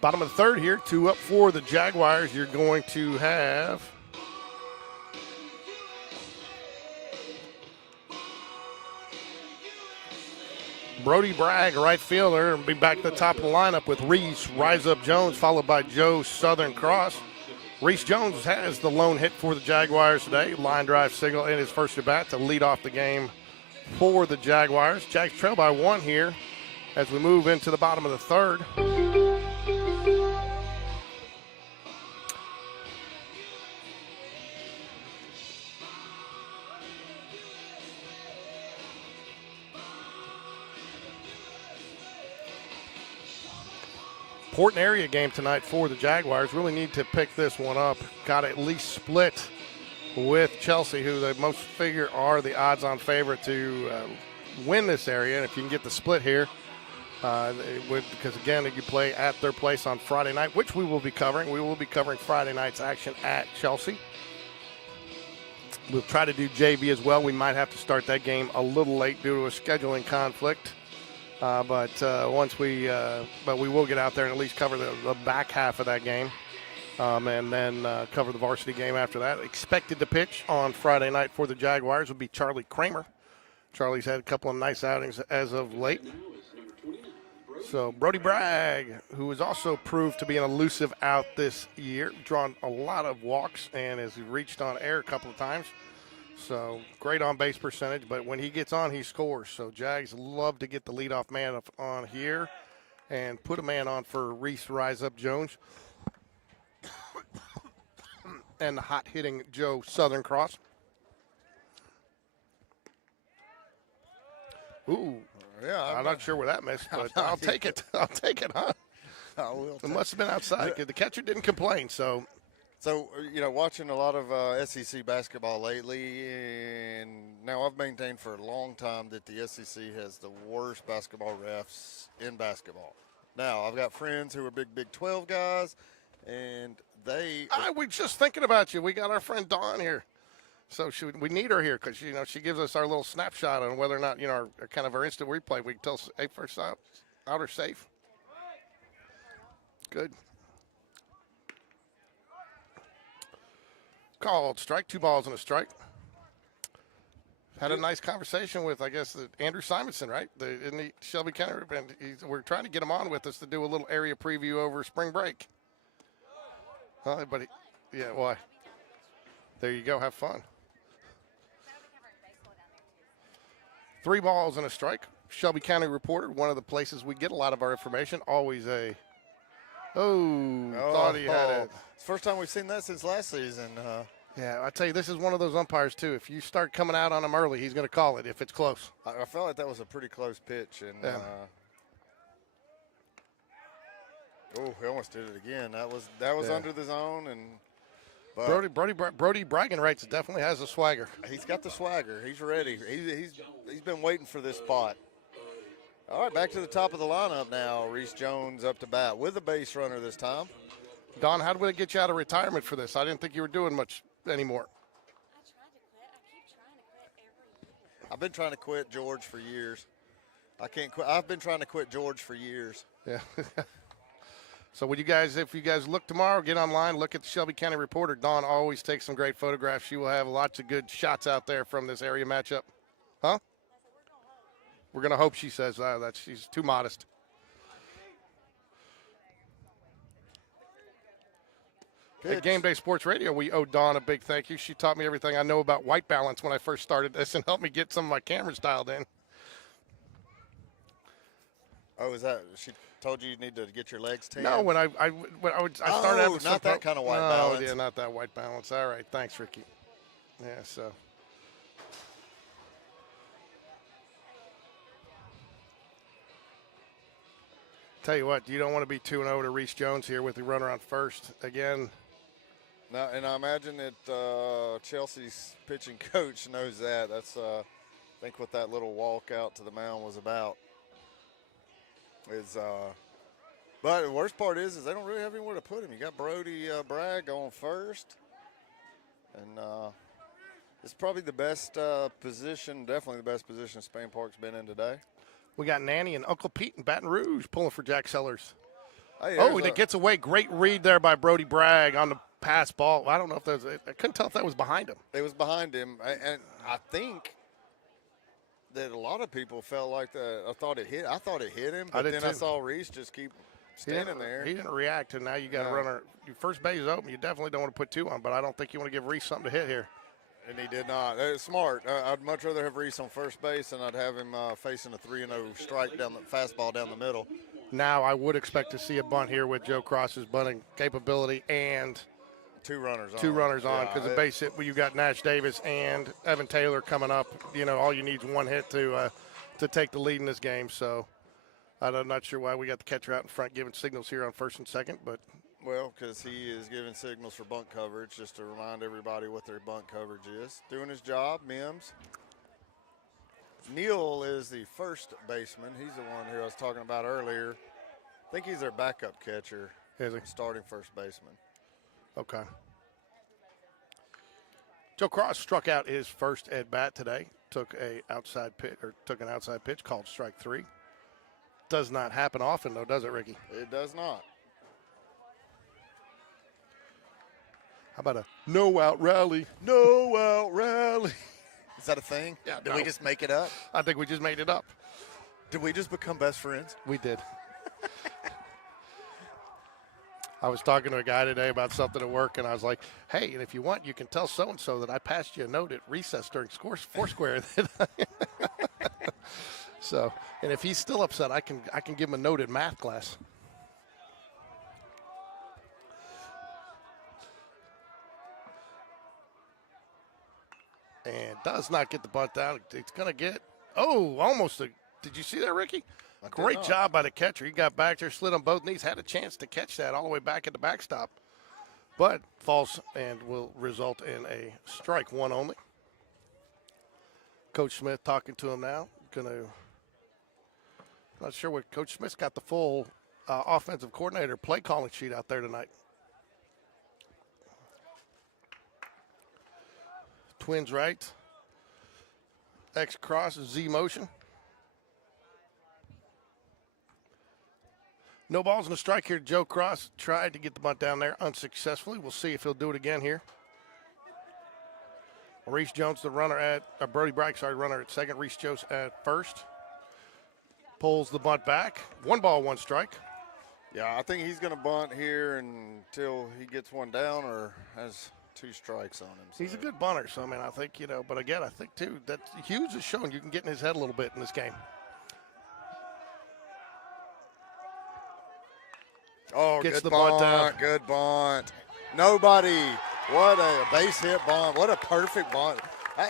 Bottom of the third here, 2 up for the Jaguars. You're going to have Brody Bragg, right fielder, and be back at the top of the lineup with Reese, Rise Up Jones, followed by Joe Southern Cross. Reese Jones has the lone hit for the Jaguars today. Line drive single in his first at bat to lead off the game for the Jaguars. Jags trail by 1 here as we move into the bottom of the third. Important area game tonight for the Jaguars. Really need to pick this one up. Got to at least split with Chelsea, who they most figure are the odds-on favorite to win this area. And if you can get the split here, because again, you play at their place on Friday night, which we will be covering. We will be covering Friday night's action at Chelsea. We'll try to do JV as well. We might have to start that game a little late due to a scheduling conflict. But we will get out there and at least cover the back half of that game, and then cover the varsity game after that. Expected to pitch on Friday night for the Jaguars would be Charlie Kramer. Charlie's had a couple of nice outings as of late. So Brody Bragg, who has also proved to be an elusive out this year, drawn a lot of walks and has reached on air a couple of times. So great on base percentage, but when he gets on, he scores. So Jags love to get the leadoff man on here and put a man on for Reese Rise Up Jones and the hot hitting Joe Southern Cross. Ooh, yeah, I'm not sure where that missed, but I'll take it. I'll take it, huh? I will. It must have been outside. The catcher didn't complain, so. So, watching a lot of SEC basketball lately, and now I've maintained for a long time that the SEC has the worst basketball refs in basketball. Now, I've got friends who are big Big 12 guys, and they – we're just thinking about you. We got our friend Don here. So we need her here because she gives us our little snapshot on whether or not our kind of our instant replay. We can tell us, hey, first out or safe. Good. Called strike, 2 balls and a strike. Had a nice conversation with, I guess, Andrew Simonson, right? In the Shelby County, and we're trying to get him on with us to do a little area preview over spring break. Huh, buddy? Yeah, why? There you go. Have fun. 3 balls and a strike. Shelby County Reporter, one of the places we get a lot of our information. Always a. Thought he had it. It's the first time we've seen that since last season. Yeah, I tell you, this is one of those umpires, too. If you start coming out on him early, he's going to call it if it's close. I felt like that was a pretty close pitch. And yeah. He almost did it again. That was under the zone. And Brody Bragging Rights definitely has a swagger. He's got the swagger. He's ready. He's been waiting for this spot. All right, back to the top of the lineup now. Reese Jones up to bat with a base runner this time. Don, how did we get you out of retirement for this? I didn't think you were doing much anymore. I tried to quit. I keep trying to quit every year. I've been trying to quit George for years. I can't quit. I've been trying to quit George for years. Yeah. So if you guys look tomorrow, get online, look at the Shelby County Reporter. Dawn always takes some great photographs. She will have lots of good shots out there from this area matchup. Huh? We're going to hope, she says. She's too modest. At Game Day Sports Radio, we owe Dawn a big thank you. She taught me everything I know about white balance when I first started this and helped me get some of my cameras dialed in. Oh, is that she told you need to get your legs tanned? No, when I started having not that kind of white balance. Yeah, not that white balance. All right, thanks, Ricky. Yeah, so. Tell you what, you don't want to be 2-0 to Reese Jones here with the runner on first again. No, and I imagine that Chelsea's pitching coach knows that. That's I think what that little walk out to the mound was about. But the worst part is they don't really have anywhere to put him. You got Brody Bragg on first, and it's probably the best position, definitely the best position Spain Park's been in today. We got Nanny and Uncle Pete in Baton Rouge pulling for Jack Sellers. Hey, and it gets away. Great read there by Brody Bragg on the pass ball. I don't know if that was – I couldn't tell if that was behind him. It was behind him, and I think that a lot of people felt like that. I thought it hit him, but then I saw Reese just keep standing there. He didn't react, and now you got a runner. Your first base is open. You definitely don't want to put 2 on, but I don't think you want to give Reese something to hit here. And he did not. It's smart. I'd much rather have Reese on first base than I'd have him facing a 3-0 strike down the fastball down the middle. Now I would expect to see a bunt here with Joe Cross's bunting capability and 2 runners on. 2 runners on because the base hit. You got Nash Davis and Evan Taylor coming up. All you need is 1 hit to take the lead in this game. So I'm not sure why we got the catcher out in front giving signals here on first and second, but. Well, because he is giving signals for bunt coverage, just to remind everybody what their bunt coverage is. Doing his job, Mims. Neal is the first baseman. He's the one who I was talking about earlier. I think he's their backup catcher. Is he? Starting first baseman. Okay. Joe Cross struck out his first at bat today. Took an outside pitch called strike 3. Does not happen often, though, does it, Ricky? It does not. How about a no-out rally? No-out rally. Is that a thing? Yeah. Did we just make it up? I think we just made it up. Did we just become best friends? We did. I was talking to a guy today about something at work, and I was like, hey, and if you want, you can tell so-and-so that I passed you a note at recess during Foursquare. So, and if he's still upset, I can give him a note in math class. And does not get the bunt down. It's going to get, almost a, did you see that, Ricky? Great job by the catcher. He got back there, slid on both knees, had a chance to catch that all the way back at the backstop. But falls and will result in a strike 1 only. Coach Smith talking to him now. Not sure what Coach Smith's got the full offensive coordinator play calling sheet out there tonight. Twins right. X cross, Z motion. No balls and a strike here. Joe Cross tried to get the bunt down there unsuccessfully. We'll see if he'll do it again here. Reese Jones, the runner at Brody Bragg, runner at second. Reese Jones at first. Pulls the bunt back. 1 ball, 1 strike. Yeah, I think he's going to bunt here until he gets one down or has 2 strikes on him. So. He's a good bunter, so I mean, I think, but again, I think too that Hughes has shown you can get in his head a little bit in this game. Oh, Gets good the bunt down. Good bunt. Nobody. What a base hit bunt. What a perfect bunt.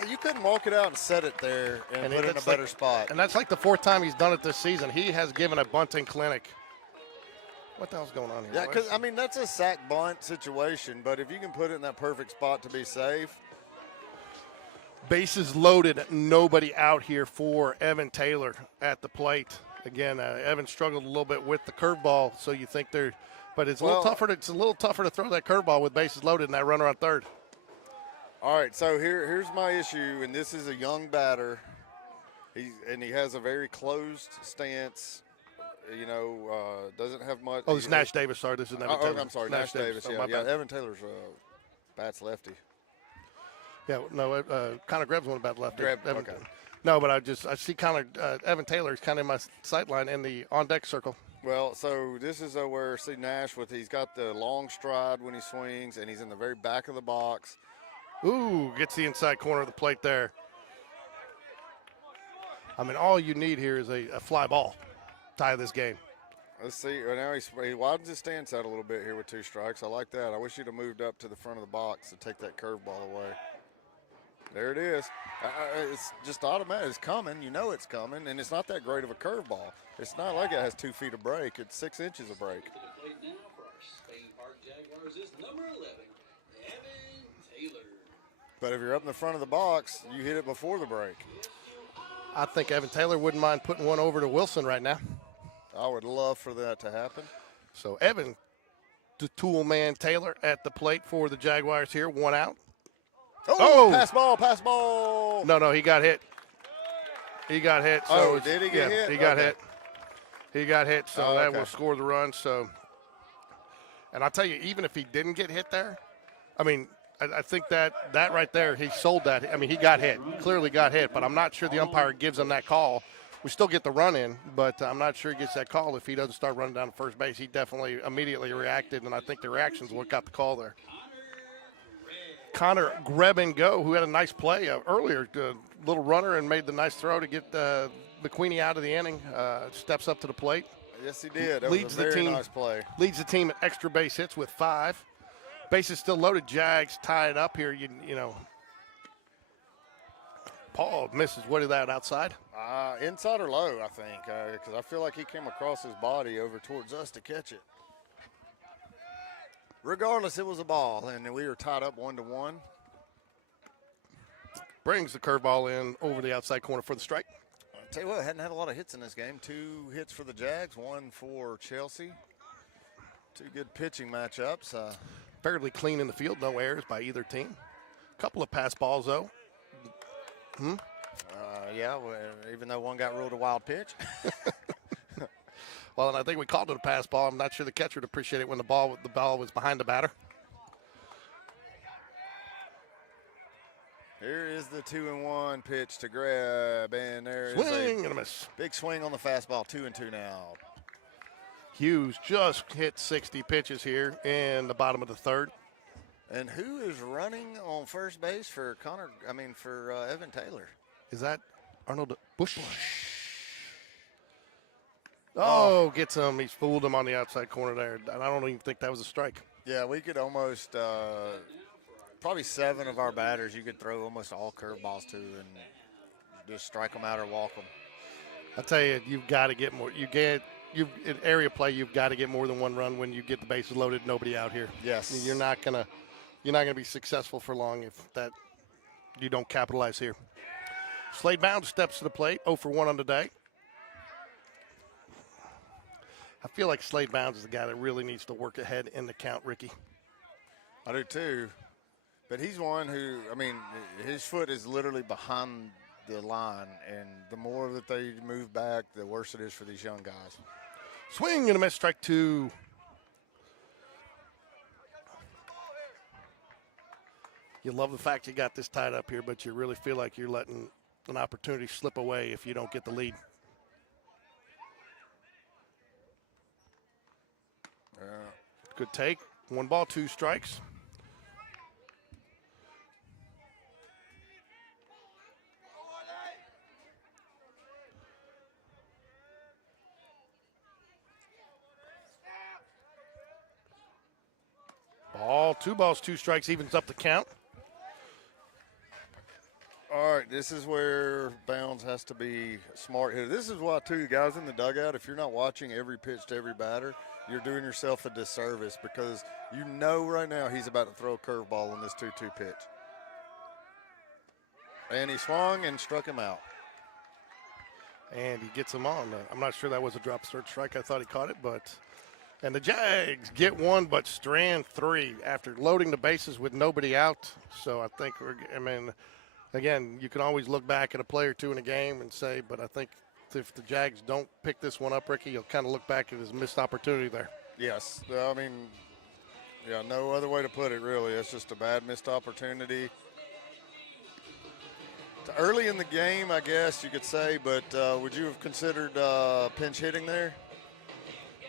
You couldn't walk it out and set it there and put it in a better spot. And that's like the 4th time he's done it this season. He has given a bunting clinic. What the hell's going on here? Yeah, because, I mean, that's a sack bunt situation, but if you can put it in that perfect spot to be safe. Bases loaded, nobody out here for Evan Taylor at the plate. Again, Evan struggled a little bit with the curveball, so you think but it's a little tougher. It's a little tougher to throw that curveball with bases loaded and that runner on third. All right, so here's my issue, and this is a young batter. He has a very closed stance. Doesn't have much. Oh, this is Nash Davis. Sorry, this is Evan Taylor. I'm sorry, Nash Davis. Oh, Yeah, Evan Taylor's bats lefty. Yeah, no, Connor Greb's one about lefty. Okay. No, but I see Evan Taylor is kind of in my sight line in the on-deck circle. Well, so this is where Nash he's got the long stride when he swings, and he's in the very back of the box. Ooh, gets the inside corner of the plate there. I mean, all you need here is a fly ball. Tie this game. Let's see. Now he widens his stance out a little bit here with 2 strikes. I like that. I wish he'd have moved up to the front of the box to take that curveball away. There it is. It's just automatic. It's coming. You know it's coming, and it's not that great of a curveball. It's not like it has 2 feet of break. It's 6 inches of break. To the plate now for our Spain Park Jaguars is number 11, Evan Taylor. But if you're up in the front of the box, you hit it before the break. I think Evan Taylor wouldn't mind putting one over to Wilson right now. I would love for that to happen. So Evan, the tool man Taylor at the plate for the Jaguars here. 1 out. Oh! Pass ball. No, he got hit. So did he get hit? He got hit. He got hit, so that okay. will score the run. So, and I'll tell you, even if he didn't get hit there, I mean, I think that right there, he sold that. I mean, he got hit, clearly got hit, but I'm not sure the umpire gives him that call. We still get the run in, but I'm not sure he gets that call if he doesn't start running down to first base. He definitely immediately reacted, and I think the reaction's what got the call there. Connor Greb and Go, who had a nice play earlier, little runner, and made the nice throw to get McQueenie out of the inning. Steps up to the plate. Yes, he did. That Leads was a very the team. nice play. Leads the team at extra base hits with 5. Bases still loaded. Jags tie it up here. You know. Paul misses. What is that, outside? Inside or low, I think, because I feel like he came across his body over towards us to catch it. Regardless, it was a ball, and we were tied up 1-1. Brings the curveball in over the outside corner for the strike. I'll tell you what, hadn't had a lot of hits in this game. 2 hits for the Jags, 1 for Chelsea. 2 good pitching matchups. Fairly clean in the field, no errors by either team. Couple of pass balls, though. Even though one got ruled a wild pitch. Well, and I think we called it a pass ball. I'm not sure the catcher would appreciate it when the ball was behind the batter. Here is the 2-1 pitch to Grab, and there is Swing and a miss. big swing on the fastball. 2-2 now. Hughes just hit 60 pitches here in the bottom of the third. And who is running on first base for Evan Taylor? Is that Arnold Bush? Oh, gets him. He's fooled him on the outside corner there. And I don't even think that was a strike. Yeah, we could almost probably 7 of our batters you could throw almost all curveballs to and just strike them out or walk them. I tell you, you've got to get more. In area play, you've got to get more than 1 run when you get the bases loaded, nobody out here. Yes. You're not gonna be successful for long if you don't capitalize here. Slade Bounds steps to the plate, 0 for 1 on the day. I feel like Slade Bounds is the guy that really needs to work ahead in the count, Ricky. I do too. But he's one who, I mean, his foot is literally behind the line, and the more that they move back, the worse it is for these young guys. Swing and a miss, strike 2. You love the fact you got this tied up here, but you really feel like you're letting an opportunity slip away if you don't get the lead. Good take. 1 ball, 2 strikes. Ball, 2 balls, 2 strikes, evens up the count. All right, this is where Bounds has to be smart here. This is why, too, guys in the dugout, if you're not watching every pitch to every batter, you're doing yourself a disservice because you know right now he's about to throw a curveball on this 2-2 pitch. And he swung and struck him out. And he gets him on. I'm not sure that was a drop third strike. I thought he caught it, but. And the Jags get 1 but strand 3 after loading the bases with nobody out. So I think, again, you can always look back at a play or two in a game and say, but I think if the Jags don't pick this one up, Ricky, you'll kind of look back at his missed opportunity there. Yes. I mean, yeah, no other way to put it, really. It's just a bad missed opportunity. Early in the game, I guess you could say, but would you have considered pinch hitting there?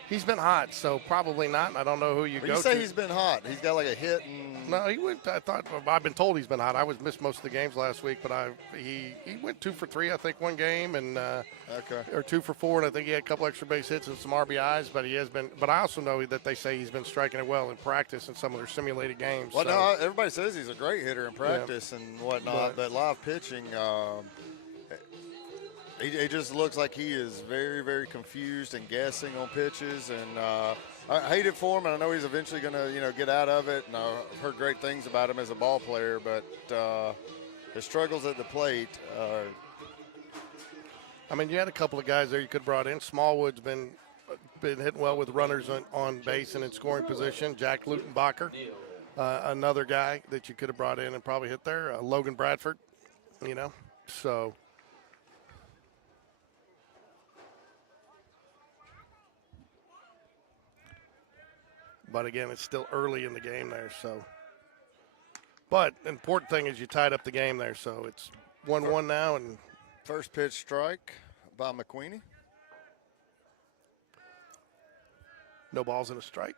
He's been hot, so probably not. I don't know who you go to. You say he's been hot. He's got like a hit and. No, he went. I've been told he's been hot. I missed most of the games last week, but he went 2 for 3, I think, one game, and or 2 for 4, and I think he had a couple extra base hits and some RBIs. But he has been. But I also know that they say he's been striking it well in practice in some of their simulated games. Well, so. no, everybody says he's a great hitter in practice and whatnot, but live pitching. He just looks like he is very, very confused and guessing on pitches, and I hate it for him. And I know he's eventually going to, get out of it. And I've heard great things about him as a ball player, but his struggles at the plate. You had a couple of guys there you could have brought in. Smallwood's been hitting well with runners on base and in scoring position. Jack Lutenbacher, another guy that you could have brought in and probably hit there. Logan Bradford, so. But again, it's still early in the game there, so. But the important thing is you tied up the game there, so it's 1-1 now. And first pitch strike by McQueenie. No balls and a strike.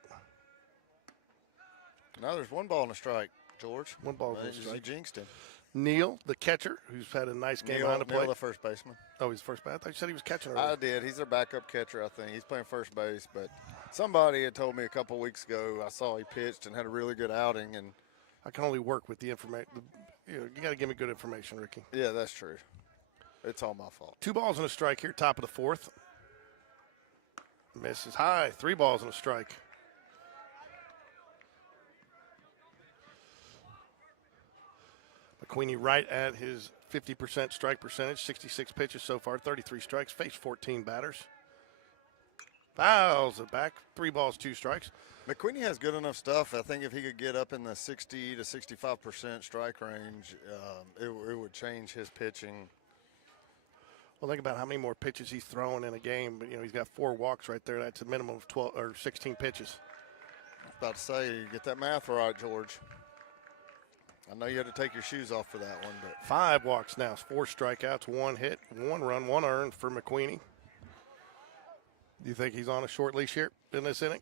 No, there's 1 ball and a strike, George. 1 ball and a strike. You jinxed him. Neal, the catcher, who's had a nice game behind the plate. Neal, the first baseman. Oh, he's first base. I thought you said he was catching I did. He's their backup catcher, I think. He's playing first base, but somebody had told me a couple weeks ago I saw he pitched and had a really good outing. And I can only work with the information. You got to give me good information, Ricky. Yeah, that's true. It's all my fault. 2 balls and a strike here, top of the 4th. Misses high. 3 balls and a strike. McQueenie right at his 50% strike percentage, 66 pitches so far, 33 strikes, faced 14 batters. Fouls it back, 3 balls, 2 strikes. McQueenie has good enough stuff. I think if he could get up in the 60 to 65% strike range, it would change his pitching. Well, think about how many more pitches he's throwing in a game. But, he's got 4 walks right there. That's a minimum of 12 or 16 pitches. I was about to say, get that math right, George. I know you had to take your shoes off for that one, but 5 walks now, 4 strikeouts, 1 hit, 1 run, 1 earned for McQueenie. Do you think he's on a short leash here in this inning?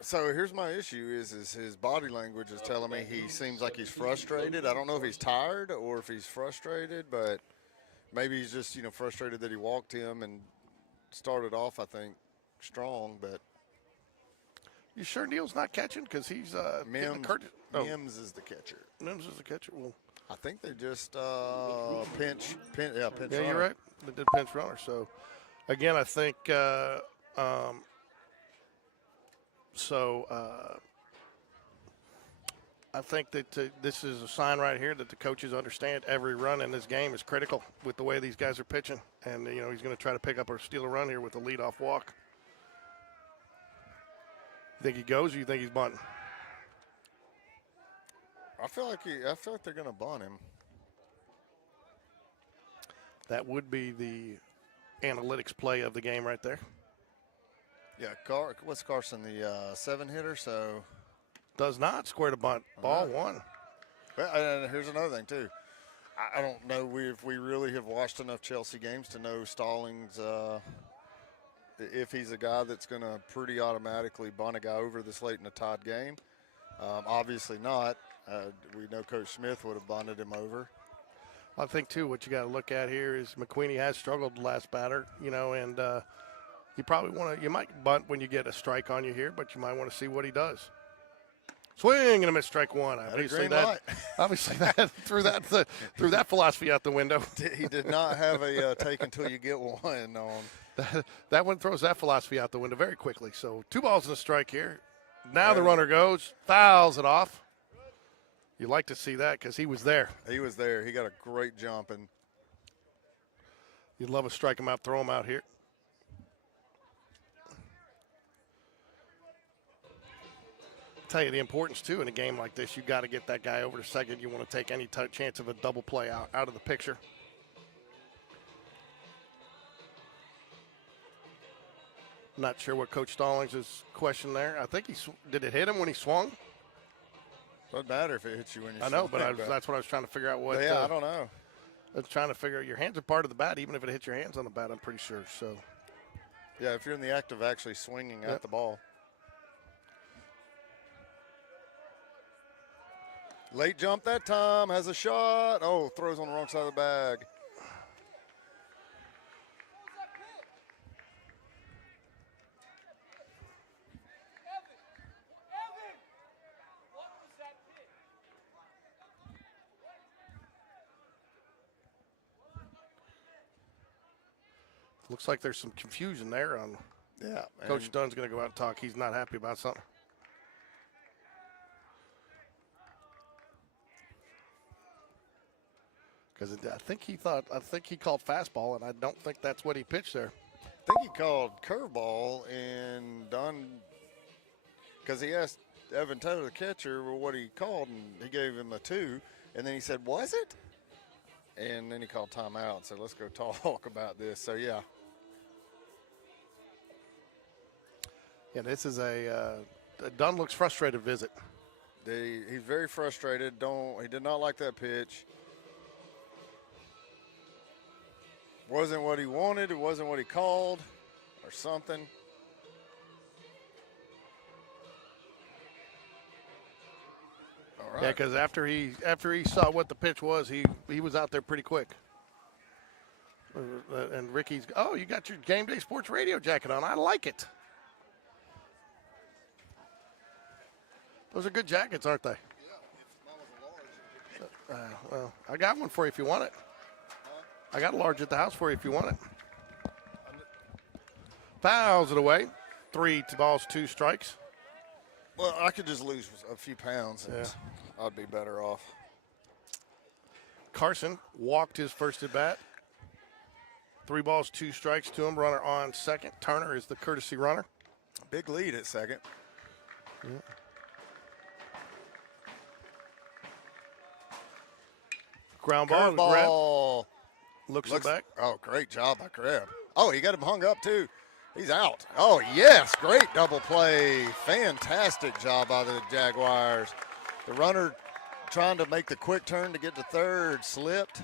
So here's my issue is his body language is telling me he seems like he's frustrated. I don't know if he's tired or if he's frustrated, but maybe he's just, frustrated that he walked him and started off, I think, strong, but. You sure Neal's not catching? Because he's Mims is the catcher. Mims is the catcher. Well, I think they just pinch. Yeah, yeah, runner. You're right. They did pinch runner. So, again, I think I think that this is a sign right here that the coaches understand every run in this game is critical with the way these guys are pitching. And, he's going to try to pick up or steal a run here with a leadoff walk. You think he goes or you think he's bunting? I feel like they're going to bunt him. That would be the analytics play of the game right there. Yeah, what's Carson, the 7-hitter? So Does not square to bunt. Ball one. well, and here's another thing too. I don't know if we really have watched enough Chelsea games to know Stallings if he's a guy that's going to pretty automatically bunt a guy over this late in a tied game. Obviously not. We know Coach Smith would have bunted him over. I think, too, what you got to look at here is McQueenie has struggled the last batter, and you probably want to – you might bunt when you get a strike on you here, but you might want to see what he does. Swing and a miss, strike one. Obviously, that threw that philosophy out the window. He did not have a take until you get one on. That one throws that philosophy out the window very quickly. So 2 balls and a strike here. Now the runner goes, fouls it off. You like to see that because he was there. He was there. He got a great jump. And you'd love to strike him out, throw him out here. Tell you the importance, too, in a game like this, you got to get that guy over to second. You want to take any chance of a double play out of the picture. Not sure what Coach Stallings is questioning there. I think did it hit him when he swung? Doesn't matter if it hits you when you swing. I know, but that's what I was trying to figure out. What? Yeah, I don't know. I was trying to figure out your hands are part of the bat, even if it hits your hands on the bat, I'm pretty sure. So, yeah, if you're in the act of actually swinging at the ball. Late jump that time, has a shot. Oh, throws on the wrong side of the bag. looks like there's some confusion there on. Yeah. Coach Dunn's going to go out and talk. He's not happy about something. Because I think he called fastball, and I don't think that's what he pitched there. I think he called curveball, and Dunn, because he asked Evan Taylor, the catcher, what he called, and he gave him a 2, and then he said, was it? And then he called timeout and said, let's go talk about this. So, yeah. Yeah, this is Dunn looks frustrated visit. He's very frustrated. He did not like that pitch. Wasn't what he wanted. It wasn't what he called or something. All right. Yeah, because after he saw what the pitch was, he was out there pretty quick. And Ricky's, you got your Game Day Sports Radio jacket on. I like it. Those are good jackets, aren't they? Yeah, well, I got one for you if you want it. I got a large at the house for you if you want it. Fouls it away. 3 balls, 2 strikes. Well, I could just lose a few pounds and I'd be better off. Carson walked his first at bat. 3 balls, 2 strikes to him. Runner on second. Turner is the courtesy runner. Big lead at second. Yeah. Ground ball. Looks back. Oh, great job by Greb. Oh, he got him hung up, too. He's out. Oh, yes, great double play. Fantastic job by the Jaguars. The runner trying to make the quick turn to get to third, slipped.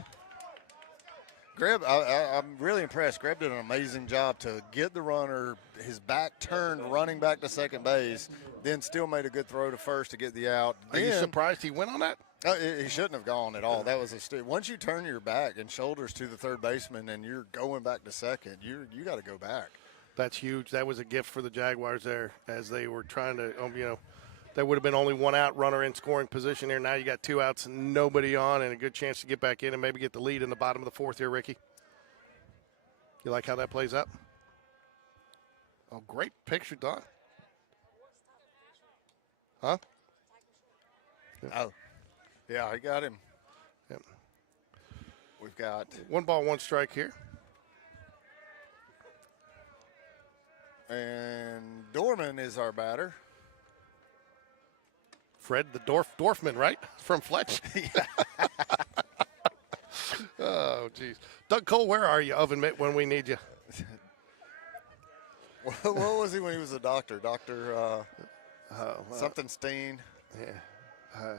Greb, I'm really impressed. Greb did an amazing job to get the runner, his back turned, running back to second base, then still made a good throw to first to get the out. Are you surprised he went on that? He shouldn't have gone at all. That was once you turn your back and shoulders to the third baseman and you're going back to second, you got to go back. That's huge. That was a gift for the Jaguars there as they were trying to, there would have been only 1 out, runner in scoring position here. Now you got 2 outs and nobody on and a good chance to get back in and maybe get the lead in the bottom of the 4th here, Ricky. You like how that plays out? Oh, great picture, Don. Huh? Oh. Yeah, I got him. Yep. We've got 1 ball, 1 strike here. And Dorman is our batter. Fred the Dorfman, right? From Fletch. Oh, jeez. Doug Cole, where are you, Oven Mitt, when we need you? What was he when he was a doctor? Dr. Something Steen. Yeah.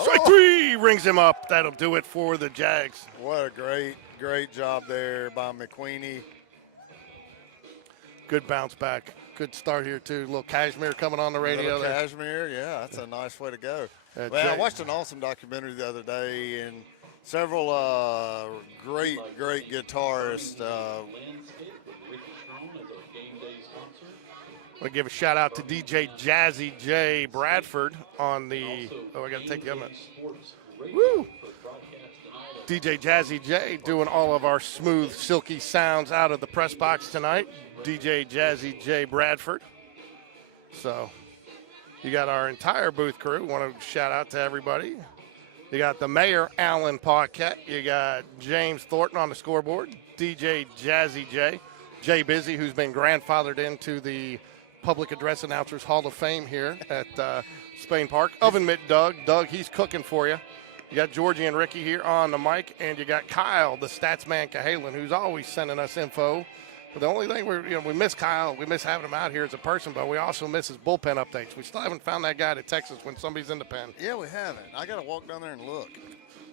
Strike three rings him up. That'll do it for the Jags. What a great job there by McQueenie. Good bounce back. Good start here, too. Little Cashmere coming on the radio there. Cashmere, yeah, that's a nice way to go. Jay- I watched an awesome documentary the other day, and several great guitarists. Landscape with Ricky Strong as our game day sponsor. I want to give a shout out to DJ Jazzy J. Bradford on the. Oh, I got to take the other. Woo! DJ Jazzy J doing all of our smooth, silky sounds out of the press box tonight. DJ Jazzy J. Bradford. So you got our entire booth crew. Want to shout out to everybody. You got the mayor, Alan Paquette. You got James Thornton on the scoreboard. DJ Jazzy J. Jay Busy, who's been grandfathered into the Public Address Announcers Hall of Fame here at Spain Park. Oven Mitt Doug. Doug, he's cooking for you. You got Georgie and Ricky here on the mic, and you got Kyle, the stats man Cahalan, who's always sending us info. But the only thing we miss Kyle, we miss having him out here as a person, but we also miss his bullpen updates. We still haven't found that guy that texts us when somebody's in the pen. Yeah, we haven't. I got to walk down there and look.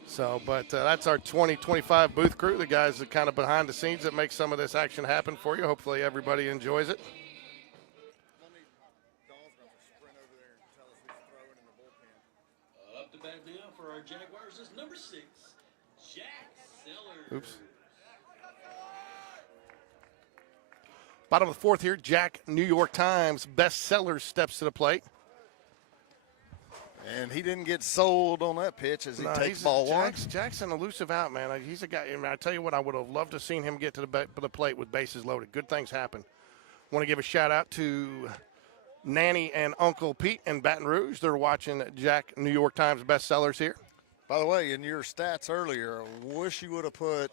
So, but that's our 2025 booth crew, the guys that kind of behind the scenes that make some of this action happen for you. Hopefully everybody enjoys it. Up to bat now for our Jaguars is number 6, Jack Sellers. Oops. Bottom of the fourth here, Jack, New York Times bestseller, steps to the plate. And he didn't get sold on that pitch as he takes ball one. Jack's an elusive out, man. He's a guy. I mean, I tell you what, I would have loved to have seen him get to the plate with bases loaded. Good things happen. Want to give a shout out to Nanny and Uncle Pete in Baton Rouge. They're watching Jack, New York Times bestsellers here. By the way, in your stats earlier, I wish you would have put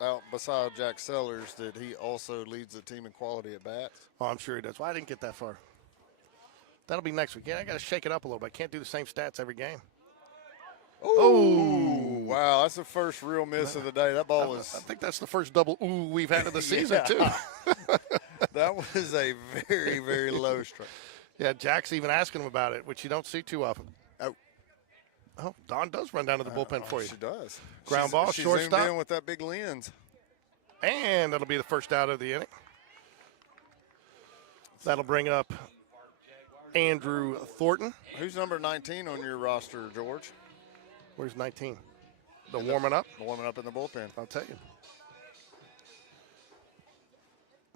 out beside Jack Sellers that he also leads the team in quality at bats. Oh, I'm sure he does. Well, I didn't get that far. That'll be next week. Yeah, I got to shake it up a little bit. I can't do the same stats every game. Oh, wow. That's the first real miss of the day. That ball was. I think that's the first double ooh we've had of the season, too. That was a very, very low strike. Yeah, Jack's even asking him about it, which you don't see too often. Oh, Dawn does run down to the bullpen for you. She does. Ground ball, she shortstop. zoomed in with that big lens. And that'll be the first out of the inning. That'll bring up Andrew Thornton. Who's number 19 on your roster, George? Where's 19? The warming up? Warming up in the bullpen. I'll tell you.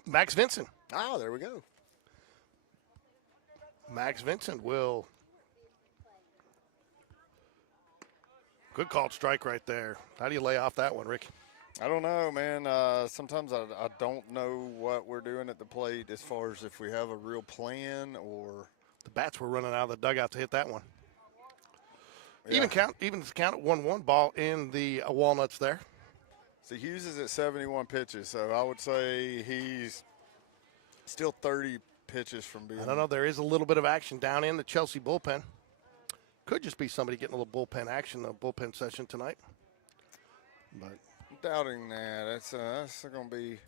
Max Vincent. Oh, there we go. Max Vincent will. Good called strike right there. How do you lay off that one, Rick? I don't know, man. Sometimes I don't know what we're doing at the plate as far as if we have a real plan or. The bats were running out of the dugout to hit that one. Yeah. Even count at 1-1 ball in the walnuts there. So Hughes is at 71 pitches, so I would say he's still 30 pitches from being. I don't know. There is a little bit of action down in the Chelsea bullpen. Could just be somebody getting a little bullpen action, the bullpen session tonight. But I'm doubting that. That's going to be.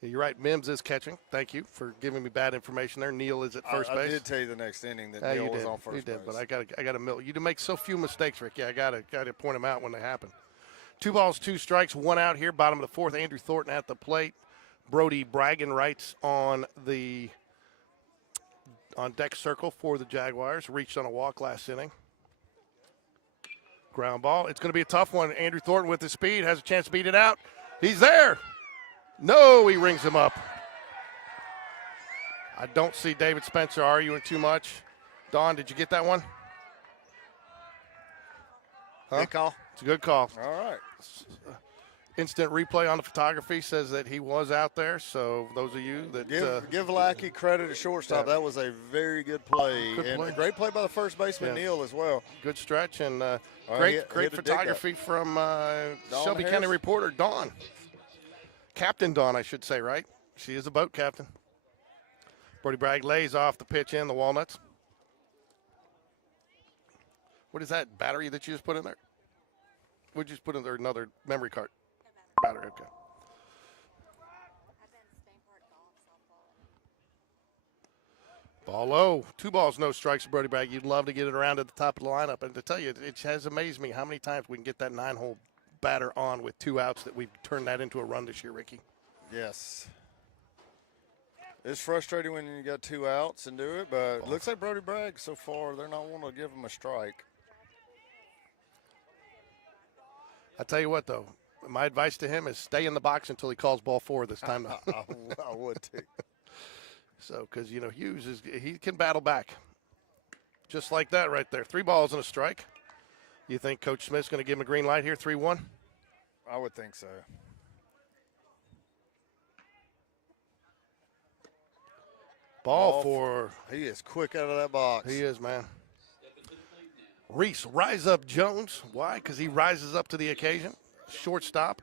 Yeah, you're right. Mims is catching. Thank you for giving me bad information there. Neil is at first base. I did tell you the next inning that Neil was on first base. You did, but I got to milk. You make so few mistakes, Rick. Yeah, I got to point them out when they happen. 2 balls, 2 strikes, 1 out here. Bottom of the fourth. Andrew Thornton at the plate. Brody bragging rights on deck circle for the Jaguars. Reached on a walk last inning. Ground ball. It's going to be a tough one. Andrew Thornton with his speed has a chance to beat it out. He's there. No, he rings him up. I don't see David Spencer arguing too much. Don, did you get that one? Huh? Good call. It's a good call. All right. Instant replay on the photography says that he was out there. So those of you that give Lackey credit at shortstop. Yeah. That was a very good play. Good play. A great play by the first baseman, Yeah. Neil, as well. good stretch and he great had to dig photography from Shelby Harris? County reporter Dawn. Captain Dawn, I should say, right? She is a boat captain. Brody Bragg lays off the pitch in the Walnuts. What is that battery that you just put in there? Would you just put in there another memory card? Battery, okay. Ball low. 2 balls, no strikes for Brody Bragg. You'd love to get it around at the top of the lineup. And to tell you, it has amazed me how many times we can get that 9-hole batter on with 2 outs that we've turned that into a run this year, Ricky. Yes. It's frustrating when you got 2 outs and do it, but it looks like Brody Bragg so far, they're not wanting to give him a strike. I tell you what, though, my advice to him is stay in the box until he calls ball 4 this time. I would too. So, because, Hughes, he can battle back. Just like that right there. 3 balls and a strike. You think Coach Smith's going to give him a green light here, 3-1? I would think so. Ball for. He is quick out of that box. He is, man. Reese, rise up Jones. Why? Because he rises up to the occasion. Shortstop.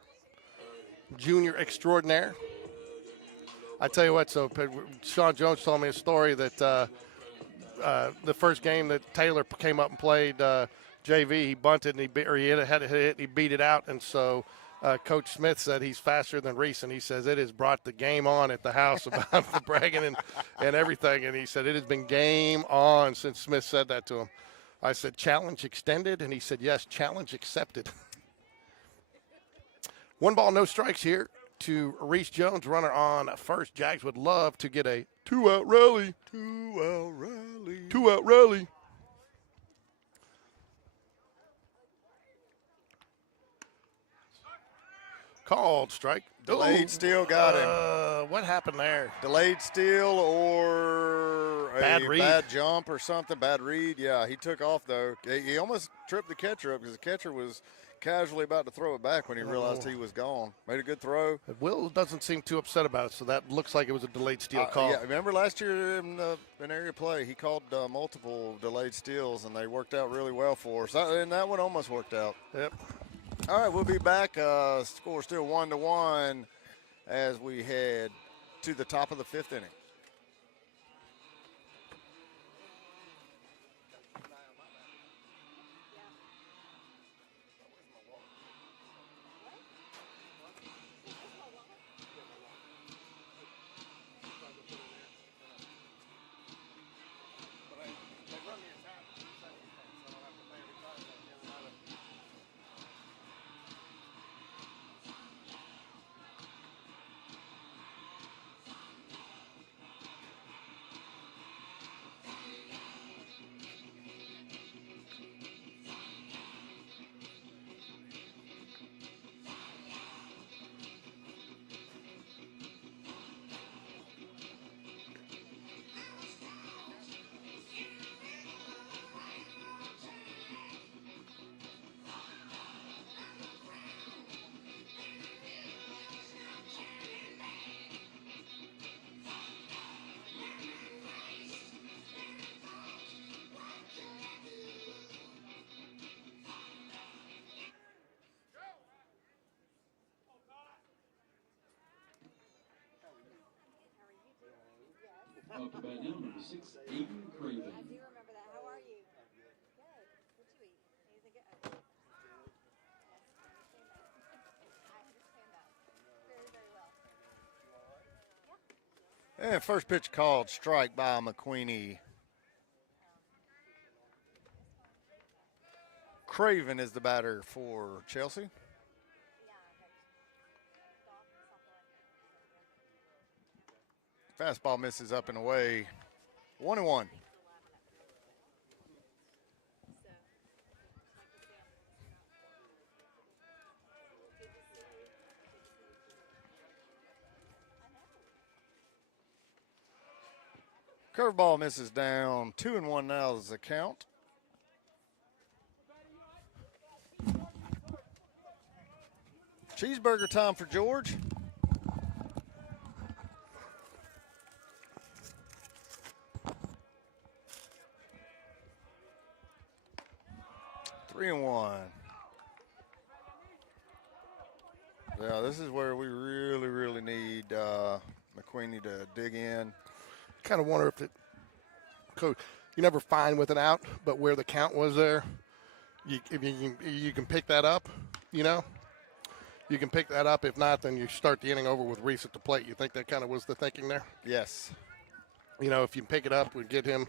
Junior extraordinaire. I tell you what, so Sean Jones told me a story that the first game that Taylor came up and played JV, he bunted and he had a hit and he beat it out. And so Coach Smith said he's faster than Reese, and he says it has brought the game on at the house about the bragging and everything. And he said it has been game on since Smith said that to him. I said, challenge extended? And he said, yes, challenge accepted. 1 ball, no strikes here to Reese Jones, runner on first. Jags would love to get a 2-out rally. 2-out rally. 2-out rally. Called strike. Delayed steal got him. What happened there? Delayed steal or Bad a read. bad jump or something. Bad read. Yeah, he took off, though. He almost tripped the catcher up because the catcher was casually about to throw it back when he realized he was gone. Made a good throw. Will doesn't seem too upset about it, so that looks like it was a delayed steal call. Yeah, remember last year in area play, he called multiple delayed steals, and they worked out really well for us. And that one almost worked out. Yep. All right, we'll be back. Score still 1-1 as we head to the top of the 5th inning. Up to bat now, number 6, Aiden Craven. I do remember that. How are you? Good. What'd you eat? Anything good? Yes, I understand that. Very, very well. And first pitch called, strike by McQueenie. Craven is the batter for Chelsea. Fastball misses up and away. 1-1. Curveball misses down. 2-1 now is the count. Cheeseburger time for George. Three and one. Yeah, this is where we really need McQueenie to dig in. kind of wonder if it, coach, you never find with an out, but where the count was there, if you can pick that up, you know. You can pick that up. If not, then you start the inning over with Reese at the plate. You think that kind of was the thinking there? Yes. You know, if you pick it up, we get him,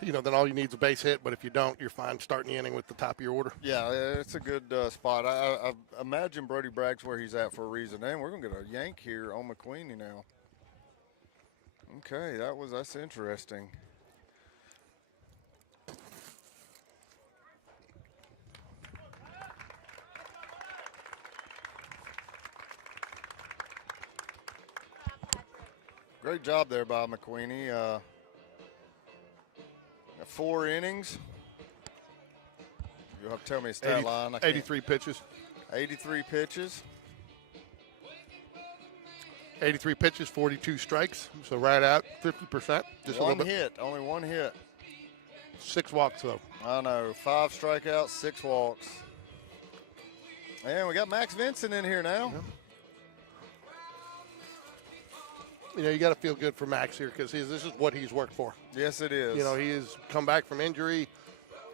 you know, then all you need is a base hit. But if you don't, you're fine starting the inning with the top of your order. Yeah, it's a good spot. I imagine Brody Bragg's where he's at for a reason. And we're going to get a yank here on McQueenie now. Okay, that's interesting. Great job there by McQueenie. 4 innings. You'll have to tell me a stat line. 83 pitches. 83 pitches. 83 pitches, 42 strikes. So right out 50%. Just One a little bit. hit, only 1 hit. 6 walks, though. I know, 5 strikeouts, 6 walks. And we got Max Vincent in here now. Yeah. You know, you got to feel good for Max here because this is what he's worked for. Yes, it is. You know, he has come back from injury.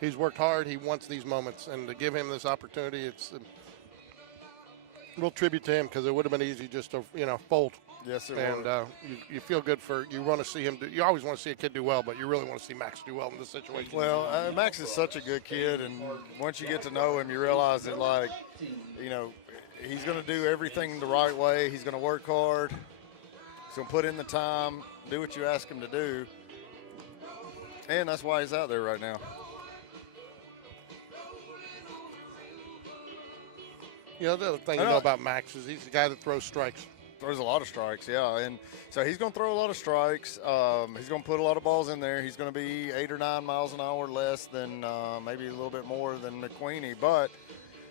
He's worked hard. He wants these moments. And to give him this opportunity, it's a real tribute to him because it would have been easy just to, you know, fold. Yes, it and was. you feel good for, you want to see him do, you always want to see a kid do well, but you really want to see Max do well in this situation. Well, Max is such a good kid, and once you get to know him, you realize that, like, you know, he's going to do everything the right way. He's going to work hard. He's going to put in the time, do what you ask him to do. And that's why he's out there right now. You know, the other thing you know about Max is he's the guy that throws strikes. Throws a lot of strikes, yeah. And so he's going to throw a lot of strikes. He's going to put a lot of balls in there. He's going to be 8 or 9 miles an hour less than maybe a little bit more than McQueenie. But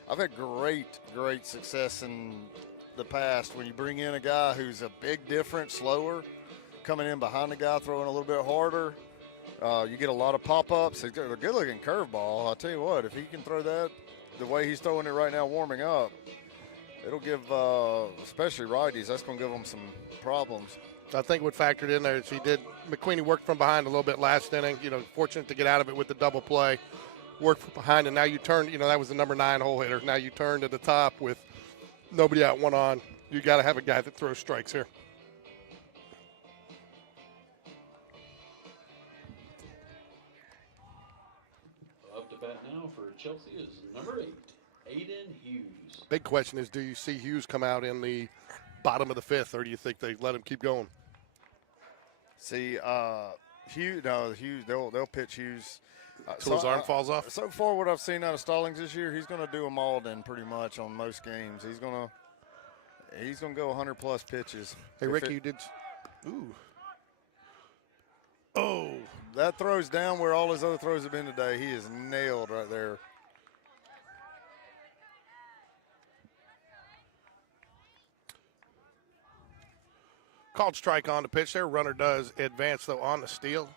I've had great success in the past when you bring in a guy who's a big difference, slower, coming in behind the guy, throwing a little bit harder. You get a lot of pop-ups. He's got a good-looking curveball. I'll tell you what, if he can throw that the way he's throwing it right now warming up, it'll give, especially righties, that's going to give them some problems. I think what factored in there is McQueenie worked from behind a little bit last inning, you know, fortunate to get out of it with the double play, worked from behind, and now you turn, you know, that was the number 9 hole hitter. Now you turn to the top with nobody out, 1 on. You got to have a guy that throws strikes here. Up to bat now for Chelsea is number 8, Aiden Hughes. Big question is, do you see Hughes come out in the bottom of the 5th, or do you think they let him keep going? See, Hughes, they'll pitch Hughes. Till his arm falls off? So far, what I've seen out of Stallings this year, he's going to do them all then pretty much on most games. He's going to go 100-plus pitches. Hey, Ricky, you did – ooh. Oh. That throw's down where all his other throws have been today. He is nailed right there. Called strike on the pitch there. Runner does advance, though, on the steal.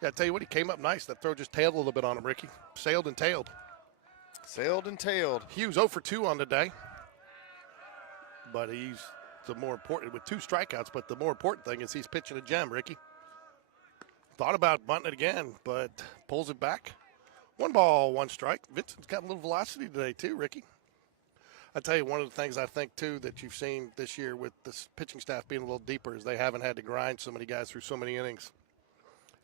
Yeah, I tell you what, he came up nice. That throw just tailed a little bit on him, Ricky. Sailed and tailed. Sailed and tailed. Hughes 0 for 2 on the day. But he's the more important, with 2 strikeouts, but the more important thing is he's pitching a gem, Ricky. Thought about bunting it again, but pulls it back. 1 ball, 1 strike. Vincent's got a little velocity today, too, Ricky. I tell you, one of the things I think, too, that you've seen this year with this pitching staff being a little deeper is they haven't had to grind so many guys through so many innings.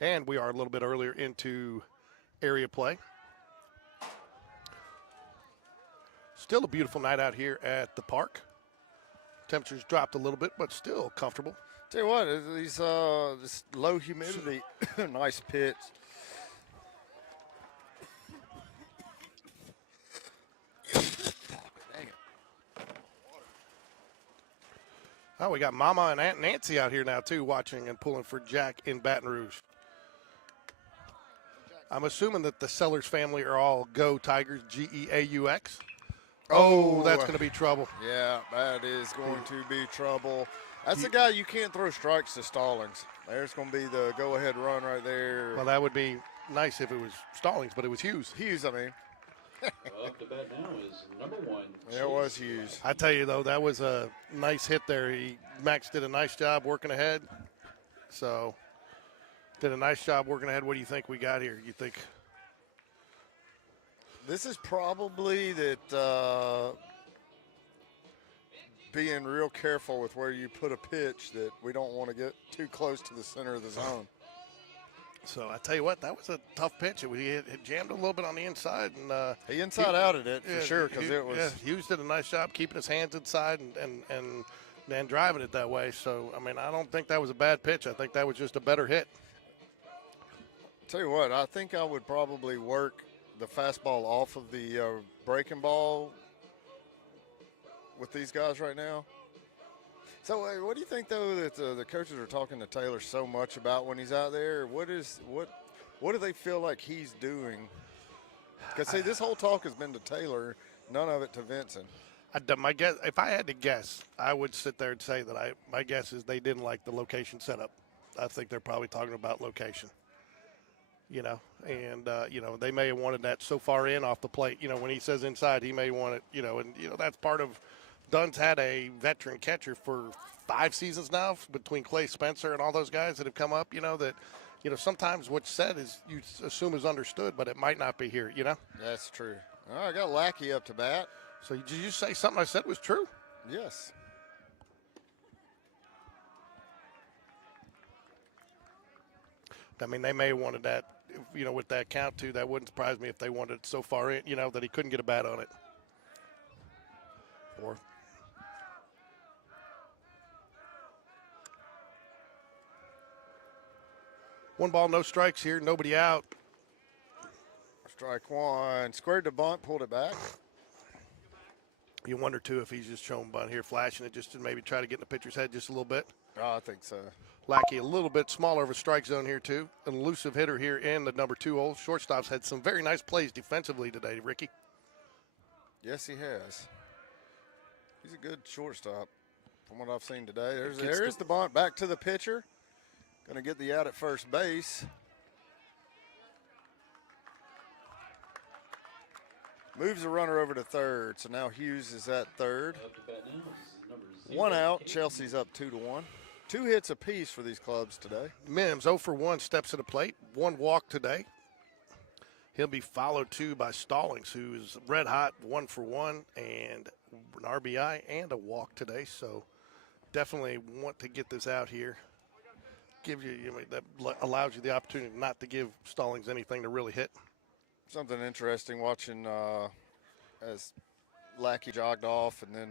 And we are a little bit earlier into area play. Still a beautiful night out here at the park. Temperatures dropped a little bit, but still comfortable. Tell you what, these this low humidity, nice pitch. Oh, we got Mama and Aunt Nancy out here now, too, watching and pulling for Jack in Baton Rouge. I'm assuming that the Sellers family are all Go Tigers, Geaux. Oh, that's going to be trouble. Yeah, that is going to be trouble. That's the guy you can't throw strikes to Stallings. There's going to be the go-ahead run right there. Well, that would be nice if it was Stallings, but it was Hughes. Hughes, I mean. Up to bat now is number 1. Yeah, it was Hughes. I tell you, though, that was a nice hit there. Max did a nice job working ahead. So did a nice job working ahead. What do you think we got here? You think? This is probably that being real careful with where you put a pitch, that we don't want to get too close to the center of the zone. So I tell you what, that was a tough pitch. It jammed a little bit on the inside, and He inside-outed it for sure, because it was. Yeah, Hughes did a nice job keeping his hands inside and driving it that way. So I mean, I don't think that was a bad pitch. I think that was just a better hit. Tell you what, I think I would probably work the fastball off of the breaking ball with these guys right now. So, what do you think though that the coaches are talking to Taylor so much about when he's out there? What do they feel like he's doing? Because see, this whole talk has been to Taylor, none of it to Vincent. My guess, if I had to guess, I would sit there and say that my guess is they didn't like the location setup. I think they're probably talking about location. You know, and they may have wanted that so far in off the plate. You know, when he says inside, he may want it. You know, and that's part of. Dunn's had a veteran catcher for 5 seasons now, between Clay Spencer and all those guys that have come up. You know that, sometimes what's said is you assume is understood, but it might not be here. You know. That's true. All right, I got Lackey up to bat. So did you say something I said was true? Yes. I mean, they may have wanted that, with that count too. That wouldn't surprise me if they wanted it so far in, that he couldn't get a bat on it. Or 1 ball, no strikes here, nobody out. Strike one. Squared the bunt, pulled it back. You wonder too if he's just showing bunt here, flashing it just to maybe try to get in the pitcher's head just a little bit. Oh, I think so. Lackey a little bit smaller of a strike zone here too. An elusive hitter here in the number 2 hole. Shortstop's had some very nice plays defensively today, Ricky. Yes, he has. He's a good shortstop from what I've seen today. There's the bunt back to the pitcher. Going to get the out at first base. Moves the runner over to third. So now Hughes is at third. Up to bat now is number 1 out. 08. Chelsea's up 2-1. 2 hits apiece for these clubs today. Mims 0 for 1, steps to the plate. 1 walk today. He'll be followed too by Stallings, who's red hot, 1 for 1, and an RBI and a walk today. So definitely want to get this out here. Give that allows you the opportunity not to give Stallings anything to really hit. Something interesting watching as Lackey jogged off, and then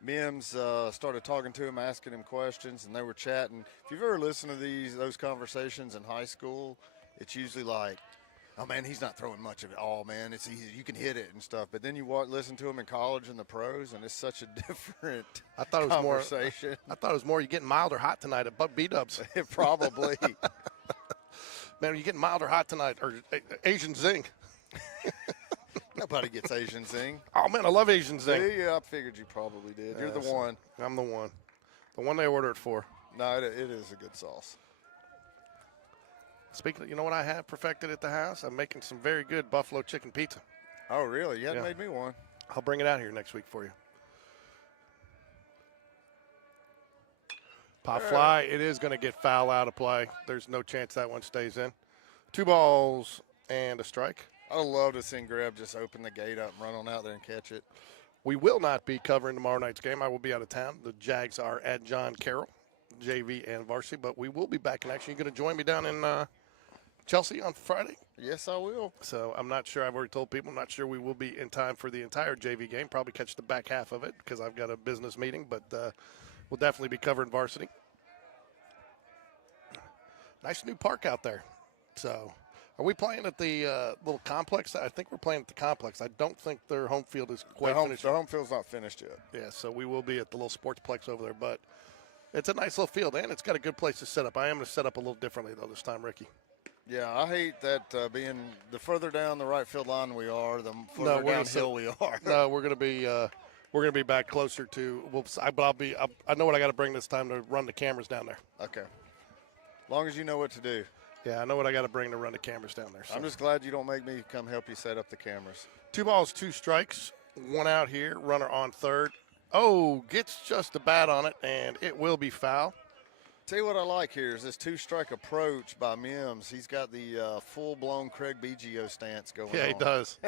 Mims started talking to him, asking him questions, and they were chatting. If you've ever listened to those conversations in high school, it's usually like, oh, man, he's not throwing much of it. Oh, man, it's easy. You can hit it and stuff. But then you listen to him in college and the pros, and it's such a different conversation. I thought it was more you getting mild or hot tonight at B-Dubs. Probably. Man, you getting mild or hot tonight, or Asian Zing. Nobody gets Asian Zing. Oh, man, I love Asian Zing. Yeah, I figured you probably did. You're the one. I'm the one. The one they order it for. No, it is a good sauce. Speaking of, you know what I have perfected at the house? I'm making some very good buffalo chicken pizza. Oh, really? You hadn't Yeah. made me one. I'll bring it out here next week for you. Pop fly. It is going to get foul out of play. There's no chance that one stays in. 2 balls and a strike. I'd love to see Greb just open the gate up and run on out there and catch it. We will not be covering tomorrow night's game. I will be out of town. The Jags are at John Carroll, JV and varsity, but we will be back in action. You're going to join me down in Chelsea on Friday? Yes, I will. So I'm not sure. I've already told people. I'm not sure we will be in time for the entire JV game. Probably catch the back half of it because I've got a business meeting, but we'll definitely be covering varsity. Nice new park out there. So are we playing at the little complex? I think we're playing at the complex. I don't think their home field is quite finished. The home field's not finished yet. Yeah, so we will be at the little sportsplex over there. But it's a nice little field, and it's got a good place to set up. I am going to set up a little differently, though, this time, Ricky. Yeah, I hate that being the further down the right field line we are, the further downhill we are. No, we're going to be back closer to. I know what I got to bring this time to run the cameras down there. Okay. As long as you know what to do. Yeah, I know what I got to bring to run the cameras down there. So. I'm just glad you don't make me come help you set up the cameras. 2 balls, 2 strikes, 1 out here. Runner on third. Oh, gets just a bat on it, and it will be foul. Tell you what I like here is this two-strike approach by Mims. He's got the full-blown Craig BGO stance going on. Yeah, he does.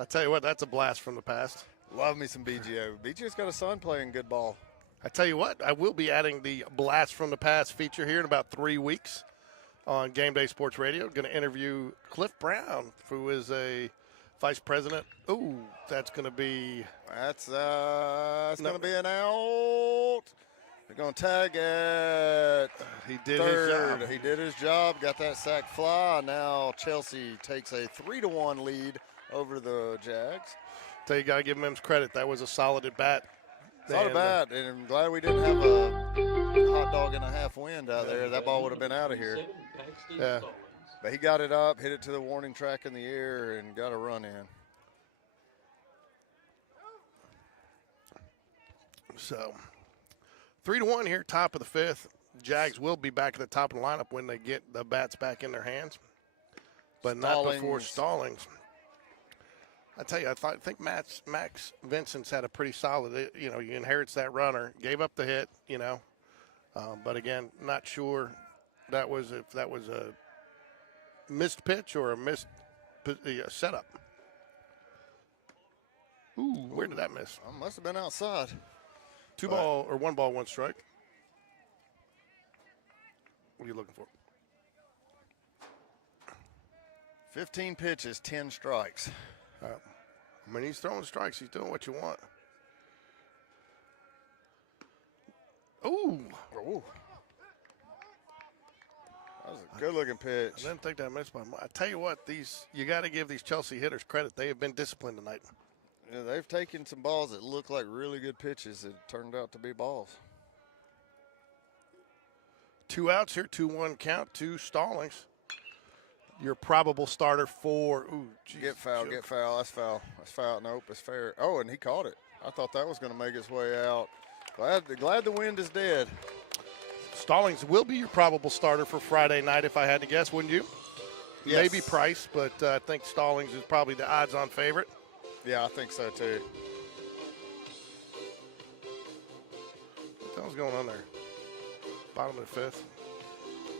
I tell you what, that's a blast from the past. Love me some BGO. BGO's got a son playing good ball. I tell you what, I will be adding the blast from the past feature here in about 3 weeks on Game Day Sports Radio. Going to interview Cliff Brown, who is a vice president. Ooh, that's going to be. That's going to be an out. They're going to tag it. He did third. his job. He did his job. Got that sack fly. Now Chelsea takes a 3-1 lead over the Jags. Tell you, got to give Mims credit. That was a solid at bat. Not a bad, and I'm glad we didn't have a hot dog and a half wind out there. That ball would have been out of here. Yeah. But he got it up, hit it to the warning track in the air, and got a run in. So, 3-1 here, top of the fifth. Jags will be back at the top of the lineup when they get the bats back in their hands, but not before Stallings. I tell you, I think Max Vincent's had a pretty solid. He inherits that runner, gave up the hit, but again, not sure if that was a missed pitch or a missed setup. Ooh, where did that miss? Must have been outside. 1 ball, 1 strike. What are you looking for? 15 pitches, 10 strikes. When he's throwing strikes, he's doing what you want. Ooh. That was a good-looking pitch. I didn't think that missed by much. I tell you what, you got to give these Chelsea hitters credit. They have been disciplined tonight. Yeah, they've taken some balls that look like really good pitches that turned out to be balls. 2 outs here, 2-1 count to Stallings. Your probable starter for Get foul. That's foul. Nope, it's fair. Oh, and he caught it. I thought that was going to make its way out. Glad the wind is dead. Stallings will be your probable starter for Friday night, if I had to guess, wouldn't you? Yes. Maybe Price, but I think Stallings is probably the odds-on favorite. Yeah, I think so too. What the hell's going on there? Bottom of the fifth.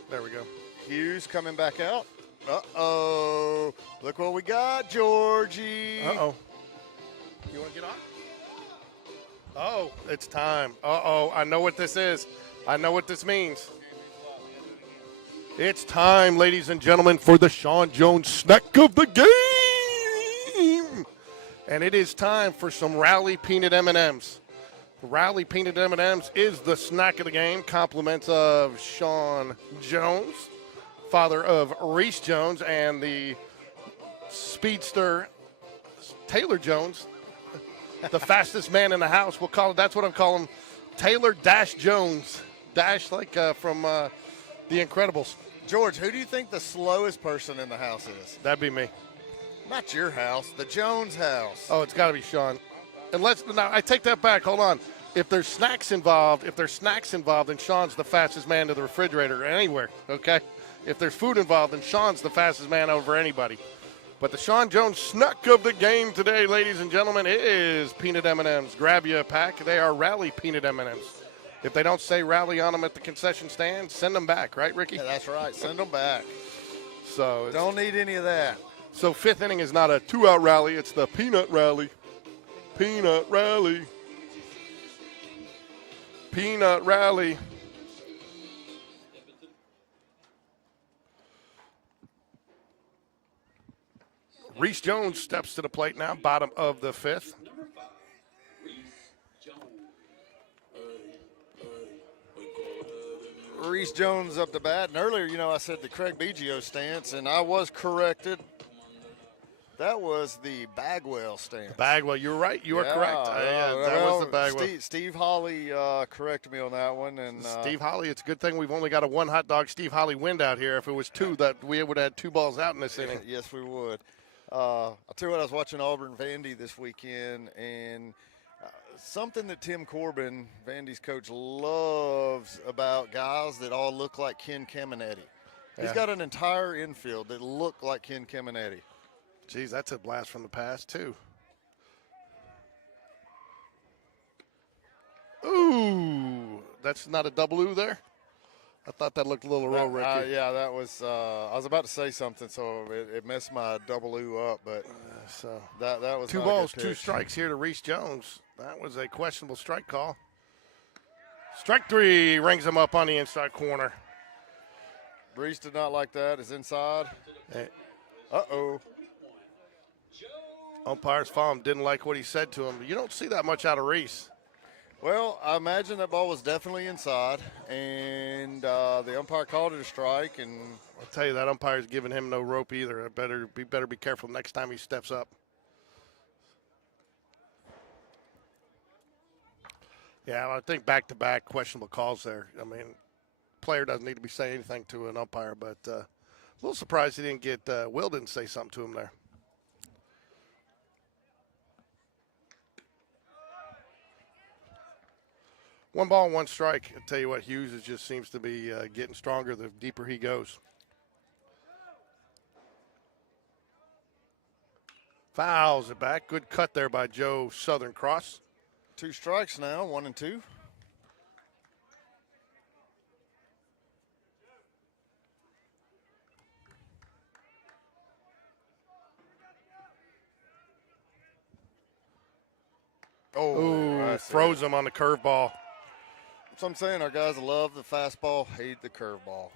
There we go. Hughes coming back out. Uh-oh. Look what we got, Georgie. Uh-oh. You want to get on? Oh, it's time. Uh-oh. I know what this is. I know what this means. It's time, ladies and gentlemen, for the Sean Jones snack of the game. And it is time for some Rally Peanut M&Ms. Rally Peanut M&Ms is the snack of the game. Compliments of Sean Jones, father of Reese Jones, and the speedster Taylor Jones, the fastest man in the house. We'll call it. That's what I'm calling him, Taylor Dash Jones. Dash like from The Incredibles. George, who do you think the slowest person in the house is? That'd be me. Not your house, the Jones house. Oh, it's got to be Sean. Now I take that back. Hold on. If there's snacks involved, then Sean's the fastest man to the refrigerator anywhere. Okay. If there's food involved, then Sean's the fastest man over anybody. But the Sean Jones snack of the game today, ladies and gentlemen, is peanut M&Ms. Grab you a pack. They are Rally peanut M&Ms. If they don't say Rally on them at the concession stand, send them back, right, Ricky? Yeah, that's right. Send them back. So don't need any of that. So fifth inning is not a 2-out rally. It's the peanut rally. Peanut rally. Peanut rally. Reese Jones steps to the plate now, bottom of the fifth. Number 5, Reese Jones. Reese Jones up to bat. And earlier, I said the Craig BGO stance, and I was corrected. That was the Bagwell stance. Bagwell, you're right. You are correct. That was the Bagwell. Steve Holly corrected me on that one. And Steve Holly, it's a good thing we've only got a 1 hot dog Steve Holly wind out here. If it was 2, that we would have had 2 balls out in this inning. Yes, we would. I'll tell you what, I was watching Auburn Vandy this weekend, and something that Tim Corbin, Vandy's coach, loves about guys that all look like Ken Caminetti. He's got an entire infield that look like Ken Caminetti. Geez, that's a blast from the past, too. Ooh, that's not a double ooh there? I thought that looked a little low, Ricky. Yeah, that was. I was about to say something, so it messed my double ooh up, but So that was 2 not a good balls, 2 pitch. strikes here to Reese Jones. That was a questionable strike call. Strike 3 rings him up on the inside corner. Breeze did not like that. It's inside. Eh, Uh-oh. Umpire's farm didn't like what he said to him. You don't see that much out of Reese. Well, I imagine that ball was definitely inside, and the umpire called it a strike. And I'll tell you, that umpire's giving him no rope either. Better be careful next time he steps up. Yeah, I think back-to-back questionable calls there. I mean, player doesn't need to be saying anything to an umpire, but a little surprised he didn't get Will didn't say something to him there. One ball, 1 strike. I tell you what, Hughes just seems to be getting stronger the deeper he goes. Fouls it back. Good cut there by Joe Southern Cross. 2 strikes now, 1 and 2. Ooh, throws him on the curveball. So I'm saying our guys love the fastball, hate the curveball.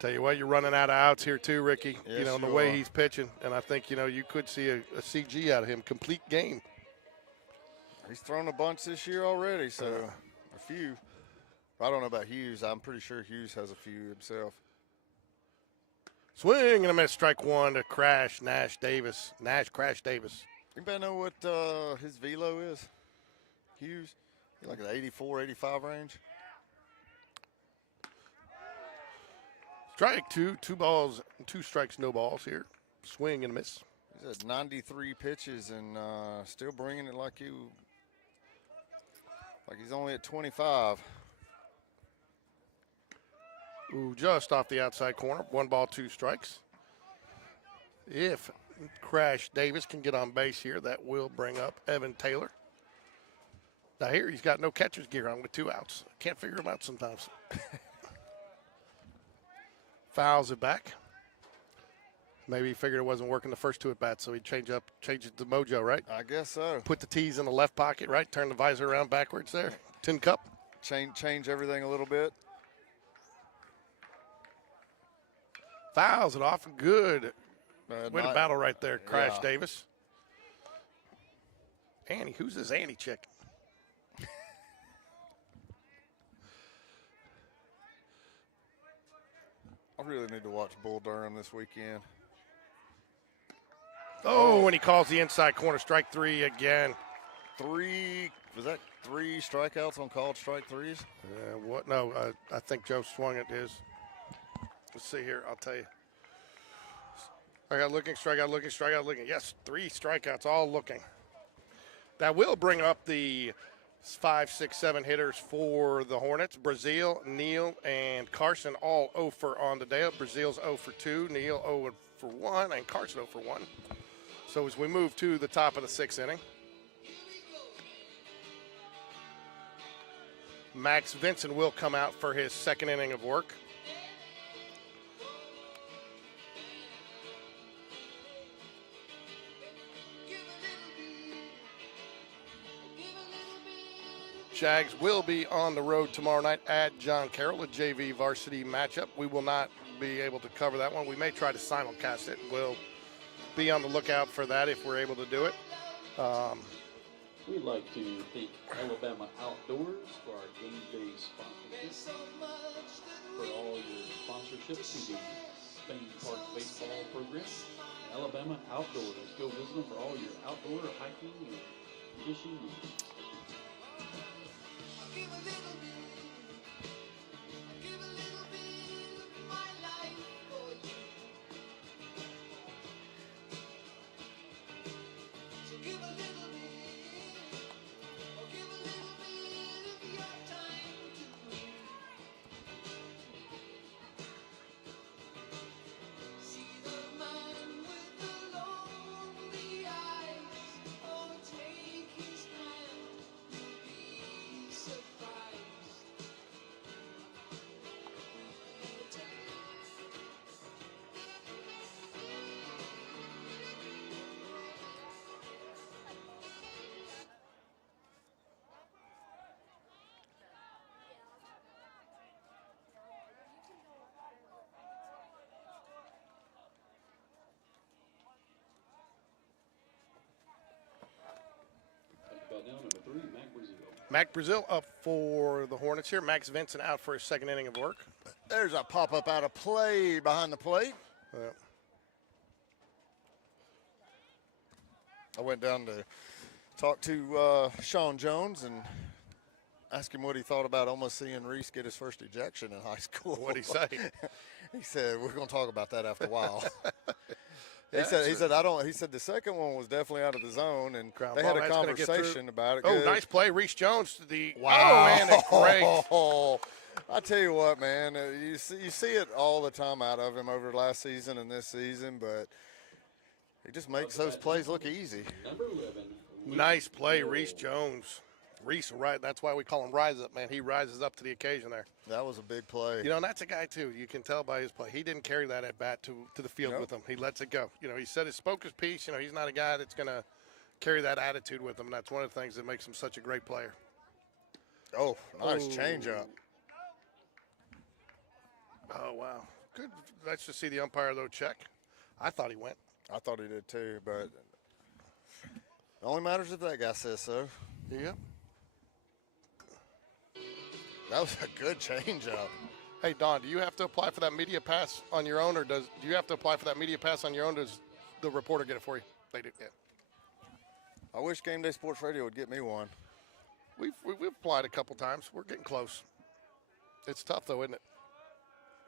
Tell you what, you're running out of outs here too, Ricky. Yes, you know, the you way are. he's pitching. And I think, you could see a CG out of him. Complete game. He's thrown a bunch this year already, so a few. I don't know about Hughes. I'm pretty sure Hughes has a few himself. Swing and a miss. Strike 1 to Crash Davis. Crash Davis. Anybody know what his velo is? Hughes? Like an 84, 85 range? Strike 2. 2 balls, 2 strikes, no balls here. Swing and a miss. He's at 93 pitches and still bringing it like he's only at 25. Ooh, just off the outside corner. 1 ball, 2 strikes. If Crash Davis can get on base here, that will bring up Evan Taylor. Now here he's got no catcher's gear on with 2 outs. Can't figure him out sometimes. Fouls it back. Maybe he figured it wasn't working the first 2 at bats, so he changed it to mojo, right? I guess so. Put the T's in the left pocket, right? Turn the visor around backwards there. Tin cup. Change everything a little bit. Fouls it off. Good. Way to Not- battle right there, Crash yeah. Davis. Annie, who's this Annie chick? I really need to watch Bull Durham this weekend. Oh, and he calls the inside corner. Strike 3 again. 3 strikeouts on called strike 3s? What? No, I think Joe swung at his. Let's see here. I'll tell you. I got looking, strikeout, looking, strikeout, looking. Yes, 3 strikeouts, all looking. That will bring up the 5, 6, 7 hitters for the Hornets. Brazil, Neal, and Carson all 0 for on the day. Brazil's 0 for 2, Neal 0 for 1, and Carson 0 for 1. So as we move to the top of the 6th inning, Max Vincent will come out for his 2nd inning of work. Jags will be on the road tomorrow night at John Carroll, a JV varsity matchup. We will not be able to cover that one. We may try to simulcast it. We'll be on the lookout for that if we're able to do it. We'd like to thank Alabama Outdoors for our GameDay sponsorship. For all your sponsorships to the Spain Park Baseball program. Alabama Outdoors. Go visit them for all your outdoor hiking and fishing needs. Mac Brazil up for the Hornets here. Max Vincent out for his second inning of work. There's a pop-up out of play behind the plate. Yep. I went down to talk to Sean Jones and ask him what he thought about almost seeing Reese get his first ejection in high school. What'd he say? He said, we're going to talk about that after a while. Yeah, he said the second one was definitely out of the zone, and Ground they ball, had a that's gonna get conversation about it. Oh, Good. nice play. Reese Jones to the Wow. man, and great. I tell you what, man, you see it all the time out of him over last season and this season, but he just makes those plays look easy. Number 11. Nice play, Reese Jones. Reese, right? That's why we call him Rise Up, man. He rises up to the occasion there. That was a big play. You know, and that's a guy, too. You can tell by his play. He didn't carry that at bat to the field Nope. with him. He lets it go. You know, he spoke his piece. You know, he's not a guy that's going to carry that attitude with him. That's one of the things that makes him such a great player. Oh, nice Oh. changeup. Oh, wow. Good. Nice to see the umpire, though, check. I thought he went. I thought he did too, but it only matters if that guy says so. Yeah. That was a good changeup. Hey, Don, do you have to apply for that media pass on your own, or do you have to apply for that media pass on your own? Does the reporter get it for you? They do, yeah. I wish Game Day Sports Radio would get me one. We've applied a couple times. We're getting close. It's tough, though, isn't it?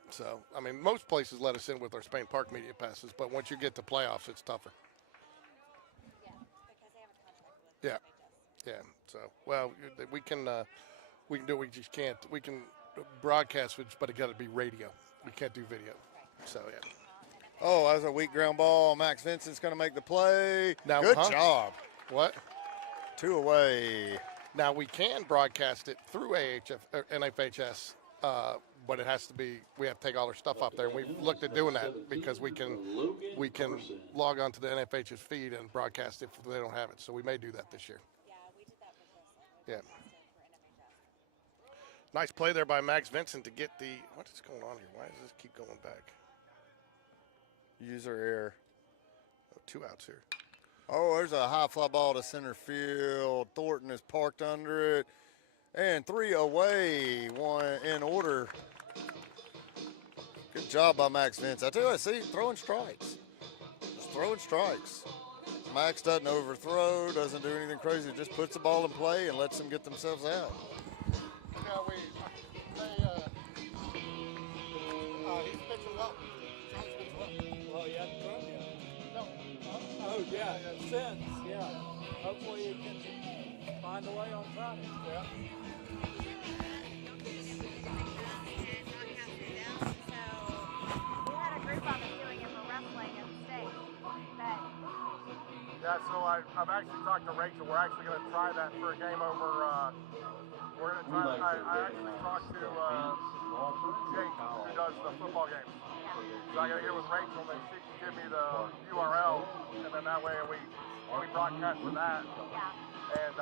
So, I mean, most places let us in with our Spain Park media passes, but once you get to playoffs, it's tougher. Yeah, because they have a contract with Yeah. FHS. Yeah. So, well, we can do. We just can't. We can broadcast, but it got to be radio. We can't do video. So, yeah. Oh, that was a weak ground ball. Max Vincent's going to make the play. Now, good huh? job. What? 2 away. Now we can broadcast it through NFHS, but it has to be. We have to take all our stuff off there. And we've looked at doing that because we can log on to the NFHS feed and broadcast it if they don't have it. So we may do that this year. Yeah, we did that for this. Yeah. For NFHS. Nice play there by Max Vincent to get the. What is going on here? Why does this keep going back? User error. Oh, 2 outs here. Oh, there's a high fly ball to center field. Thornton is parked under it. And 3 away, 1 in order. Good job by Max Vince. I tell you what, see, throwing strikes. Just throwing strikes. Max doesn't overthrow, doesn't do anything crazy, just puts the ball in play and lets them get themselves out. Yeah, he's pitching well. Well, you haven't thrown yet. No. Oh, yeah, since, yeah. Hopefully you can find a way on Friday. Yeah. We had a group of us doing it for wrestling in the state. But Yeah, so I've actually talked to Rachel. We're actually going to try that for a game over. We're going to try. I actually talked to Jake, who does the football games. So I got to get with Rachel, and she can give me the URL, and then that way we broadcast for that, yeah, and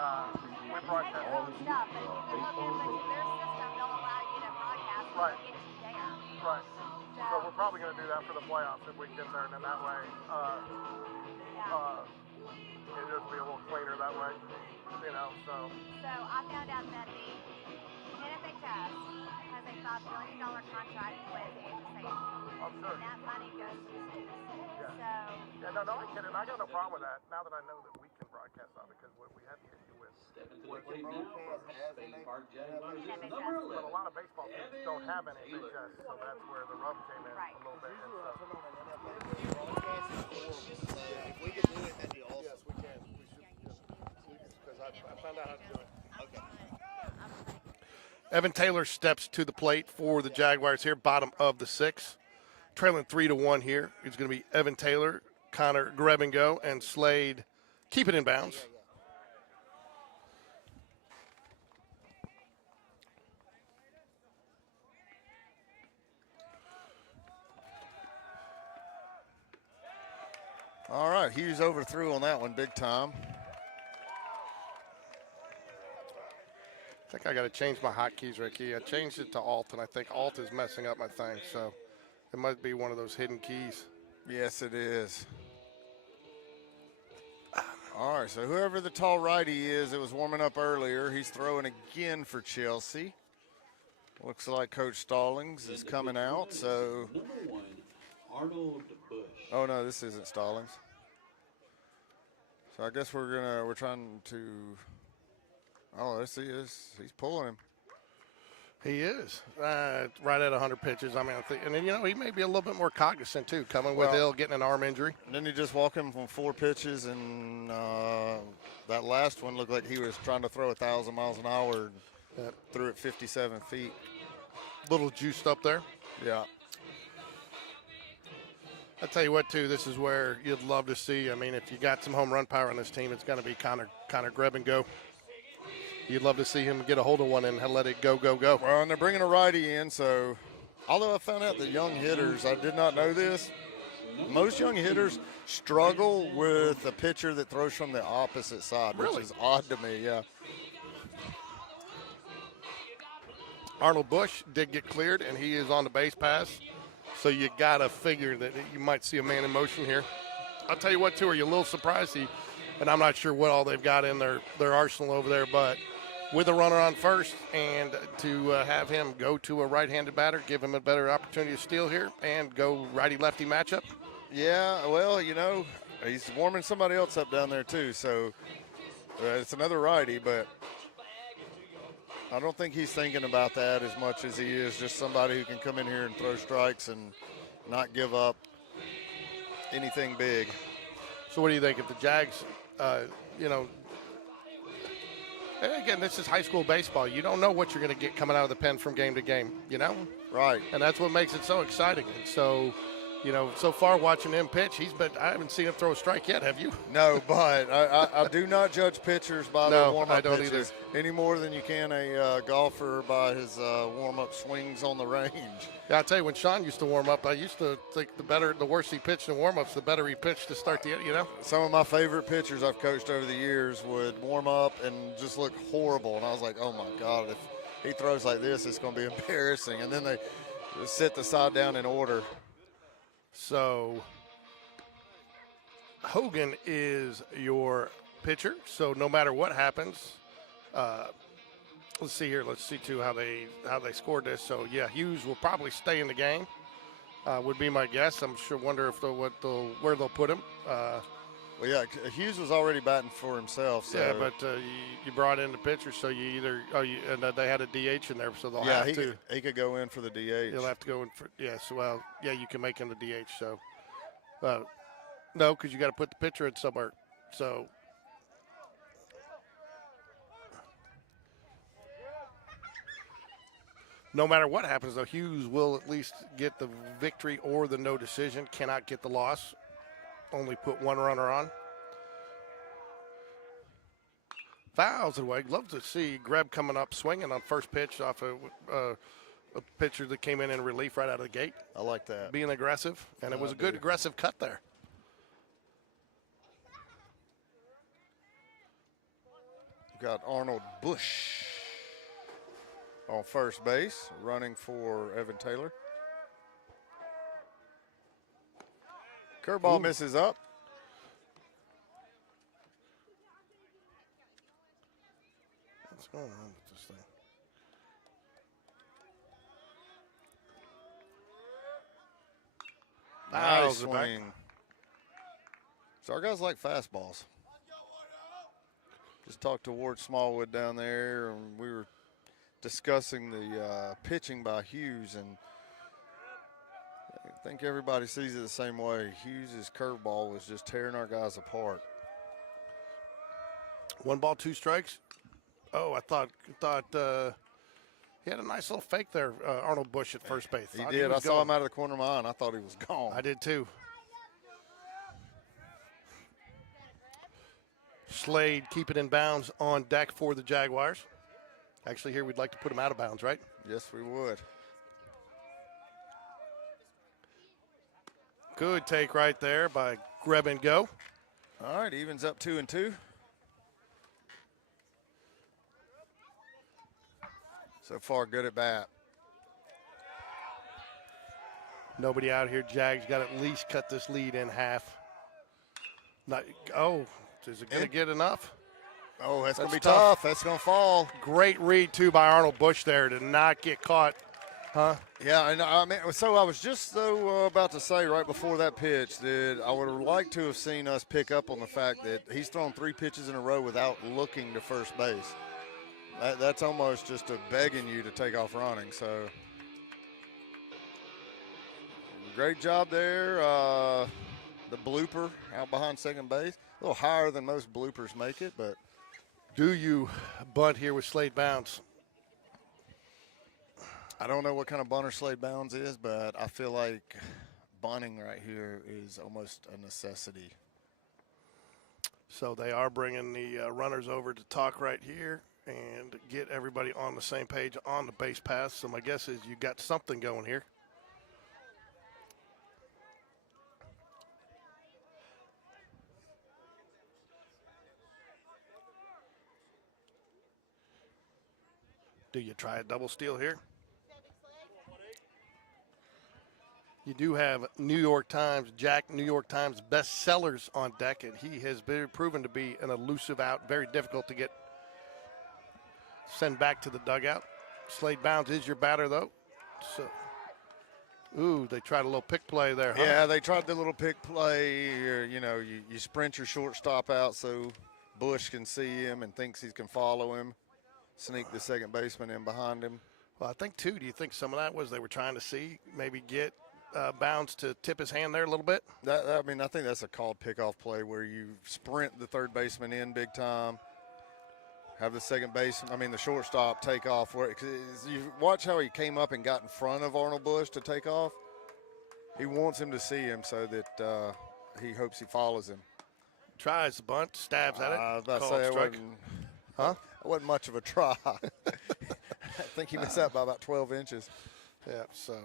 we broadcast. old stuff. But you can look in, but their system don't allow you to broadcast. Right. It gets you there. Right. So we're probably going to do that for the playoffs if we get there, and then that way, it'll just be a little cleaner that way, you know. So I found out that the NFHS has a $5 billion contract with the HSA. I'm sure. And that money goes to the students. Yeah. So Yeah, no, I get it. I got no problem with that. Now that I know that we can broadcast on it, because what we had the issue with. Step into the plate now for Spain Park Jaguars. It's NFHS. number But a 11. lot of baseball teams don't have any NFHS, so that's where the rub came in Right. a little bit. And stuff. If we could do it, that'd be awesome. Yes, we can. We should. Because I found out how to do it. Evan Taylor steps to the plate for the Jaguars here, bottom of the 6th. Trailing 3-1 here. It's going to be Evan Taylor, Connor Grebengo, and Slade. Keep it in bounds. All right, Hughes overthrew on that one big time. I think I got to change my hotkeys, Ricky. I changed it to Alt, and I think Alt is messing up my thing. So it might be one of those hidden keys. Yes, it is. All right, so whoever the tall righty is that was warming up earlier, he's throwing again for Chelsea. Looks like Coach Stallings is coming out, so. Number 1, Arnold Bush. Oh no, this isn't Stallings. So I guess we're trying to. Oh, let's see this. He's pulling him. He is right at 100 pitches. I mean, I think, and then he may be a little bit more cognizant too, coming with ill, getting an arm injury. Didn't he just walk him from 4 pitches, and that last one looked like he was trying to throw 1,000 miles an hour, and threw it 57 feet. Little juiced up there. Yeah. I tell you what, too, this is where you'd love to see. I mean, if you got some home run power on this team, it's going to be kind of grab and go. You'd love to see him get a hold of one and let it go. Well, and they're bringing a righty in, so although I found out that young hitters, I did not know this, most young hitters struggle with a pitcher that throws from the opposite side, Really? which is odd to me, yeah. Arnold Bush did get cleared, and he is on the base pass. So you got to figure that you might see a man in motion here. I'll tell you what, too, are you a little surprised? And I'm not sure what all they've got in their arsenal over there, but with a runner on first and to have him go to a right-handed batter, give him a better opportunity to steal here and go righty-lefty matchup. Yeah, well, he's warming somebody else up down there, too, so it's another righty, but I don't think he's thinking about that as much as he is just somebody who can come in here and throw strikes and not give up anything big. So what do you think if the Jags, and again, this is high school baseball. You don't know what you're going to get coming out of the pen from game to game, Right. And that's what makes it so exciting. And so, so far watching him pitch, I haven't seen him throw a strike yet, have you? No, but I do not judge pitchers by their warm-up I don't pitches any more than you can a golfer by his warm-up swings on the range. Yeah, I'll tell you, when Sean used to warm up, I used to think the worse he pitched in warm-ups, the better he pitched to start the. Some of my favorite pitchers I've coached over the years would warm up and just look horrible, and I was like, oh my God, if he throws like this, it's going to be embarrassing. And then they sit the side down in order. So Hogan is your pitcher. So no matter what happens, let's see here. Let's see too how they scored this. So yeah, Hughes will probably stay in the game. Would be my guess. I'm sure. Wonder if where they'll put him. Well, yeah, Hughes was already batting for himself. So. Yeah, but you brought in the pitcher, so you either and they had a DH in there, so they'll have to. He could go in for the DH. He'll have to go in for you can make him the DH. So no, because you got to put the pitcher in somewhere. So no matter what happens, though, Hughes will at least get the victory or the no decision. Cannot get the loss. Only put one runner on. Fouls it away. Love to see Greb coming up swinging on first pitch off a pitcher that came in relief right out of the gate. I like that. Being aggressive, and it was a good aggressive cut there. We've got Arnold Bush on first base, running for Evan Taylor. Curveball misses up. What's going on with this thing? Nice swing. So our guys like fastballs. Just talked to Ward Smallwood down there, and we were discussing the pitching by Hughes, and I think everybody sees it the same way. Hughes' curveball was just tearing our guys apart. 1 ball, 2 strikes. Oh, I thought he had a nice little fake there, Arnold Bush at first base. He did. I saw him out of the corner of my eye, and I thought he was gone. I did too. Slade keep it in bounds on deck for the Jaguars. Actually, here we'd like to put him out of bounds, right? Yes, we would. Good take right there by Greb and Go. All right, evens up 2-2. So far, good at bat. Nobody out here. Jags got to at least cut this lead in half. Is it going to get enough? Oh, that's going to be That's tough. tough. That's going to fall. Great read, too, by Arnold Bush there to not get caught. Huh? Yeah, and I mean, so I was just about to say right before that pitch that I would have liked to have seen us pick up on the fact that he's thrown 3 pitches in a row without looking to first base. That's almost just begging you to take off running. So great job there. The blooper out behind second base, a little higher than most bloopers make it, but Do you bunt here with Slade Bounce? I don't know what kind of bunter Slade Bounds is, but I feel like bunting right here is almost a necessity. So they are bringing the runners over to talk right here and get everybody on the same page on the base pass. So my guess is you got something going here. Do you try a double steal here? You do have New York Times, New York Times bestsellers on deck, and he has been proven to be an elusive out, very difficult to send back to the dugout. Slade Bounds is your batter, though. So, ooh, they tried a little pick play there, huh? Yeah, they tried the little pick play. You sprint your shortstop out so Bush can see him and thinks he can follow him. Sneak the second baseman in behind him. Well, I think, too, do you think some of that was they were trying to see, maybe get Bounds to tip his hand there a little bit? I think that's a called pickoff play where you sprint the third baseman in big time, have the the shortstop take off. Cause you watch how he came up and got in front of Arnold Bush to take off. He wants him to see him so that he hopes he follows him. Tries the bunt, stabs at it. I was about to Called say strike. It wasn't much of a try. I think he missed out by about 12 inches. Yeah, so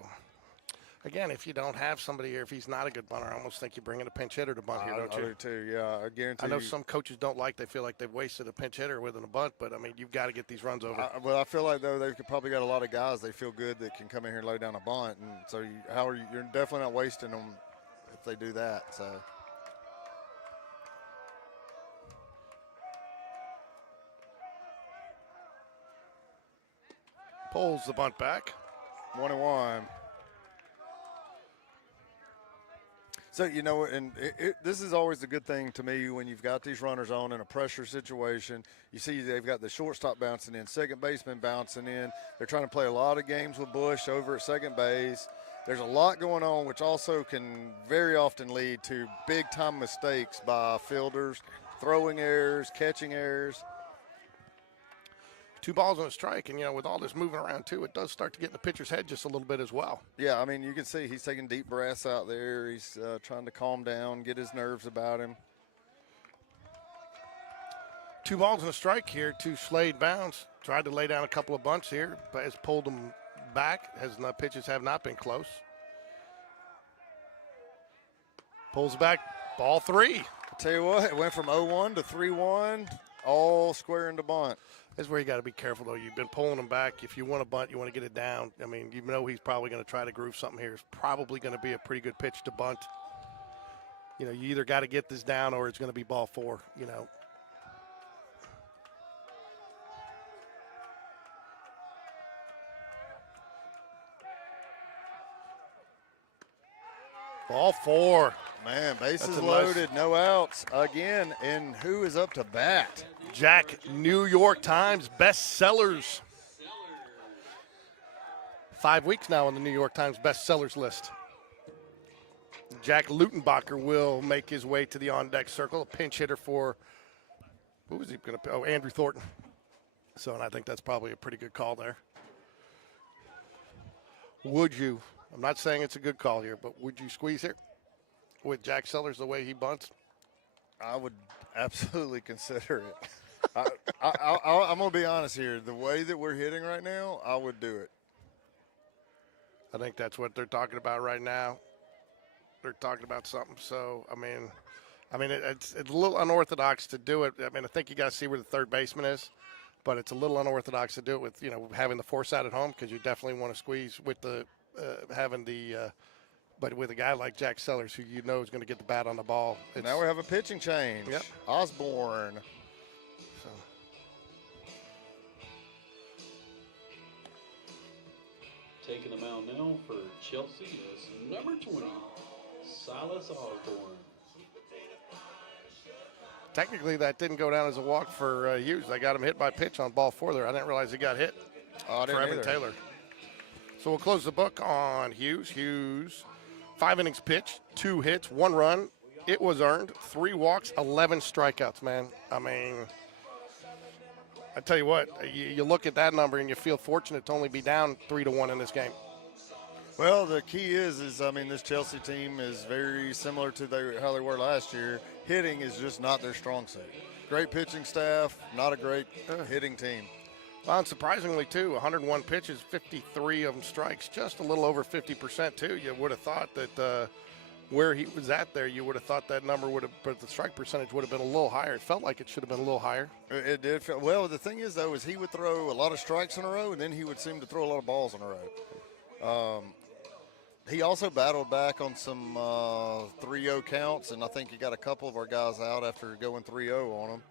again, if you don't have somebody here, if he's not a good bunter, I almost think you bring in a pinch hitter to bunt here, don't you? I do too, yeah. I guarantee I know you. some coaches they feel like they've wasted a pinch hitter within a bunt, but, I mean, you've got to get these runs over. I feel like, though, they've probably got a lot of guys they feel good that can come in here and lay down a bunt. And so you're definitely not wasting them if they do that. So. Pulls the bunt back. 1-1. So, and this is always a good thing to me when you've got these runners on in a pressure situation. You see they've got the shortstop bouncing in, second baseman bouncing in. They're trying to play a lot of games with Bush over at second base. There's a lot going on, which also can very often lead to big-time mistakes by fielders, throwing errors, catching errors. 2 balls and a strike, and, with all this moving around, too, it does start to get in the pitcher's head just a little bit as well. Yeah, you can see he's taking deep breaths out there. He's trying to calm down, get his nerves about him. 2 balls and a strike here to Slade Bounds. Tried to lay down a couple of bunts here, but has pulled them back, as the pitches have not been close. Pulls back, ball 3. I'll tell you what, it went from 0-1 to 3-1, all square into bunt. That's where you got to be careful, though. You've been pulling him back. If you want to bunt, you want to get it down. He's probably going to try to groove something here. It's probably going to be a pretty good pitch to bunt. You either got to get this down or it's going to be ball 4, Ball 4. Man, bases That's a loaded, no outs again. And who is up to bat? Jack, New York Times bestsellers. 5 weeks now on the New York Times bestsellers list. Jack Lutenbacher will make his way to the on-deck circle, a pinch hitter for, who was he going to, Andrew Thornton. So, and I think that's probably a pretty good call there. Would you, I'm not saying it's a good call here, but would you squeeze here with Jack Sellers the way he bunts? I would absolutely consider it. I'm going to be honest here. The way that we're hitting right now, I would do it. I think that's what they're talking about right now. They're talking about something. So, it's a little unorthodox to do it. I think you got to see where the third baseman is, but it's a little unorthodox to do it with, having the force out at home, because you definitely want to squeeze with the having the But with a guy like Jack Sellers, who you know is going to get the bat on the ball, Now we have a pitching change. Yep. Osborne. So. Taking the mound now for Chelsea is number 20, Silas Osborne. Technically, that didn't go down as a walk for Hughes. They got him hit by pitch on ball 4 there. I didn't realize he got hit Oh, I for didn't Evan either. Taylor. So we'll close the book on Hughes. Hughes, 5 innings pitched, 2 hits, 1 run. It was earned, 3 walks, 11 strikeouts, man. I mean, I tell you what, you look at that number and you feel fortunate to only be down 3-1 in this game. Well, the key is I mean, this Chelsea team is very similar to how they were last year. Hitting is just not their strong suit. Great pitching staff, not a great hitting team. Well, unsurprisingly, too, 101 pitches, 53 of them strikes, just a little over 50%, too. You would have thought that where he was at there, you would have thought that number would have, but the strike percentage would have been a little higher. It felt like it should have been a little higher. It did feel, well, the thing is, though, is he would throw a lot of strikes in a row, and then he would seem to throw a lot of balls in a row. He also battled back on some 3-0 counts, and I think he got a couple of our guys out after going 3-0 on him.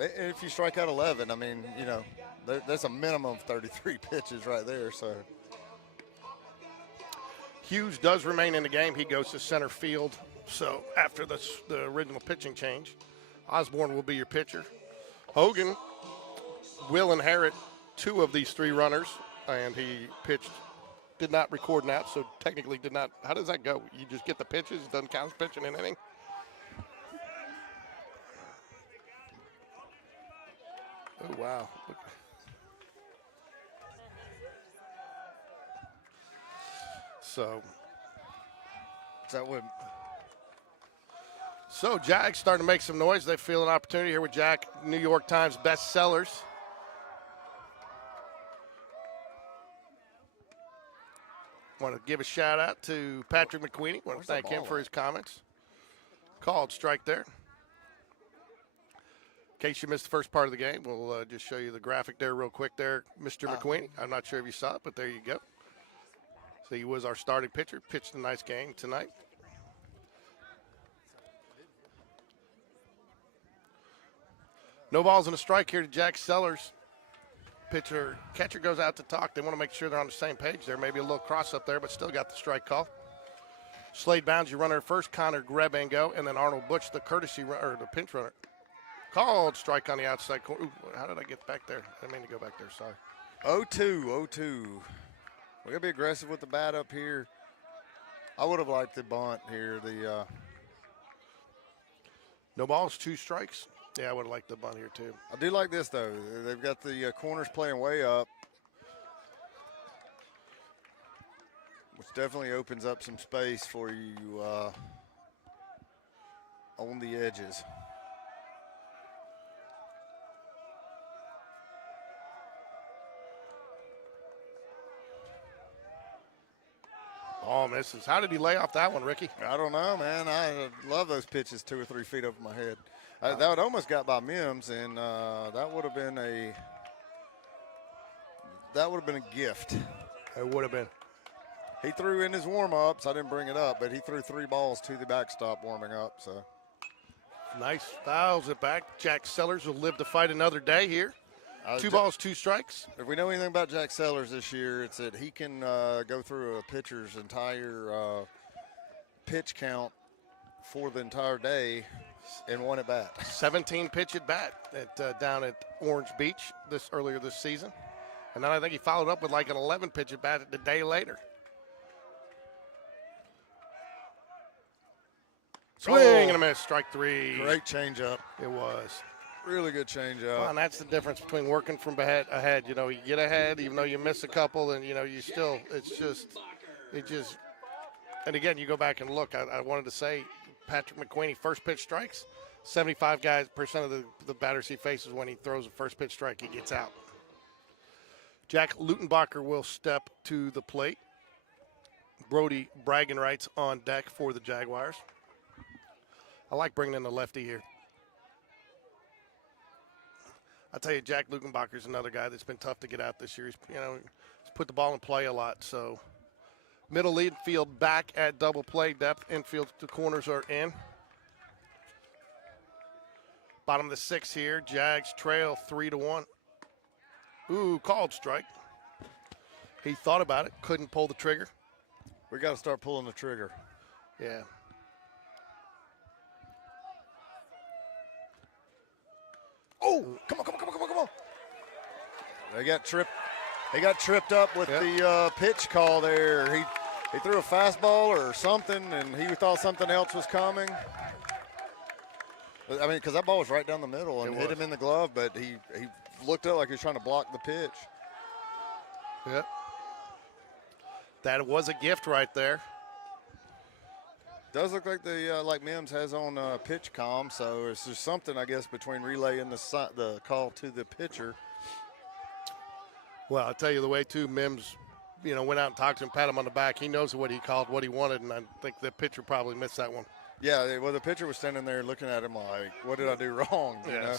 If you strike out 11, I mean, you know, there's a minimum of 33 pitches right there. So Hughes does remain in the game. He goes to center field. So after the original pitching change, Osborne will be your pitcher. Hogan will inherit 2 of these 3 runners, and he pitched. Did not record an out, so technically did not. How does that go? You just get the pitches, it doesn't count as pitching in an inning? Oh, wow. So Jags starting to make some noise. They feel an opportunity here with Jack, New York Times bestsellers. Want to give a shout out to Patrick McQueenie. Want to thank him for his comments. Called strike there. In case you missed the first part of the game, we'll just show you the graphic there real quick there, Mr. McQueenie. I'm not sure if you saw it, but there you go. So he was our starting pitcher, pitched a nice game tonight. No balls and a strike here to Jack Sellers. Catcher goes out to talk. They want to make sure they're on the same page there. Maybe a little cross up there, but still got the strike call. Slade Bounds, your runner first. Connor Grebengo, and then Arnold Butch, the the pinch runner. Called strike on the outside corner. Ooh, how did I get back there? I didn't mean to go back there. Sorry. 0-2. We're going to be aggressive with the bat up here. I would have liked the bunt here. No balls, 2 strikes. Yeah, I would have liked the bunt here, too. I do like this, though. They've got the corners playing way up, which definitely opens up some space for you on the edges. Oh, misses. How did he lay off that one, Ricky? I don't know, man. I love those pitches 2 or 3 feet over my head. That would almost got by Mims, and that would have been a gift. It would have been. He threw in his warm-ups. I didn't bring it up, but he threw 3 balls to the backstop warming up. So Nice. Fouls it back. Jack Sellers will live to fight another day here. 2 balls, 2 strikes. If we know anything about Jack Sellers this year, it's that he can go through a pitcher's entire pitch count for the entire day in 1 at bat. 17 pitch at bat down at Orange Beach earlier this season. And then I think he followed up with like an 11 pitch at bat the day later. Swing and a miss, strike 3. Great changeup. It was. Really good changeup. Well, and that's the difference between working from ahead. You know, you get ahead, even though you miss a couple, and, you know, you still, and again, you go back and look. I wanted to say, Patrick McQueenie, first pitch strikes, 75% of the batters he faces when he throws a first pitch strike, he gets out. Jack Lutenbacher will step to the plate. Brody bragging rights on deck for the Jaguars. I like bringing in the lefty here. I'll tell you, Jack Lugenbacher's another guy that's been tough to get out this year. He's put the ball in play a lot. So Middle lead field back at double play depth. Infield, the corners are in. Bottom of the 6th here. Jags trail 3-1. Ooh, called strike. He thought about it, couldn't pull the trigger. We got to start pulling the trigger. Yeah. Oh, come on. They got tripped. He got tripped up with the pitch call there. He threw a fastball or something, and he thought something else was coming. I mean, because that ball was right down the middle and hit him in the glove, but he looked up like he was trying to block the pitch. Yep. That was a gift right there. Does look like like Mims has on pitch comm, so it's just something, I guess, between relay and the call to the pitcher. Well, I'll tell you the way, too, Mims, went out and talked to him, pat him on the back. He knows what he called, what he wanted, and I think the pitcher probably missed that one. Yeah, well, the pitcher was standing there looking at him like, what did I do wrong? You know?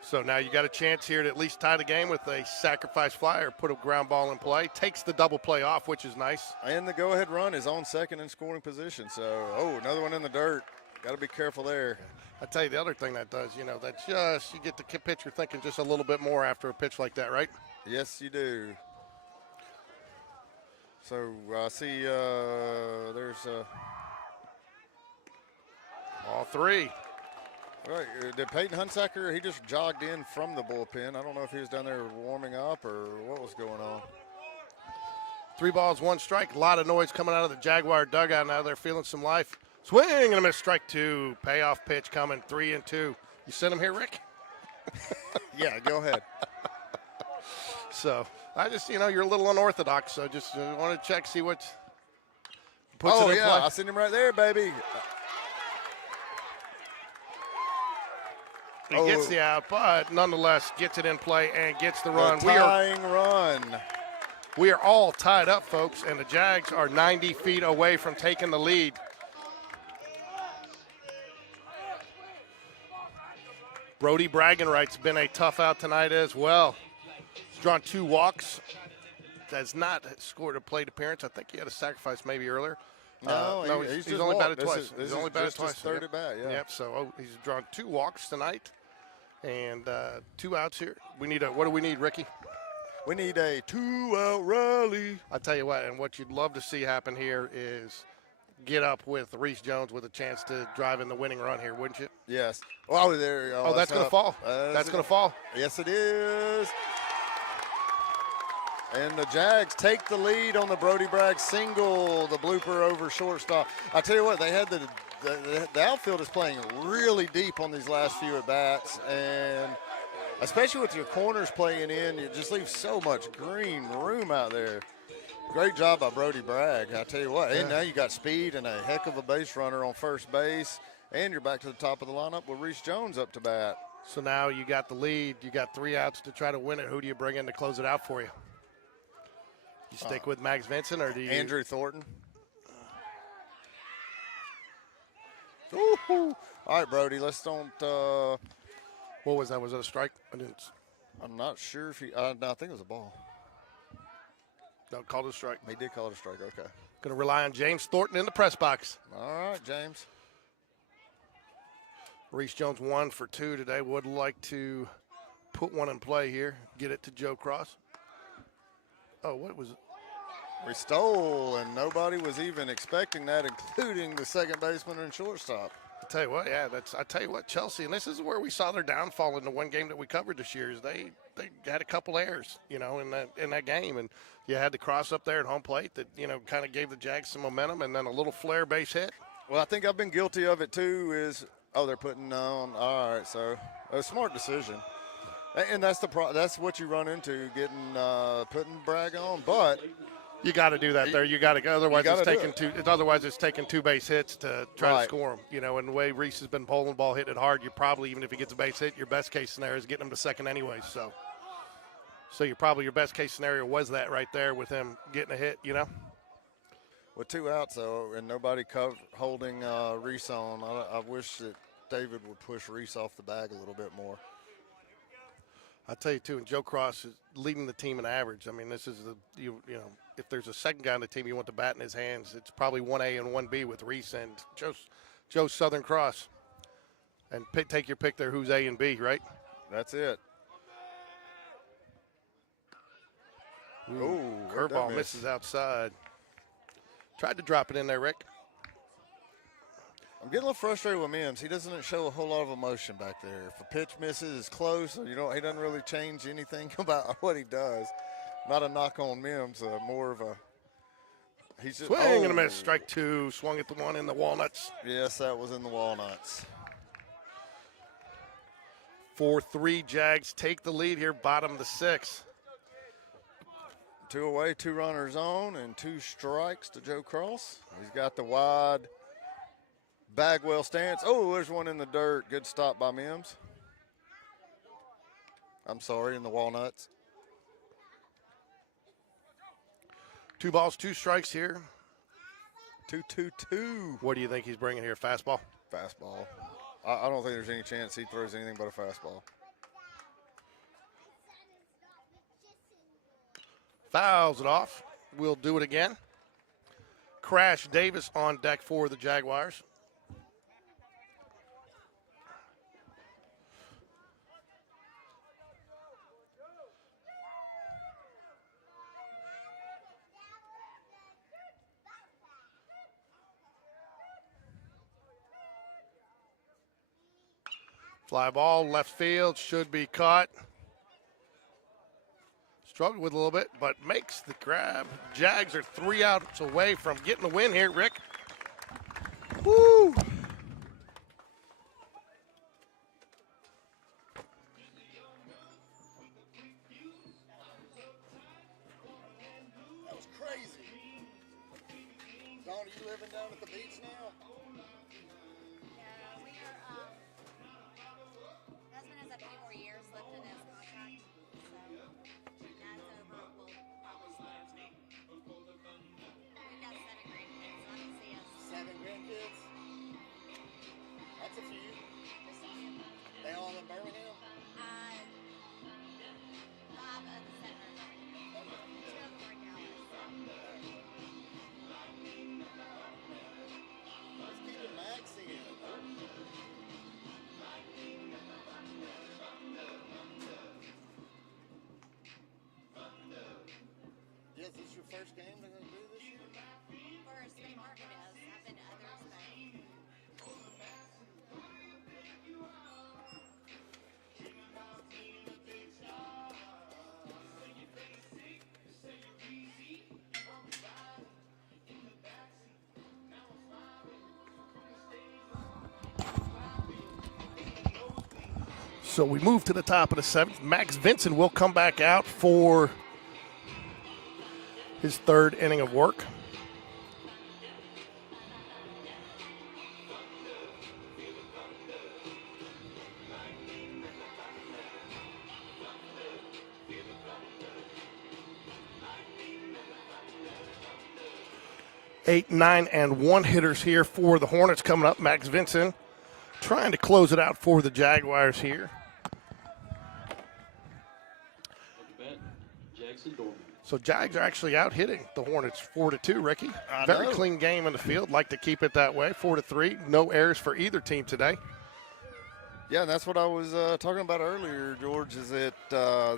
So now you got a chance here to at least tie the game with a sacrifice fly or put a ground ball in play. Takes the double play off, which is nice. And the go-ahead run is on second in scoring position. So, another one in the dirt. Got to be careful there. I tell you the other thing that does, that's just you get the pitcher thinking just a little bit more after a pitch like that, right? Yes, you do. So I see there's all 3. All right, did Peyton Hunsaker, he just jogged in from the bullpen. I don't know if he was down there warming up or what was going on. 3 balls, 1 strike. A lot of noise coming out of the Jaguar dugout now. They're feeling some life. Swing and a miss, strike 2. Payoff pitch coming, 3-2. You sent him here, Rick? Yeah, go ahead. So I just, you're a little unorthodox, so just want to check, see what puts it in play. I seen him right there, baby. He gets the out, but nonetheless gets it in play and gets the run. Tying run. We are all tied up, folks, and the Jags are 90 feet away from taking the lead. Brody Bragginright's been a tough out tonight as well. He's drawn 2 walks. Has not scored a plate appearance. I think he had a sacrifice maybe earlier. No, he's only walked. batted twice. He's only batted twice. Third at bat, yeah. Yep. So he's drawn 2 walks tonight, and 2 outs here. What do we need, Ricky? We need a 2-out rally. I'll tell you what, and what you'd love to see happen here is get up with Reese Jones with a chance to drive in the winning run here, wouldn't you? Yes. Oh, there you go. Oh, that's going to fall. That's going to fall. Yes, it is. And the Jags take the lead on the Brody Bragg single, the blooper over shortstop. I tell you what, they had the outfield is playing really deep on these last few at-bats, and especially with your corners playing in, it just leaves so much green room out there. Great job by Brody Bragg, I tell you what. And now you got speed and a heck of a base runner on first base, and you're back to the top of the lineup with Reese Jones up to bat. So now you got the lead. You got 3 outs to try to win it. Who do you bring in to close it out for you? You stick with Max Vincent, or do you? Andrew Thornton. Ooh. All right, Brody, let's don't. What was that? Was it a strike? I'm not sure if he. No, I think it was a ball. No, called it a strike. He did call it a strike. Okay. Going to rely on James Thornton in the press box. All right, James. Reese Jones 1 for 2 today. Would like to put one in play here. Get it to Joe Cross. Oh, what was it? We stole, and nobody was even expecting that, including the second baseman and shortstop. I tell you what, Chelsea, and this is where we saw their downfall in the one game that we covered this year. Is they had a couple errors, in that game, and you had to cross up there at home plate that kind of gave the Jags some momentum, and then a little flare base hit. Well, I think I've been guilty of it too. They're putting on. All right, so a smart decision. And that's that's what you run into, putting Bragg on. But you got to do that there. You got to go. Otherwise, it's taking 2 base hits to try to score him. And the way Reese has been pulling the ball, hitting it hard, you probably, even if he gets a base hit, your best case scenario is getting him to second anyway. So your best case scenario was that right there with him getting a hit. With 2 outs though, and nobody holding Reese on, I wish that David would push Reese off the bag a little bit more. I'll tell you, too, and Joe Cross is leading the team in average. I mean, this is you know, if there's a second guy on the team you want the bat in his hands, it's probably 1A and 1B with Reese and Joe Southern Cross. And take your pick there, who's A and B, right? That's it. Ooh, curveball misses outside. Tried to drop it in there, Rick. I'm getting a little frustrated with Mims. He doesn't show a whole lot of emotion back there. If a pitch misses, it's close. He doesn't really change anything about what he does. Not a knock on Mims, more of a. He's just, swing and a miss. Strike two. Swung at the one in the walnuts. Yes, that was in the walnuts. 4-3 Jags take the lead here, bottom of the sixth. 2 away, 2 runners on, and 2 strikes to Joe Cross. He's got the wide Bagwell stance. Oh, there's one in the dirt. Good stop by Mims. I'm sorry, in the walnuts. 2 balls, 2 strikes here. 2-2-2. What do you think he's bringing here? Fastball? Fastball. I don't think there's any chance he throws anything but a fastball. Fouls it off. We'll do it again. Crash Davis on deck for the Jaguars. Fly ball, left field, should be caught. Struggled with a little bit, but makes the grab. Jags are 3 outs away from getting the win here, Rick. Woo! That was crazy. Dawn, are you living down at the beach now? Husband has a few more years left in his contract, so that's over. We'll probably split our time. We've got 7 grandkids, so I can see us. 7 grandkids? That's a few. They all in Birmingham? 5 of the 7 are Birmingham. 2 of them are in Dallas. Let's keep it Maxie in. Yes, this is your first game they're going to do this year? For state market is. I've been to others, but So we move to the top of the 7th. Max Vincent will come back out for his 3rd inning of work. Eight, 9, and 1 hitters here for the Hornets coming up. Max Vincent trying to close it out for the Jaguars here. So Jags are actually out hitting the Hornets 4-2, Ricky. Very clean game in the field. Like to keep it that way. 4-3. No errors for either team today. Yeah, and that's what I was talking about earlier, George, is that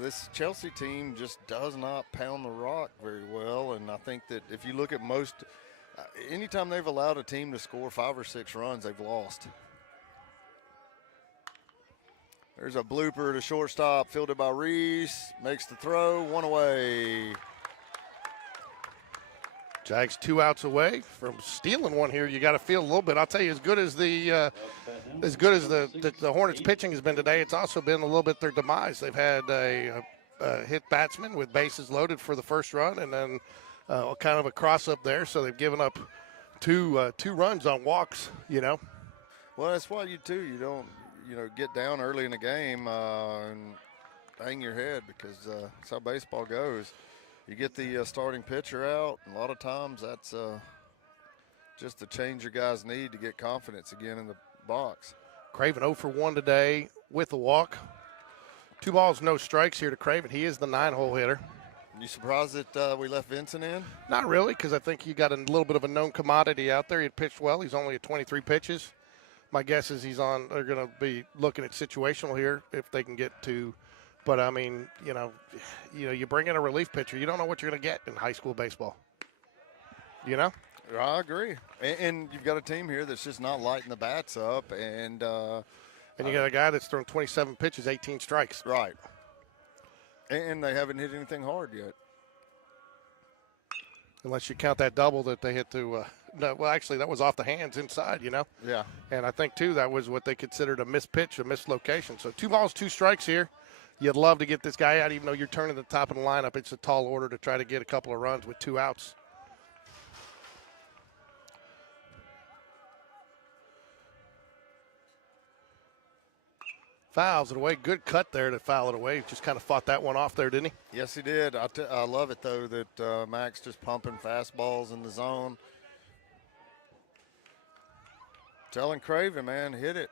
this Chelsea team just does not pound the rock very well. And I think that if you look at most, anytime they've allowed a team to score 5 or 6 runs, they've lost. There's a blooper to shortstop, fielded by Reese. Makes the throw, 1 away. Jags 2 outs away from stealing one here. You got to feel a little bit. I'll tell you, as good as the Hornets pitching has been today, it's also been a little bit their demise. They've had a hit batsman with bases loaded for the first run, and then kind of a cross up there. So they've given up two runs on walks. You know. Well, that's why you don't get down early in the game and hang your head, because that's how baseball goes. You get the starting pitcher out, and a lot of times that's just the change your guys need to get confidence again in the box. Craven 0 for 1 today with a walk. 2 balls, no strikes here to Craven. He is the 9-hole hitter. You surprised that we left Vincent in? Not really, because I think you got a little bit of a known commodity out there. He pitched well. He's only at 23 pitches. My guess is they're going to be looking at situational here if they can get to. But, I mean, you bring in a relief pitcher, you don't know what you're going to get in high school baseball. You know? I agree. And you've got a team here that's just not lighting the bats up. And you got a guy that's thrown 27 pitches, 18 strikes. Right. And they haven't hit anything hard yet. Unless you count that double that they hit to no, well, actually, that was off the hands inside, Yeah. And I think, too, that was what they considered a missed pitch, a missed location. So 2 balls, 2 strikes here. You'd love to get this guy out, even though you're turning the top of the lineup. It's a tall order to try to get a couple of runs with 2 outs. Fouls it away. Good cut there to foul it away. Just kind of fought that one off there, didn't he? Yes, he did. I love it, though, that Max just pumping fastballs in the zone. Telling Craven, man, hit it.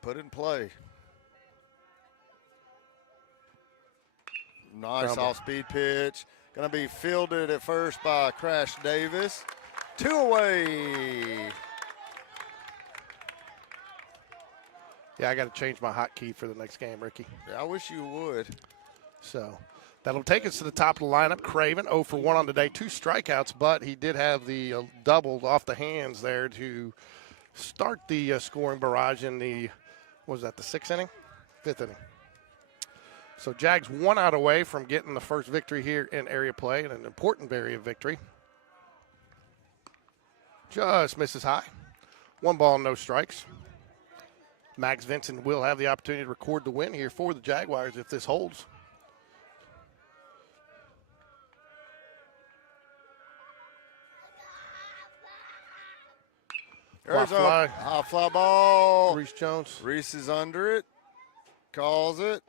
Put it in play. Nice off-speed pitch. Going to be fielded at first by Crash Davis. 2 away. Yeah, I got to change my hotkey for the next game, Ricky. Yeah, I wish you would. So that'll take us to the top of the lineup. Craven 0 for 1 on the day, 2 strikeouts, but he did have the double off the hands there to start the scoring barrage in the, what was that, the 6th inning? 5th inning. So Jags 1 out away from getting the first victory here in area play, and an important area victory. Just misses high. 1 ball, no strikes. Max Vincent will have the opportunity to record the win here for the Jaguars if this holds. There's a high fly ball. Reese Jones. Reese is under it. Calls it.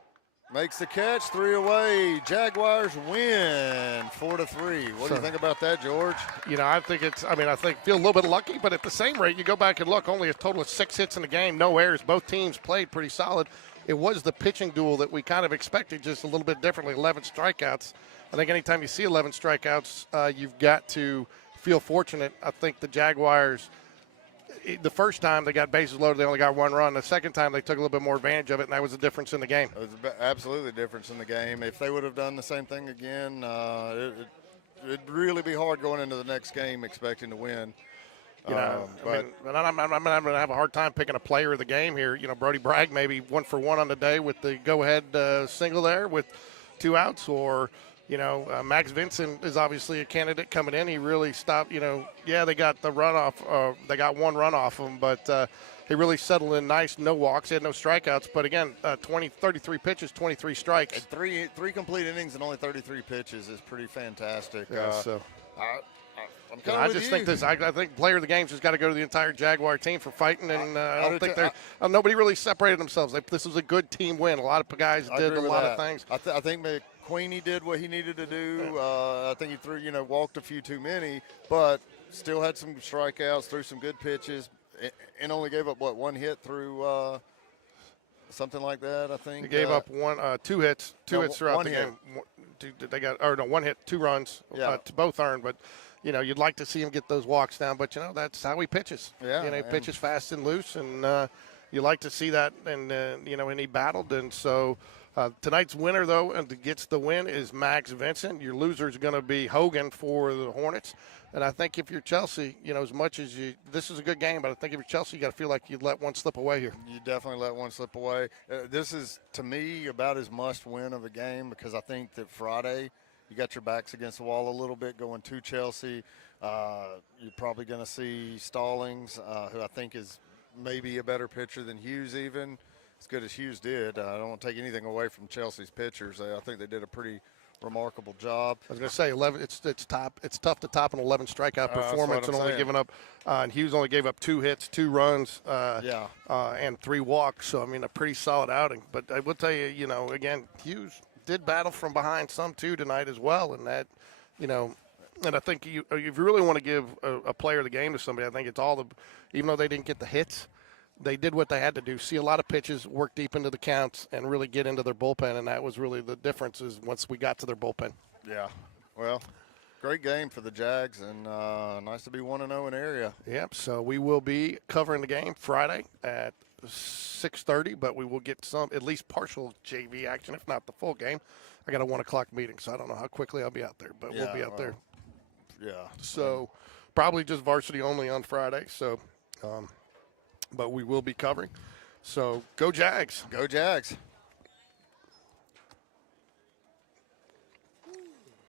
Makes the catch. 3 away. Jaguars win 4-3. What do you think about that, George? I think feel a little bit lucky, but at the same rate, you go back and look, only a total of 6 hits in the game, no errors. Both teams played pretty solid. It was the pitching duel that we kind of expected, just a little bit differently, 11 strikeouts. I think anytime you see 11 strikeouts, you've got to feel fortunate. I think the Jaguars, the first time they got bases loaded, they only got 1 run. The second time they took a little bit more advantage of it, and that was the difference in the game. It was absolutely a difference in the game. If they would have done the same thing again, it'd really be hard going into the next game expecting to win. I'm going to have a hard time picking a player of the game here. Brody Bragg maybe 1 for 1 on the day with the go-ahead single there with 2 outs, or Max Vincent is obviously a candidate coming in. He really stopped, they got the runoff. They got 1 run off him, but he really settled in nice. No walks. He had no strikeouts. But, again, 33 pitches, 23 strikes. And three complete innings and only 33 pitches is pretty fantastic. Yeah, so I'm kind of with you. I think player of the game's just got to go to the entire Jaguar team for fighting, and I don't think nobody really separated themselves. This was a good team win. A lot of guys did a lot of things. I think McQueenie did what he needed to do. I think he walked a few too many, but still had some strikeouts, threw some good pitches, and only gave up, 1 hit through something like that, I think. They gave up 2 hits throughout the game. They got 1 hit, 2 runs, both earned, but you'd like to see him get those walks down, but that's how he pitches. Yeah, he pitches fast and loose, and you like to see that, and and he battled, and so tonight's winner though, and gets the win, is Max Vincent. Your loser is going to be Hogan for the Hornets, and I think if you're Chelsea, as much as this is a good game, but I think if you're Chelsea, you got to feel like you'd let 1 slip away here. You definitely let 1 slip away. This is, to me, about as must-win of a game, because I think that Friday, you got your backs against the wall a little bit going to Chelsea. You're probably going to see Stallings, who I think is maybe a better pitcher than Hughes even, as good as Hughes did. I don't want to take anything away from Chelsea's pitchers. I think they did a pretty remarkable job. I was going to say 11. It's tough to top an 11 strikeout performance and only giving up. And Hughes only gave up 2 hits, 2 runs, and 3 walks. So a pretty solid outing. But I will tell you, again, Hughes did battle from behind some too tonight as well, and that, and I think if you really want to give a player of the game to somebody, I think it's even though they didn't get the hits, they did what they had to do. See a lot of pitches, work deep into the counts, and really get into their bullpen, and that was really the difference is once we got to their bullpen. Yeah. Well, great game for the Jags, and nice to be 1-0 in area. Yep, so we will be covering the game Friday at 6:30, but we will get some, at least partial JV action, if not the full game. I got a 1 o'clock meeting, so I don't know how quickly I'll be out there, but we'll be out there. Yeah. So probably just varsity only on Friday, so but we will be covering. So go Jags. Go Jags.